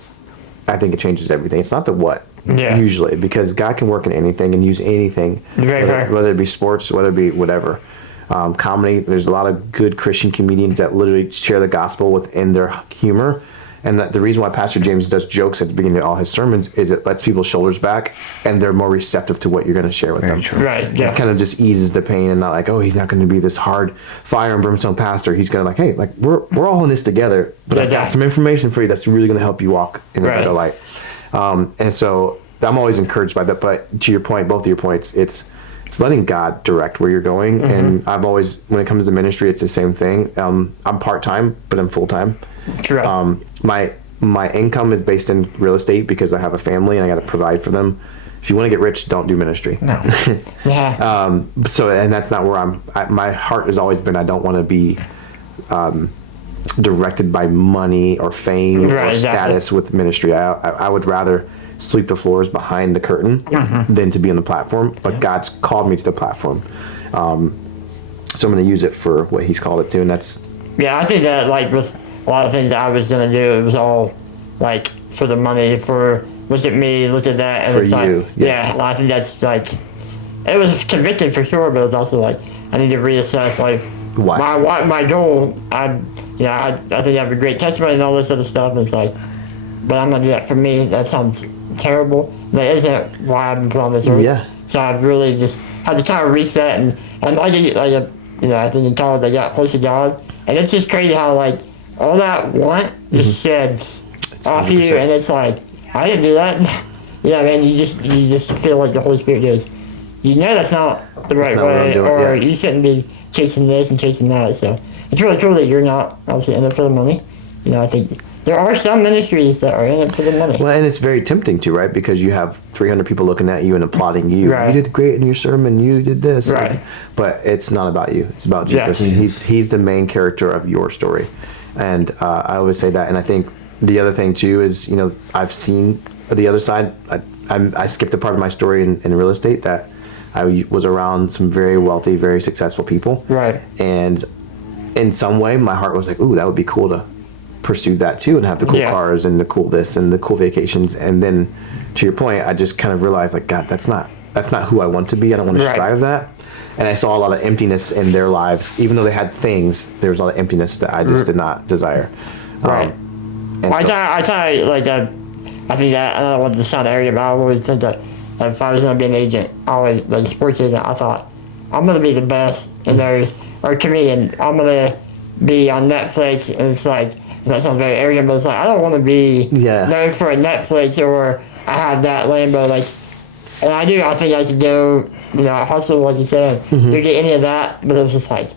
I think it changes everything. It's not the what, usually, because God can work in anything and use anything, Very fair. whether it be sports, whether it be whatever. Comedy, there's a lot of good Christian comedians that literally share the gospel within their humor. And the reason why Pastor James does jokes at the beginning of all his sermons is it lets people's shoulders back, and they're more receptive to what you're going to share with them. Right, yeah. It kind of just eases the pain, and not like, oh, he's not going to be this hard fire and brimstone pastor. He's going to like, hey, like we're all in this together, but I've got some information for you that's really going to help you walk in a better light. And so I'm always encouraged by that. But to your point, both of your points, it's letting God direct where you're going. And I've always, when it comes to ministry, it's the same thing. I'm part-time, but I'm full-time. Correct. My income is based in real estate because I have a family and I got to provide for them. If you want to get rich, don't do ministry. No. Yeah. So, and that's not where my heart has always been, I don't want to be directed by money or fame or status with ministry. I would rather sweep the floors behind the curtain than to be on the platform. But God's called me to the platform. So I'm going to use it for what He's called it to, and that's... Yeah, I think that like with a lot of things that I was gonna do, it was all like for the money, for look at me, look at that, and For it's like, you, yeah, I think that's like, it was convicting for sure, but it was also like I need to reassess like Why? my goal. I I think you have a great testimony and all this other stuff. And it's like, but I'm gonna do that for me. That sounds terrible. That isn't why I've been put on this earth. Yeah. So I've really just had to kind of reset and I think I think in college I got close to God, and it's just crazy how like all that want just sheds off you, and it's like I didn't do that. Yeah, man, you just feel like the Holy Spirit goes, you know that's not the right not what I'm way, doing, or yeah. you shouldn't be chasing this and chasing that. So it's really cool that you're not obviously in it for the money. I think there are some ministries that are in it for the money. Well, and it's very tempting to, right? Because you have 300 people looking at you and applauding you. Right. You did great in your sermon. You did this. Right. But it's not about you. It's about Jesus. Yes. He's the main character of your story. And I always say that. And I think the other thing, too, is, I've seen the other side. I skipped a part of my story in real estate that I was around some very wealthy, very successful people. Right. And in some way, my heart was like, ooh, that would be cool to pursue that too and have the cool cars and the cool this and the cool vacations. And then to your point, I just kind of realized like, God, that's not who I want to be. I don't want to strive that. And I saw a lot of emptiness in their lives. Even though they had things, there was a lot of emptiness that I just did not desire. Right. I think that I don't want to sound arrogant, but I always think that if I was going to be an agent, like a sports agent, I thought I'm going to be the best and or comedian. I'm going to be on Netflix, and it's like, that sounds very arrogant, but it's like I don't want to be known for a Netflix or I have that Lambo, like, and I think I could go, hustle like you said, to get any of that, but it was just like,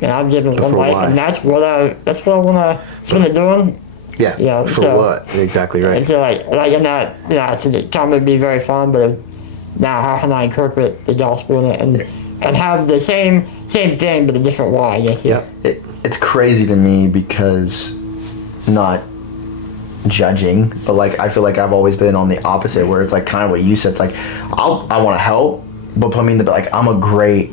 man, I'm given one life, and that's what I want to spend it doing. Yeah. For what? Exactly right. And so like in that, I think it can be very fun, but now how can I incorporate the gospel in it and have the same thing but a different why, I guess. Yeah. It's crazy to me because, not judging, but like I feel like I've always been on the opposite, where it's like kind of what you said. It's like I want to help, but put me in the like I'm a great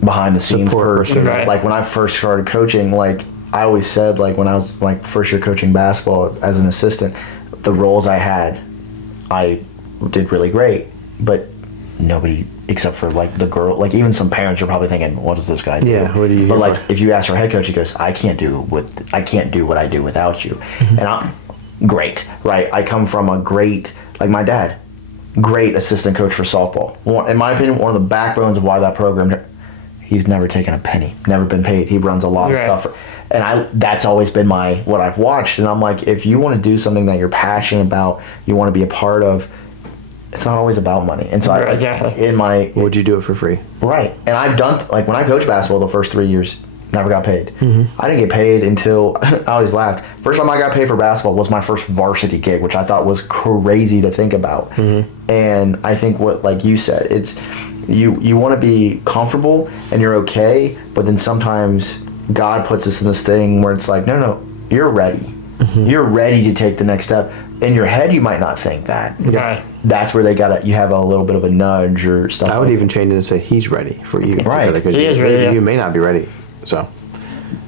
behind the scenes person. Right. Like when I first started coaching, like I always said, like when I was like first year coaching basketball as an assistant, the roles I had, I did really great, but nobody except for like the girl, like even some parents are probably thinking, what does this guy do? Yeah, what do you? But like if you ask our head coach, he goes, I can't do what I do without you. And I'm great, right? I come from a great, like my dad, great assistant coach for softball. In my opinion, one of the backbones of why that program, he's never taken a penny, never been paid. He runs a lot of stuff. And that's always been what I've watched. And I'm like, if you want to do something that you're passionate about, you want to be a part of, it's not always about money. And so would you do it for free? Right. And I've done, like when I coached basketball the first 3 years, never got paid. Mm-hmm. I didn't get paid until, I always laughed. First time I got paid for basketball was my first varsity gig, which I thought was crazy to think about. Mm-hmm. And I think what, like you said, it's, you want to be comfortable and you're okay, but then sometimes God puts us in this thing where it's like, no, you're ready. Mm-hmm. You're ready to take the next step. In your head, you might not think that. Right. That's where you have a little bit of a nudge or stuff. I would even change it and say he's ready for you. Right. Because he is ready. You may not be ready. So.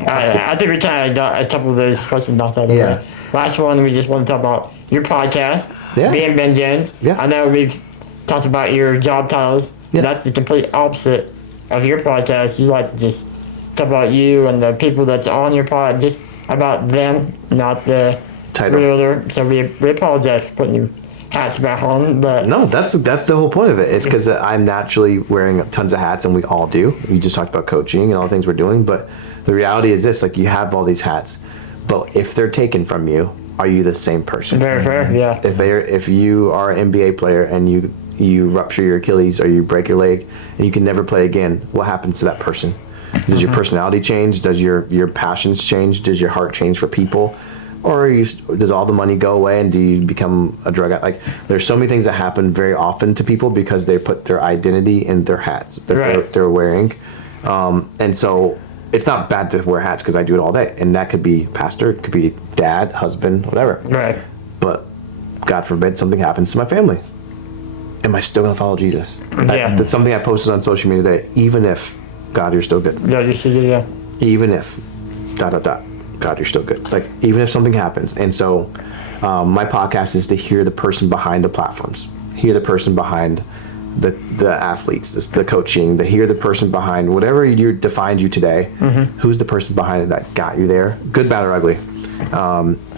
I think we kind of got a couple of those questions knocked out of the way. Last one, we just want to talk about your podcast, being Ben Jones. Yeah. I know we've talked about your job titles. Yeah. That's the complete opposite of your podcast. You like to just talk about you and the people that's on your pod, just about them, not the title. Realtor. So we apologize for putting your hats back on, but no, that's the whole point of it. It's because I'm naturally wearing tons of hats, and we all do. You just talked about coaching and all the things we're doing, but the reality is this: like you have all these hats, but if they're taken from you, are you the same person? Very fair, yeah. If you are an NBA player and you rupture your Achilles or you break your leg and you can never play again, what happens to that person? Does your personality change? Does your passions change? Does your heart change for people? Or does all the money go away and do you become a drug addict? Like, there's so many things that happen very often to people because they put their identity in their hats that they're wearing. And so it's not bad to wear hats because I do it all day. And that could be pastor, it could be dad, husband, whatever. Right. But God forbid something happens to my family. Am I still going to follow Jesus? Yeah. That's something I posted on social media today. Even if, God, you're still good. Yeah, you should, yeah. Even if, ... God, you're still good. Like, even if something happens. And so my podcast is to hear the person behind the platforms, hear the person behind the athletes, the coaching, hear the person behind whatever you defined you today. Who's the person behind it that got you there? Good, bad, or ugly.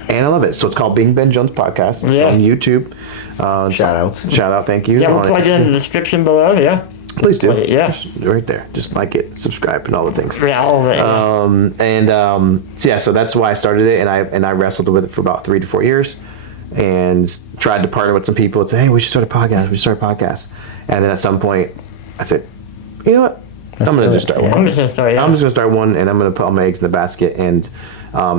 And I love it. So it's called Being Ben Jones Podcast. It's on YouTube. Shout out. Thank you. Yeah, we'll plug it in the description below. Yeah. Please do. Yeah. Just right there. Just like it, subscribe, and all the things. Yeah, all of it. So that's why I started it, and I wrestled with it for about 3 to 4 years, and tried to partner with some people and say, hey, we should start a podcast. And then at some point, I said, you know what? I'm going to just start one. I'm just going to start one, and I'm going to put all my eggs in the basket, and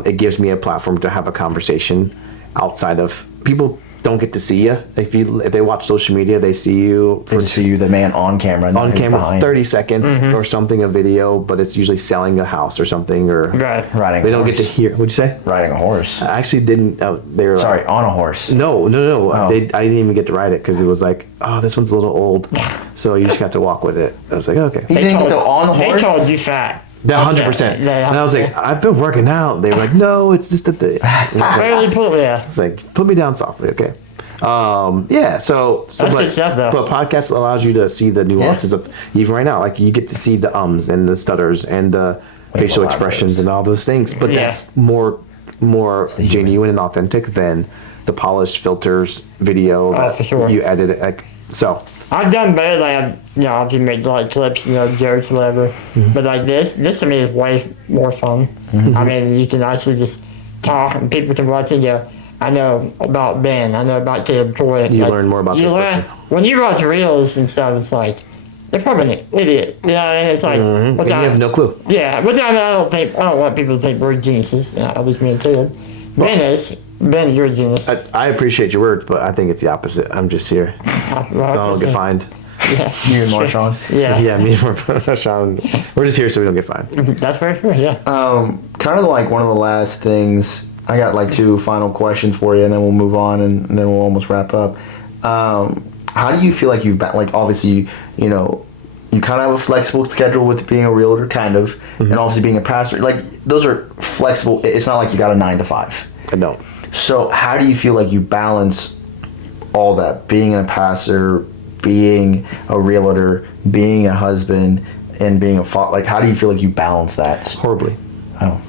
it gives me a platform to have a conversation outside of people. Don't get to see you. If they watch social media, they see you. They just see you, the man on camera. On camera, 30 seconds or something, a video, but it's usually selling a house or something, or riding. They don't get to hear. What'd you say? Riding a horse. I actually didn't. They were sorry, on a horse. No. Oh. I didn't even get to ride it because it was like, oh, this one's a little old, so you just got to walk with it. I was like, okay. He didn't get to on the horse. They told you fat. 100%. And I was like, I've been working out. They were like, no, it's just that the. It's like, put me down softly, okay. So that's good stuff, though. But podcast allows you to see the nuances of even right now. Like you get to see the ums and the stutters and the facial expressions and all those things. But that's more genuine and authentic than the polished filters video that for sure. you edit it. So I've done better. Like I've made like clips, jokes, whatever. But like this to me is way more fun. I mean, you can actually just talk and people can watch it. I know about Ben. I know about Caleb Troy. You learn more about this person. When you watch reels and stuff, it's like, they're probably an idiot. It's like, you have no clue. Yeah, which I don't want people to think we're geniuses. At least me and Caleb. Ben, you're a genius. I appreciate your words, but I think it's the opposite. I'm just here. So I don't get fined. Yeah. You and Marshawn? Yeah, me and Marshawn. We're just here so we don't get fined. That's very fair, yeah. Kind of like one of the last things. I got like 2 final questions for you, and then we'll move on, and then we'll almost wrap up. How do you feel like you've obviously you kind of have a flexible schedule with being a realtor, kind of, and obviously being a pastor. Like those are flexible. It's not like you got a 9 to 5. I don't. So how do you feel like you balance all that, being a pastor, being a realtor, being a husband, and being a father? Like, how do you feel like you balance that? Horribly. Oh.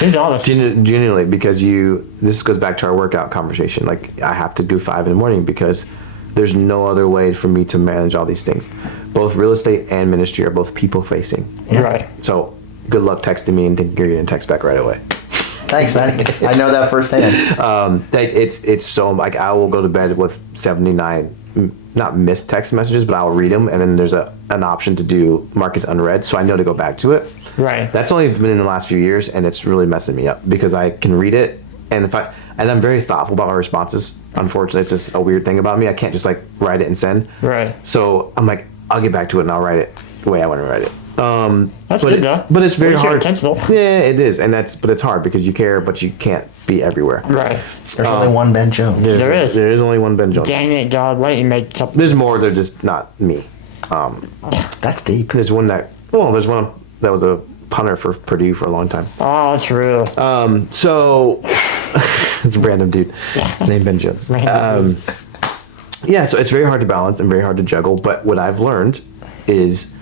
He's honest. Genuinely, because this goes back to our workout conversation. Like, I have to do 5 in the morning because there's no other way for me to manage all these things. Both real estate and ministry are both people facing. Yeah. Right. So good luck texting me and thinking you're going to text back right away. Thanks, man. I know that firsthand. It's so like I will go to bed with 79 not missed text messages, but I'll read them, and then there's an option to do mark as unread, so I know to go back to it. Right. That's only been in the last few years, and it's really messing me up because I can read it, and I'm very thoughtful about my responses. Unfortunately, it's just a weird thing about me. I can't just like write it and send. Right. So I'm like, I'll get back to it and I'll write it the way I want to write it. That's good though. But it's very hard. Intentional. Yeah, it is, but it's hard because you care, but you can't be everywhere. Right. There's only one Ben Jones. There is. There is only one Ben Jones. Dang it, God! Why don't you make a couple? There's more. They're just not me. That's deep. There's one that was a punter for Purdue for a long time. Oh, that's real. So it's a random dude named Ben Jones. So it's very hard to balance and very hard to juggle. But what I've learned is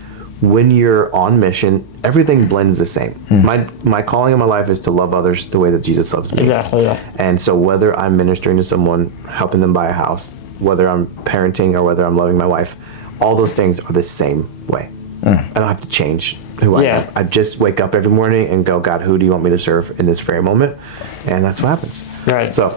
when you're on mission, everything blends the same. My calling in my life is to love others the way that Jesus loves me. Yeah. And so whether I'm ministering to someone, helping them buy a house, whether I'm parenting or whether I'm loving my wife, all those things are the same way. I don't have to change who I am. I just wake up every morning and go, God, who do you want me to serve in this very moment? And that's what happens. Right. So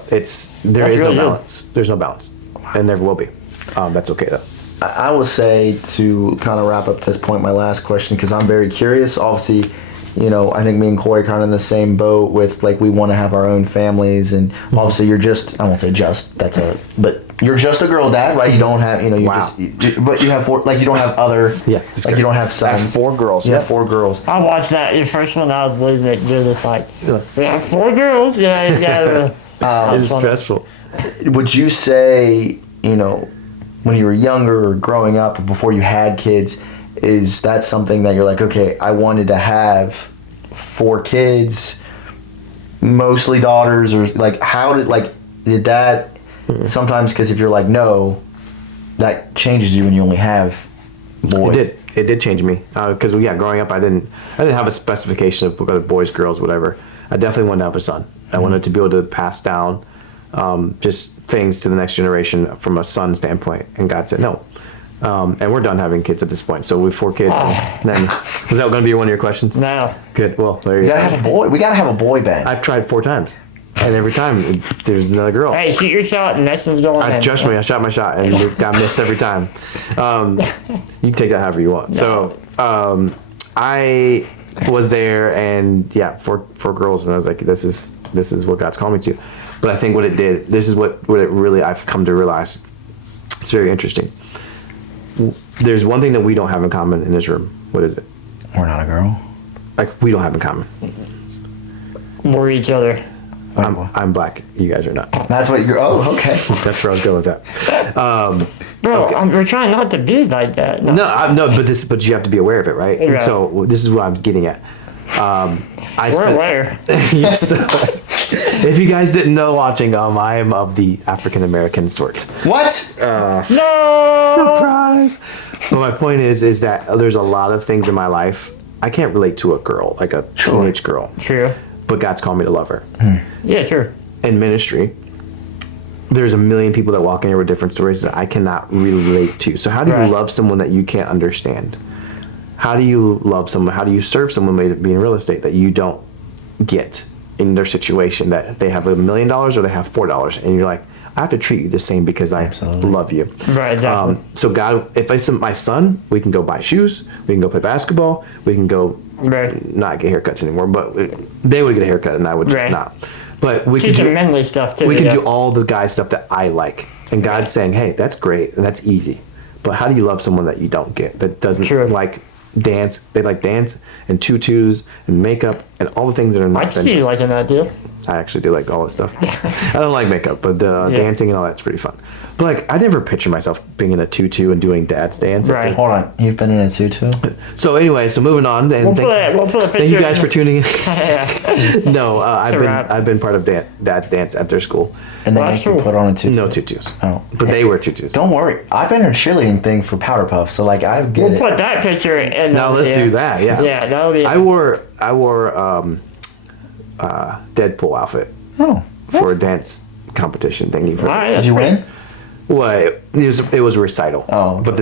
there is no balance. There's no balance. And never will be. That's okay though. I will say, to kind of wrap up this point, my last question, because I'm very curious. Obviously, I think me and Cauy are kind of in the same boat with, like, we want to have our own families, and obviously you're just, I won't say just, but you're just a girl dad, right? You don't have, but you have 4, like, you don't have other, you don't have sons. I have 4 girls. You have 4 girls. I watched that. Your first one, I was believing that you're just like, we have 4 girls. Yeah, you gotta. It's stressful. Would you say, when you were younger or growing up or before you had kids, is that something that you're like, okay, I wanted to have 4 kids, mostly daughters, or like did that sometimes, because if you're like, no, that changes you when you only have boy. It did change me because growing up I didn't have a specification of whether boys, girls, whatever. I definitely wanted to have a son. I wanted to be able to pass down just things to the next generation from a son standpoint. And God said no. And we're done having kids at this point. So we have 4 kids. And then, was that going to be one of your questions? No. Good. Well, there you We go. gotta have a boy. We gotta have a boy band. I've tried 4 times. And every time there's another girl. Hey, shoot your shot and that's what's going on. Trust me, I shot my shot and it got missed every time. You can take that however you want. No. So I was there and for girls, and I was like, this is what God's called me to. But I think what it did, this is what it really I've come to realize. It's very interesting. There's one thing that we don't have in common in this room. What is it? We're not a girl. Like we don't have in common. We're each other. I'm black. You guys are not. That's what you're. Oh, okay. That's where I was going with that. Bro, we're trying not to be like that. No, but you have to be aware of it, right? Yeah. And so this is what I'm getting at. We're aware. Yes. If you guys didn't know watching, I am of the African American sort. What? No! Surprise! But my point is that there's a lot of things in my life I can't relate to a girl, like a teenage girl. True. But God's called me to love her. Yeah, sure. In ministry, there's a million people that walk in here with different stories that I cannot relate to. So how do you love someone that you can't understand? How do you love someone? How do you serve someone maybe in real estate that you don't get in their situation, that they have $1 million or they have $4, and you're like, I have to treat you the same because I love you. Right, exactly. So God, if it's my son, we can go buy shoes, we can go play basketball, we can go not get haircuts anymore, but they would get a haircut and I would just not. But we Teach can do them manly stuff too. We can do all the guy stuff that I like, and God's saying, hey, that's great and that's easy, but how do you love someone that you don't get, that doesn't like dance? They like dance and tutus and makeup and all the things that are not. I see you liking that too. I actually do like all that stuff. I don't like makeup, but the dancing and all that's pretty fun. But like, I never picture myself being in a tutu and doing dad's dance. Right. Hold on. You've been in a tutu? So anyway, so moving on. And We'll put a picture. thank you guys for tuning in. Yeah. No, I've been part of dad's dance at their school. And then That's you cool. put on a tutu? No tutus. Oh. But they wear tutus. Don't worry. I've been in a cheerleading thing for Powder Puff, so like I get We'll it. put that picture in. Now let's do that. Yeah. Yeah, that'll be. I wore Deadpool outfit Oh. for a dance competition thingy. Did you win? Well, it was a recital. Oh. But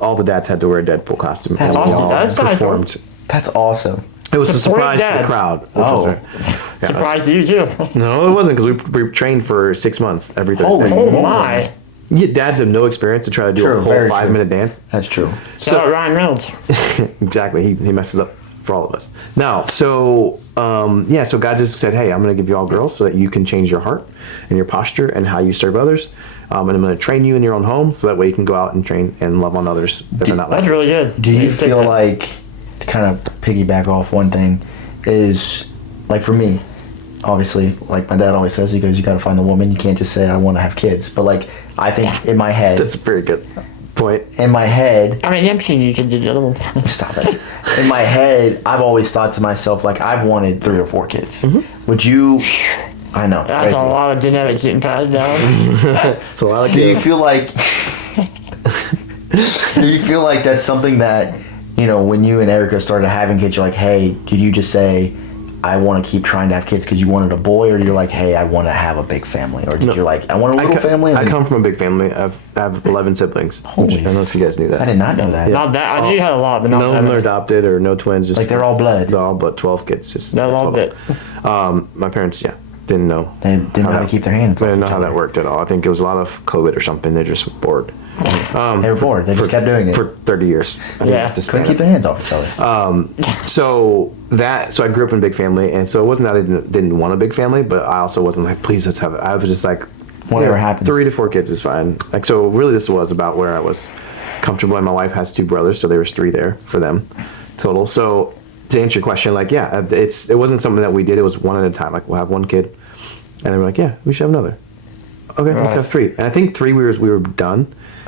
all the dads had to wear a Deadpool costume. That's and we awesome. all That's kinda performed. That's awesome. It was a Support surprise to the dads. crowd. Which Oh. was Surprised you too. no, it wasn't, because we trained for 6 months every Thursday. Holy Oh my. You get dads have no experience to try to do True, a whole very 5-minute dance. That's true. Shout out Ryan Reynolds. Exactly. He messes up for all of us. Now, so God just said, hey, I'm going to give you all girls so that you can change your heart and your posture and how you serve others. And I'm going to train you in your own home so that way you can go out and train and love on others that are not like That's you. really good. Do you Take feel that. like, to kind of piggyback off one thing, is like for me, obviously, like my dad always says, he goes, you got to find the woman. You can't just say, I want to have kids. But like, I think in my head, That's a very good point. in my head, I mean, I'm sure you should do the other one. stop it. In my head, I've always thought to myself, like, I've wanted 3 or 4 kids. Would you? I know. That's crazy. a lot of genetics getting passed down. It's a lot of Do you kids. feel like? Do you feel like that's something that, you know, when you and Erica started having kids, you're like, hey, did you just say, I want to keep trying to have kids because you wanted a boy, or you're like, hey, I want to have a big family, or did you like, I want a little family? I come from a big family. I have 11 siblings. Holy I don't know if you guys knew that. I did not know that. Not that. I knew you had a lot, but not None of that them are many. adopted or no twins. Just Like they're all blood. They're all but 12 kids. Just They're all 12. bit. My parents, didn't know. They didn't know how to keep their hands They didn't know off how each that other. worked at all. I think it was a lot of COVID or something. They're just bored. They were bored. They just kept doing it. For 30 years. I think Yeah. that's just Couldn't keep their hands off each other. So I grew up in a big family, and so it wasn't that I didn't want a big family, but I also wasn't like, please let's have it. I was just like, Whatever happens. 3 to 4 kids is fine. Like, so really this was about where I was comfortable, and my wife has 2 brothers, so there was 3 there for them total. So to answer your question, like, yeah, it wasn't something that we did. It was one at a time. Like, we'll have 1 kid, and they were like, yeah, we should have another. Okay, let's have 3. And I think 3 we were done,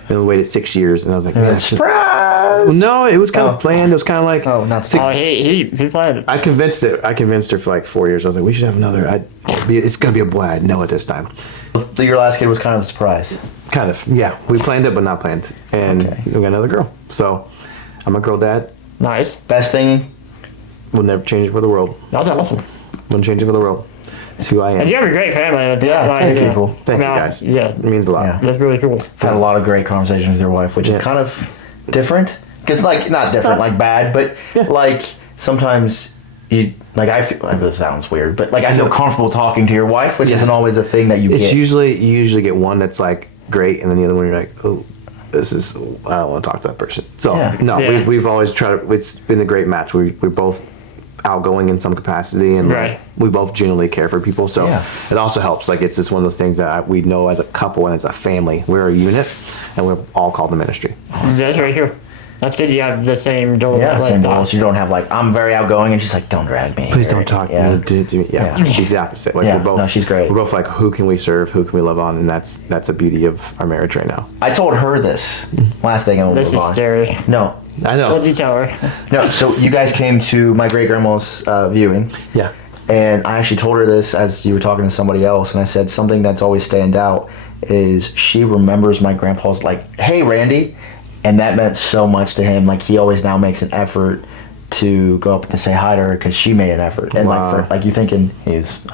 and we waited 6 years, and I was like, man, Surprise! surprise? No, it was kind of Oh. planned. It was kind of like Oh, not Oh, he played it. I convinced her for like 4 years. I was like, we should have another. It's gonna be a boy. I know it this time. So your last kid was kind of a surprise. Kind of, yeah. We planned it, but not planned, and Okay. we got another girl. So I'm a girl dad. Nice. Best thing? We'll never change it for the world. That's awesome. Wouldn't change it for the world. It's who I am. And you have a great family. Yeah, great people. Thank you guys. Yeah, It means a lot. Yeah. that's really cool. I've had a lot of great conversations with your wife, which is Yeah. kind of different. Because, like, not different, like bad, but, like, sometimes you, like, I feel, like, this sounds weird, but, like, I feel comfortable talking to your wife, which isn't always a thing that you It's get. you usually get one that's like great, and then the other one you're like, oh, I don't want to talk to that person. So Yeah. no, Yeah. we've always tried. It's been a great match. We're both outgoing in some capacity, and Right. we both genuinely care for people. So Yeah. it also helps. Like it's just one of those things that we know as a couple and as a family, we're a unit, and we're all called to ministry. That's very true. That's good. You have the same goal. Yeah, like same that. goals. You don't have, like, I'm very outgoing, and she's like, don't drag me. Please here. don't talk Yeah. to me. Yeah. Yeah. She's the opposite. Like Yeah, we're both. no, she's great. We're both like, who can we serve? Who can we love on? And that's the beauty of our marriage right now. I told her this. Last thing, and we'll This move is on. scary. No. I know. What did you tell her? No, so you guys came to my great-grandma's viewing. Yeah. And I actually told her this as you were talking to somebody else, and I said something that's always stand out is she remembers my grandpa's like, "Hey, Randy," and that meant so much to him. Like he always now makes an effort to go up and say hi to her because she made an effort. And Wow. like you thinking he's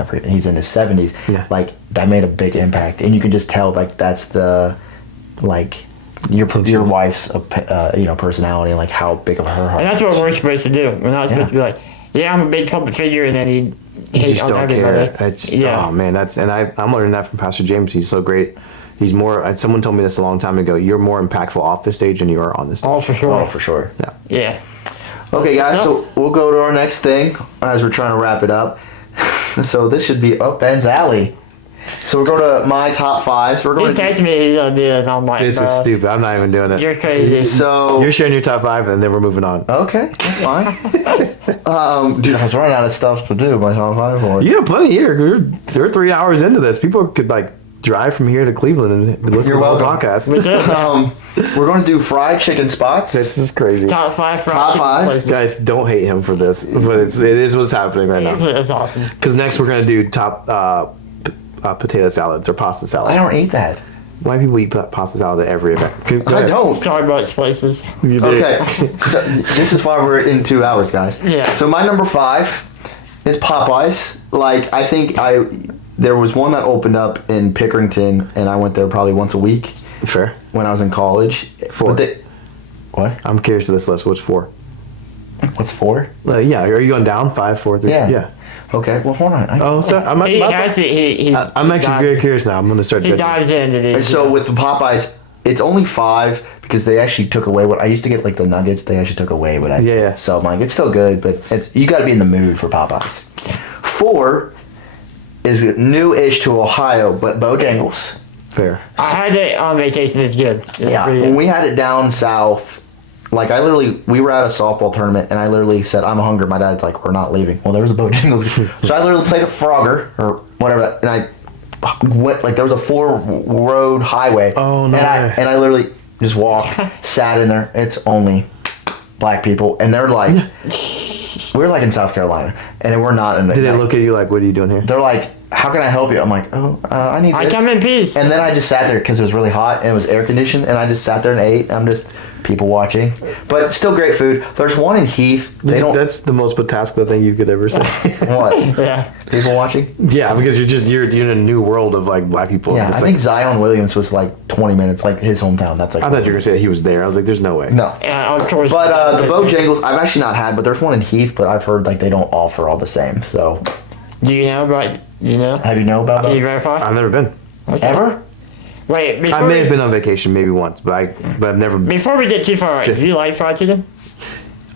in his 70s, Yeah. like that made a big impact, and you can just tell like that's the like your wife's personality and like how big of her heart. And that's what we're supposed to do. We're not supposed to be like, yeah, I'm a big public figure, and then he You hate just on don't everybody. care. It's Yeah. oh man, I'm learning that from Pastor James. He's so great. He's more. Someone told me this a long time ago. You're more impactful off the stage than you are on the stage. Oh, for sure. Oh, for sure. Yeah. Yeah. Okay, guys, so we'll go to our next thing as we're trying to wrap it up. So this should be up Ben's alley. So we're going to my top fives. We're He going to texted me his ideas. I'm like, This is bro, stupid. I'm not even doing it. You're crazy. so You're sharing your top 5, and then we're moving on. okay, that's fine. Dude, I was running out of stuff to do. My top five for. You have plenty here. We're 3 hours into this. People could like drive from here to Cleveland and listen You're to the whole welcome. podcast. We did. We're going to do fried chicken spots. This is crazy. Top 5 fried Top chicken 5? places. Guys, don't hate him for this, but it is what's happening right now. That's awesome. Because next we're gonna do top potato salads or pasta salads. I don't eat that. Why people eat pasta salad at every event? Go I ahead. don't. Starbucks places. You do. Okay, so this is why we're in 2 hours, guys. Yeah. So my number 5 is Popeyes. Like I think there was one that opened up in Pickerington, and I went there probably once a week Fair. when I was in college. 4. What? I'm curious to this list. What's 4? What's 4? Yeah. Are you going down? 5, 4, 3? Yeah. Yeah. Okay. Well, hold on. Oh, sorry. I'm He actually, I'm actually very curious now. I'm gonna start He judging. dives into these. So with the Popeyes, it's only 5 because they actually took away what I used to get, like the nuggets. They actually took away what I. Yeah. So I'm like, it's still good, but it's you got to be in the mood for Popeyes. 4 is new-ish to Ohio, but Bojangles. Fair. I had it on vacation. It's good. It's Yeah. pretty When good. we had it down south, like we were at a softball tournament, and I literally said, "I'm hungry." My dad's like, "We're not leaving." Well, there was a Bojangles, so I literally played a Frogger or whatever, and I went like there was a 4-road highway. Oh, no way. And I literally just walked, sat in there. It's only black people, and they're like, we're like in South Carolina, and we're not in. Did they look at you like, what are you doing here? They're like, "How can I help you?" I'm like, "Oh, I need I this." come in peace. And then I just sat there because it was really hot and it was air conditioned, and I just sat there and ate. I'm just people watching, but still great food. There's one in Heath. They don't. That's the most Pataska thing you could ever say. What? Yeah. People watching? Yeah, because you're in a new world of like black people. Yeah, It's I like- think Zion Williams was like 20 minutes, like his hometown. That's like. I thought you were gonna say he was there. I was like, there's no way. No. Yeah, of course. But the Bojangles, I've actually not had, but there's one in Heath, but I've heard like they don't offer all the same. So, Do you know about, you know? have you know about Can you that? verify? I've never been. Okay. Ever? Wait, I may have been on vacation maybe once, but I've never. Before we get too far, do you like fried chicken?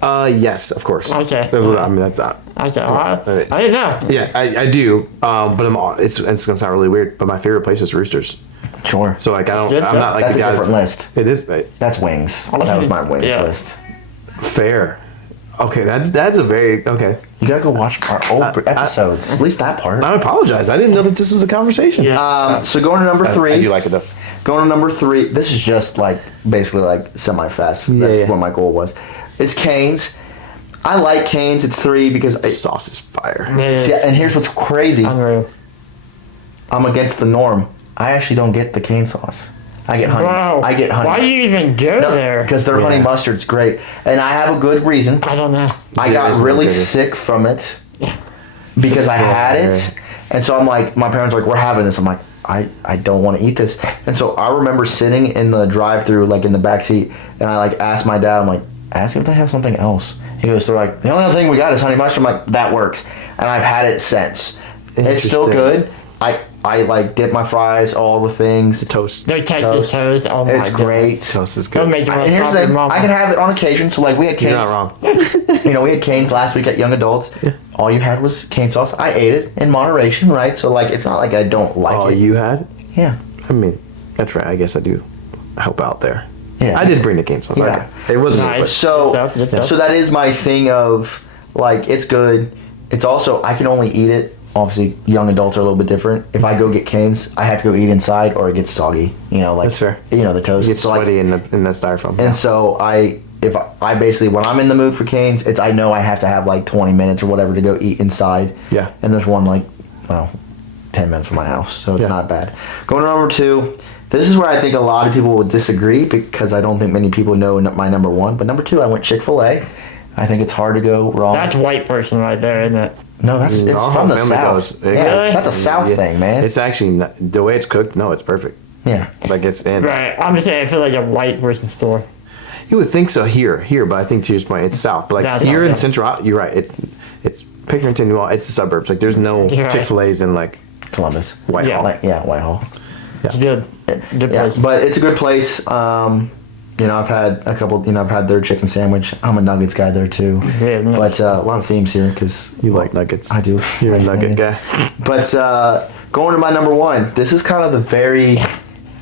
Yes, of course. Okay. I mean that's not. Okay, I didn't know. Yeah, I do. But it's gonna sound really weird, but my favorite place is Roosters. Sure. So like I'm Good not stuff. like That's the a guy different list. It is but That's wings. That was my wings Yeah. list. fair. Okay, that's a very okay. You gotta go watch our old episodes. At least that part. I apologize. I didn't know that this was a conversation. Yeah. So going to number 3. I do like it though. Going to number 3. This is just like basically like semi-fast. That's what my goal was. It's Cane's. I like Cane's. It's 3 because Sauce is fire. see, and here's what's crazy. Unreal. I'm against the norm. I actually don't get the cane sauce. I get honey. Wow. I get honey. Why do you even go there? Because their honey mustard's great, and I have a good reason. I don't know. I got really sick from it because I had it, and so I'm like, my parents are like, we're having this. I'm like, I don't want to eat this, and so I remember sitting in the drive-through, like in the back seat, and I like asked my dad, I'm like, ask if they have something else. He goes, they're like, the only other thing we got is honey mustard. I'm like, that works, and I've had it since. It's still good. I like dip my fries, all the things. The toast. Their Texas toast. Oh my It's great. goodness. Toast is Don't good. make it And here's the thing, I can have it on occasion. So like we had You're Cane's. not wrong. You know, we had Cane's last week at Young Adults. Yeah. All you had was cane sauce. I ate it in moderation, right? So like it's not like I don't like Oh, it. you had? Yeah. I mean, that's right. I guess I do help out there. Yeah. I did bring the cane sauce. Yeah. Okay. It wasn't. Nice. So Good stuff. so that is my thing of like it's good. It's also I can only eat it. Obviously, young adults are a little bit different. If I go get Cane's, I have to go eat inside, or it gets soggy. You know, like That's fair. You know the toast. It gets So, like, sweaty in the styrofoam. and so if I basically when I'm in the mood for Cane's, I know I have to have like 20 minutes or whatever to go eat inside. Yeah. And there's one like 10 minutes from my house, so it's not bad. Going to number 2. This is where I think a lot of people would disagree because I don't think many people know my number 1. But number 2, I went Chick-fil-A. I think it's hard to go wrong. That's white person right there, isn't it? No, it's Our from whole the family South. goes. Yeah, Really? that's a South thing, man. It's actually not, the way it's cooked. No, it's perfect. Yeah. Like it's in. Right. I'm just saying, I feel like a white person store. You would think so here, but I think to your point, it's south. But like That's here in awesome. Central, you're right. It's Pickerington, New Orleans. It's the suburbs. Like there's no You're right. Chick-fil-A's in like Columbus. Whitehall. Whitehall. It's good. Good Yeah, place. but it's a good place. You know, I've had a couple. You know, I've had their chicken sandwich. I'm a nuggets guy there too. Yeah, nuggets. But a lot of themes here because You like nuggets. I do. You're a like nugget nuggets. guy. But going to my number 1. This is kind of the very.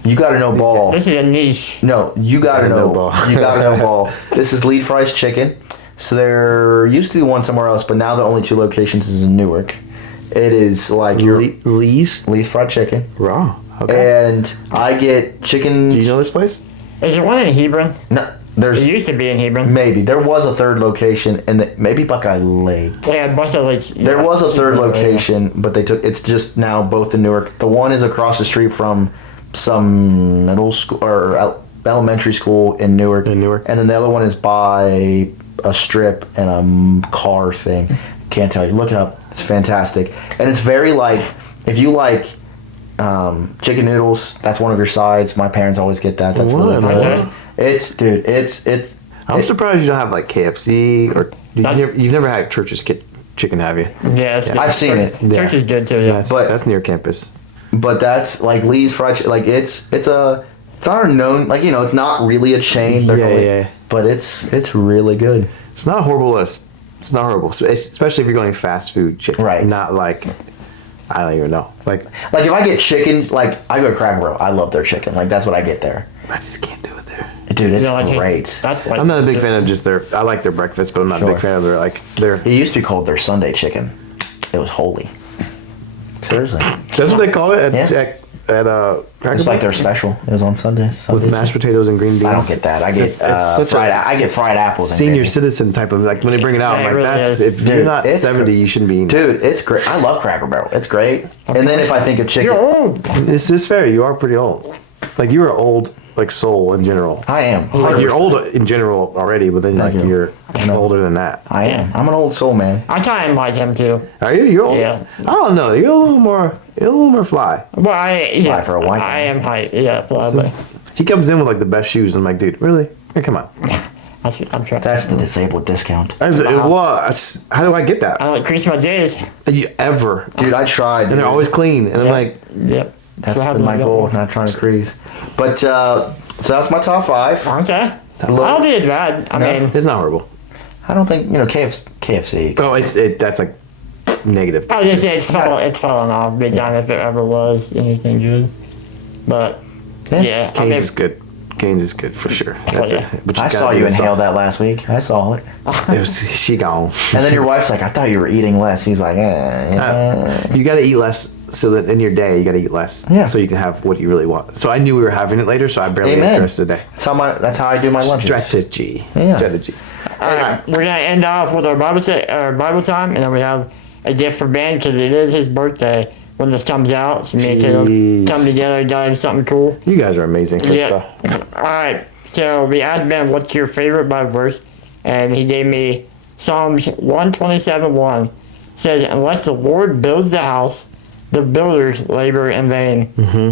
You gotta know ball. This is a niche. No, you gotta know ball. You gotta know ball. This is Lead Fries Chicken. So there used to be one somewhere else, but now the only 2 locations is in Newark. It is like your Lee's Lee's Fried Chicken, raw. Okay. and I get chicken. Do you know this place? Is there one in Hebron? No, there's It used to be in Hebron. maybe there was a 3rd location, and maybe Buckeye Lake. Yeah, a bunch of like. There was a 3rd location, but they took. It's just now both in Newark. The one is across the street from some middle school or elementary school in Newark. In Newark. And then the other one is by a strip and a car thing. Can't tell you. Look it up. It's fantastic, and it's very like if you like chicken noodles. That's one of your sides. My parents always get that. That's really What? good. Okay. It's. I'm surprised you don't have like KFC or you've never had Church's chicken, have you? Yeah, it's good. I've seen it. Church is good too. Yeah. That's near campus. But that's like Lee's Fried Chicken. Like it's not a known, like, you know, it's not really a chain. There's Yeah. But it's really good. It's not a horrible list. It's not horrible, especially if you're going fast food chicken. Right. Not like I don't even know. Like Like if I get chicken, like I go to Cracker Barrel. I love their chicken. Like that's what I get there. I just can't do it there. Dude, it's You know, like, great. That's like, I'm not a big fan of just their. I like their breakfast, but I'm not a Sure. big fan of their. It used to be called their Sunday chicken. It was holy. Seriously. That's what they call it at Yeah. Cracker It's like Barrel? their special. It was on Sundays. With mashed potatoes and green beans. I don't get that. I get It's such fried. a I get fried apples. And senior gravy. citizen type of like when they bring it out. Yeah, I'm it like really that's is. if you're Dude, not it's 70, gr- you shouldn't be. Dude, it's great. I love Cracker Barrel. It's great. And then if I think of chicken, You're old. This is fair. You are pretty old. Like you're an old like soul in general. I am. Like you're old in general already, but then like you. you're know. older than that. I am. I'm an old soul, man. I kind of like him too. Are you? You're old. Yeah. I don't know. You're a little more. You're a little more fly. Well, yeah, for a white I guy. am height. Yeah, probably. He comes in with like the best shoes. I'm like, dude, really? Hey, come on. I'm trying. That's the disabled discount. How do I get that? I don't increase my days. You ever? Dude, I tried. And they're always clean. And I'm like, Yep. That's what been happens my when you goal, get not trying to crease. But, so that's my top 5. Okay. I Look- don't think it's bad. I No. mean, it's not horrible. I don't think, KFC. Oh, that's like negative. I was just saying it's fallen off big time if it ever was anything good. But yeah, I Canes mean, is good. Canes is good for sure. That's yeah. it. But I gotta saw do you the inhale sauce. that last week. I saw it. It was she gone. And then your wife's like, I thought you were eating less. He's like, You got to eat less so that in your day you got to eat less. Yeah. So you can have what you really want. So I knew we were having it later, so I barely ate the rest of the day. That's how I do my lunches. Strategy. Yeah. Strategy. All right, we're gonna end off with our Bible time, and then we have a gift for Ben because it is his birthday when this comes out. So me and Caleb Jeez. come together, got him something cool. You guys are amazing. First Yeah. off. All right. So we asked Ben, "What's your favorite Bible verse?" And he gave me Psalms 127:1. Says, "Unless the Lord builds the house, the builders labor in vain.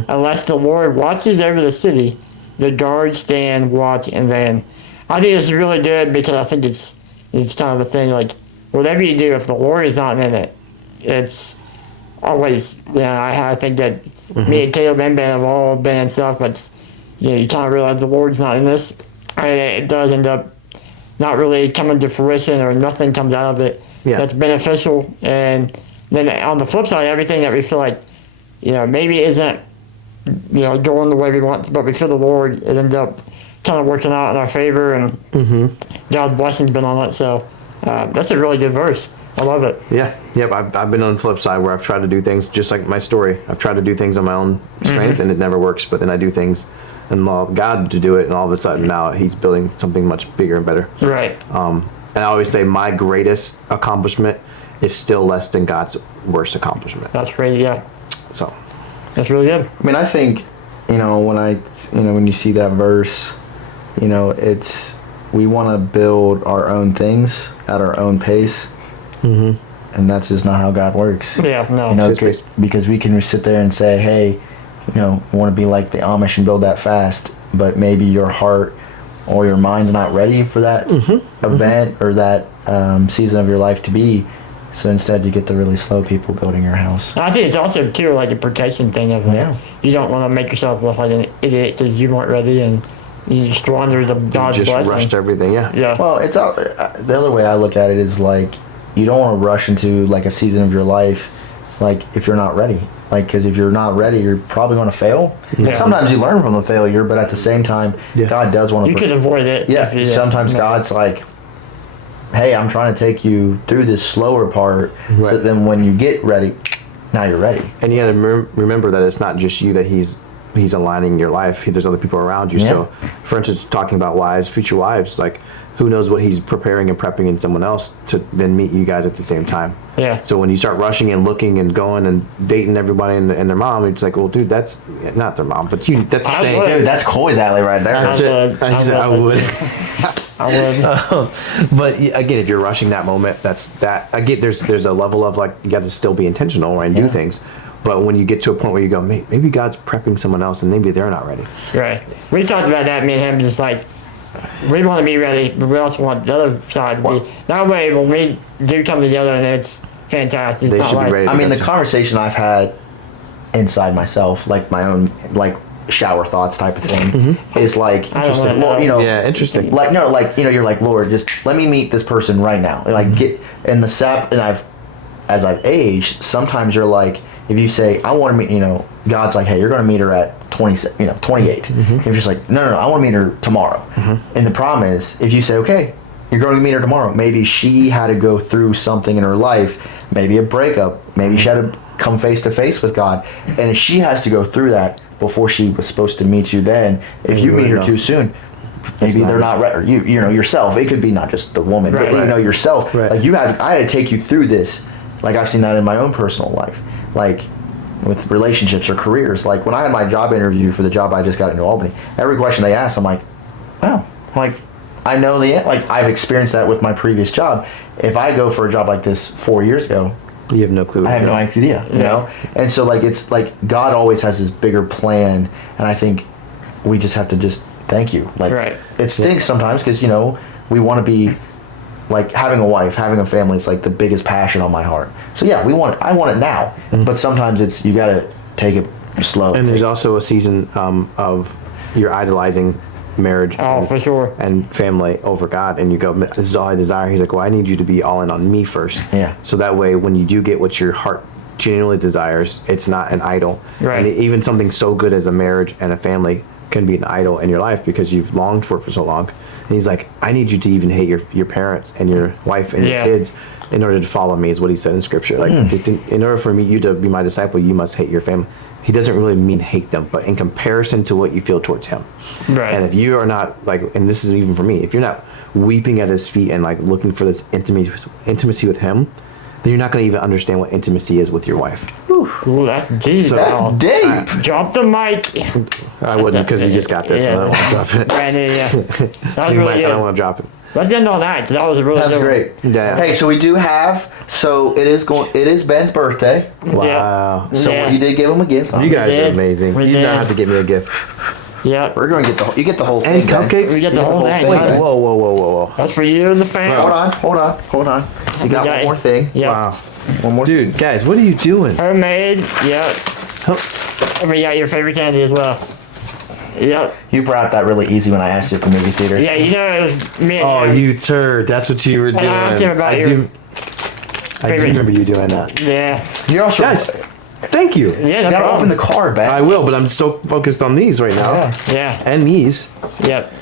Unless the Lord watches over the city, the guards stand watch in vain." I think this is really good because I think it's kind of a thing like whatever you do, if the Lord is not in it, it's always, I think that me and Caleb and Ben have all been in stuff that's, you kind of realize the Lord's not in this, and it does end up not really coming to fruition or nothing comes out of it that's beneficial. And then on the flip side, everything that we feel like, maybe isn't, going the way we want, but we feel the Lord, it ends up kind of working out in our favor, and God's blessing's been on it. So that's a really good verse. I love it. Yeah. Yep. I've been on the flip side where I've tried to do things just like my story. I've tried to do things on my own strength, and it never works. But then I do things and allow God to do it, and all of a sudden now He's building something much bigger and better. Right. And I always say my greatest accomplishment is still less than God's worst accomplishment. That's great. Yeah. So That's really good. I mean, I think, when you see that verse, it's, we want to build our own things at our own pace. And that's just not how God works. Yeah. No. Because we can sit there and say, hey, we want to be like the Amish and build that fast, but maybe your heart or your mind's not ready for that event or that season of your life to be. So instead, you get the really slow people building your house. I think it's also too like a protection thing of you don't want to make yourself look like an idiot because you weren't ready and you squander the God's just blessing. rushed everything. Yeah. Well, it's the other way I look at it is like you don't want to rush into like a season of your life, like if you're not ready. Like, because if you're not ready, you're probably going to fail. And sometimes you learn from the failure, but at the same time, God does want to. You could avoid it. Yeah. Sometimes God's like, hey, I'm trying to take you through this slower part, so then when you get ready, now you're ready. And you got to remember that it's not just you that He's aligning your life. There's other people around you. So, for instance, talking about wives, future wives, like who knows what He's preparing and prepping in someone else to then meet you guys at the same time. Yeah. So when you start rushing and looking and going and dating everybody and their mom, it's like, well, dude, that's not their mom, but that's the thing. Dude, that's Cauy's alley right there. I would. I would. But again, if you're rushing that moment, I get there's a level of like you got to still be intentional and do things. But when you get to a point where you go, maybe God's prepping someone else and maybe they're not ready. Right. We talked about that, me and him, just like, we want to be ready, but we also want the other side to be. That way, when we do come together, and it's fantastic. They should be ready. I mean, the conversation I've had inside myself, like my own, like shower thoughts type of thing, is like, Interesting. Interesting. Like you're like, Lord, just let me meet this person right now. Like get in the sap, and as I've aged, sometimes you're like, if you say, I want to meet, God's like, hey, you're going to meet her at 28. If you're just like, no, I want to meet her tomorrow. And the problem is, if you say, okay, you're going to meet her tomorrow, maybe she had to go through something in her life, maybe a breakup, maybe she had to come face to face with God, and if she has to go through that before she was supposed to meet you, then if you meet her too soon, maybe they're not ready. You yourself. It could be not just the woman, but yourself. Right. Like I had to take you through this. Like I've seen that in my own personal life. Like with relationships or careers. Like when I had my job interview for the job I just got into Albany, every question they asked, I'm like, wow, like I know like I've experienced that with my previous job. If I go for a job like this 4 years ago, you have no clue. I have no idea, you know? And so like it's like God always has this bigger plan, and I think we just have to just thank you. Like it stinks sometimes because we want to be like having a wife, having a family. It's like the biggest passion on my heart. So yeah, I want it now, but sometimes you got to take it slow. And there's also a season of you're idolizing marriage for sure, and family over God, and you go, this is all I desire. He's like, well, I need you to be all in on me first. Yeah. So that way, when you do get what your heart genuinely desires, it's not an idol. Right. And even something so good as a marriage and a family can be an idol in your life because you've longed for it for so long. And he's like, I need you to even hate your parents and your wife and your kids in order to follow me, is what he said in scripture. Like, in order for you to be my disciple, you must hate your family. He doesn't really mean hate them, but in comparison to what you feel towards him. Right. And if you are not, like, and this isn't even for me, if you're not weeping at his feet and, like, looking for this intimacy with him, then you're not going to even understand what intimacy is with your wife. Ooh, that's deep. So- That's deep. Drop the mic. I wouldn't, because you just got this, so I don't want to drop it. Brandon, yeah. That was You might- really I don't good. want to drop it. Let's end on that, 'cause that was a really That's good one. great. Yeah. Hey, so we do have. So it is Ben's birthday. Wow. So Yeah. you did give him a gift. You guys are did. amazing. We You did. don't have to give me a gift. Yep. We're going to get you get the whole Any thing. man. cupcakes? We get the You whole thing. man. Whoa. That's for you and the fam. Hold on. You got one more thing. Yep. Wow. One more. Dude, guys, what are you doing? Homemade. Yep. And we got your favorite candy as well. Yep. You brought that really easy when I asked you at the movie theater. Yeah, you know it was me and Oh, him. you turd. That's what you were doing. I asked him about I your do favorite. remember you doing that. Yeah. You also Guys, thank you. Yeah, no you gotta problem. open the card, man. I will, but I'm so focused on these right now. Yeah. Yeah. And these. Yep.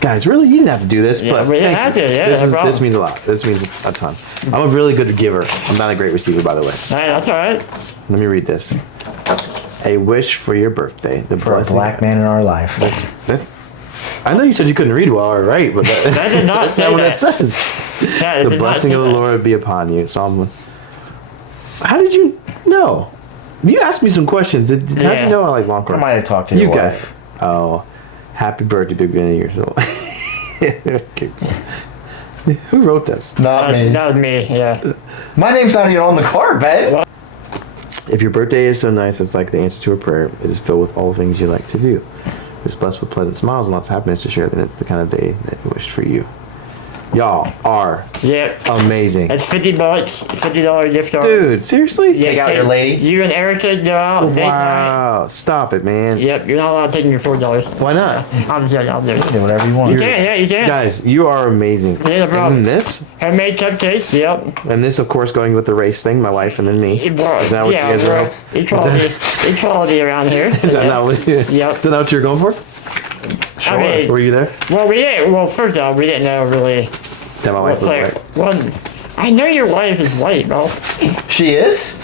Guys, really, you didn't have to do this, Yeah, but we didn't thank have you. to, yeah, this, no is, problem. this means a lot. This means a ton. I'm a really good giver. I'm not a great receiver, by the way. Hey, that's all right. Let me read this. A wish for your birthday. The For a blessing. black man in our life. That's, I know you said you couldn't read well or write, but That did not that's say not what that. it says. Yeah, it The did not blessing say of the that. Lord be upon you. Psalm. How did you know? You asked me some questions. How did Yeah. you know I like long I corn? might have talked to You your got. wife. Oh, happy birthday, Big Ben, years old. Who wrote this? Not me. That was me, yeah. My name's not even on the card, man. If your birthday is so nice, it's like the answer to a prayer. It is filled with all the things you like to do. It's blessed with pleasant smiles and lots of happiness to share. Then it's the kind of day that you wished for you. Y'all are Yep. amazing. It's $50, $50 gift card. Dude, seriously? Yeah, Take out your lady. You and Erica go out. date night. Wow. Stop it, man. Yep, you're not allowed taking your $4. Why not? I'm joking, I'll do it. Do whatever you want. You can, yeah, you can. Guys, you are amazing. Yeah, no problem. And this, Homemade cupcakes, yep. and this, of course, going with the race thing, my wife and then me. Is that what you guys were? Equality around here. Is that not what you? Yep. Is that not what you were going for? I mean, Were you there? well, we didn't. Well, first off, we didn't know really That my what wife was flavor. like. Well, I know your wife is white, bro. She is?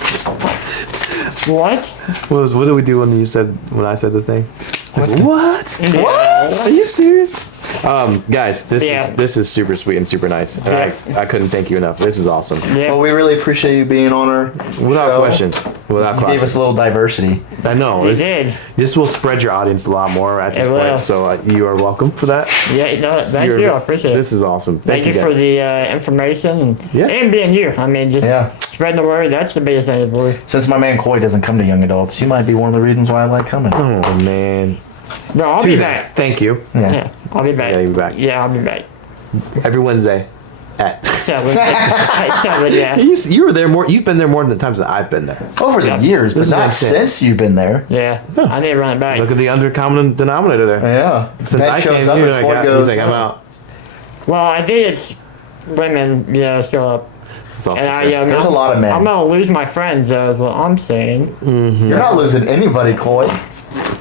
What? What did we do when I said the thing? What? Yeah. Are you serious? Guys, Yeah. this is super sweet and super nice. And I couldn't thank you enough. This is awesome. Yeah. Well, we really appreciate you being on our Without show. question. Without You gave question. us a little diversity. I know. You did. This will spread your audience a lot more at this It will. point. So you are welcome for that. Yeah, no, thank you. I appreciate it. This is awesome. Thank you guys. for the information and, Yeah. and being you. I mean, just Yeah. spreading the word. That's the biggest thing, boy. Since my man Cauy doesn't come to young adults, you might be one of the reasons why I like coming. Oh man. No, I'll Two be things. back. Thank you. Yeah, I'll be back. Yeah, you'll be back. Yeah, I'll be back. Every Wednesday at 7. 7, yeah. you were there more. You've been there more than the times that I've been there. Over the Yeah. years, but This not makes sense. since you've been there. Yeah, I need to run it back. Look at the common denominator there. Yeah. Since Ben I shows came up here, and Cauy he's goes, like, I'm out. Well, I think it's women, show up. It's also And I, true. There's a lot of men. I'm gonna lose my friends, is what I'm saying. You're not losing anybody, Cauy.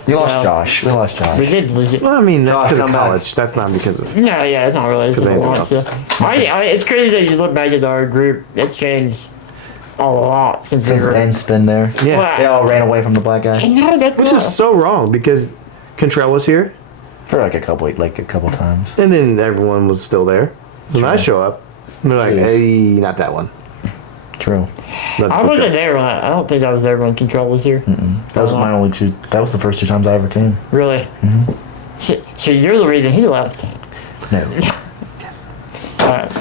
You lost So- Josh. We lost Josh. We did lose it. Well, I mean, that's Josh, because of come back. college. That's not because of. No, yeah, it's not really. It's anything what else. it's crazy that you look back at our group. It's changed a lot since we Since were. Ben's been there. Yeah. Well, They all ran away from the black guy No, that's Which not. is so wrong because Contrell was here for like a couple times. and then everyone was still there. So when I show up, they're like, Yeah. hey, not that one. True. Not I Contrell. wasn't there when I don't think I was there when Control was here. That was my only two. That was the first 2 times I ever came. Really? So you're the reason he left. No. Alright.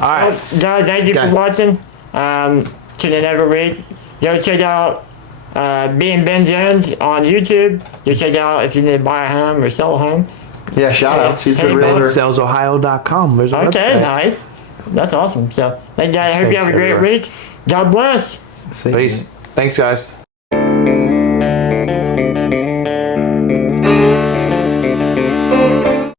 All right. Guys, thank you Guys. for watching. Tune in every week. Go check out Being Ben Jones on YouTube. Go check out if you need to buy a home or sell a home. Yeah, shout outs. He's a Hey, good realtor. BenSellsOhio.com. There's a Okay, website. nice. That's awesome. So, thank you guys. I hope you have a Thanks, great everybody. week. God bless. See you. Peace. Thanks, guys.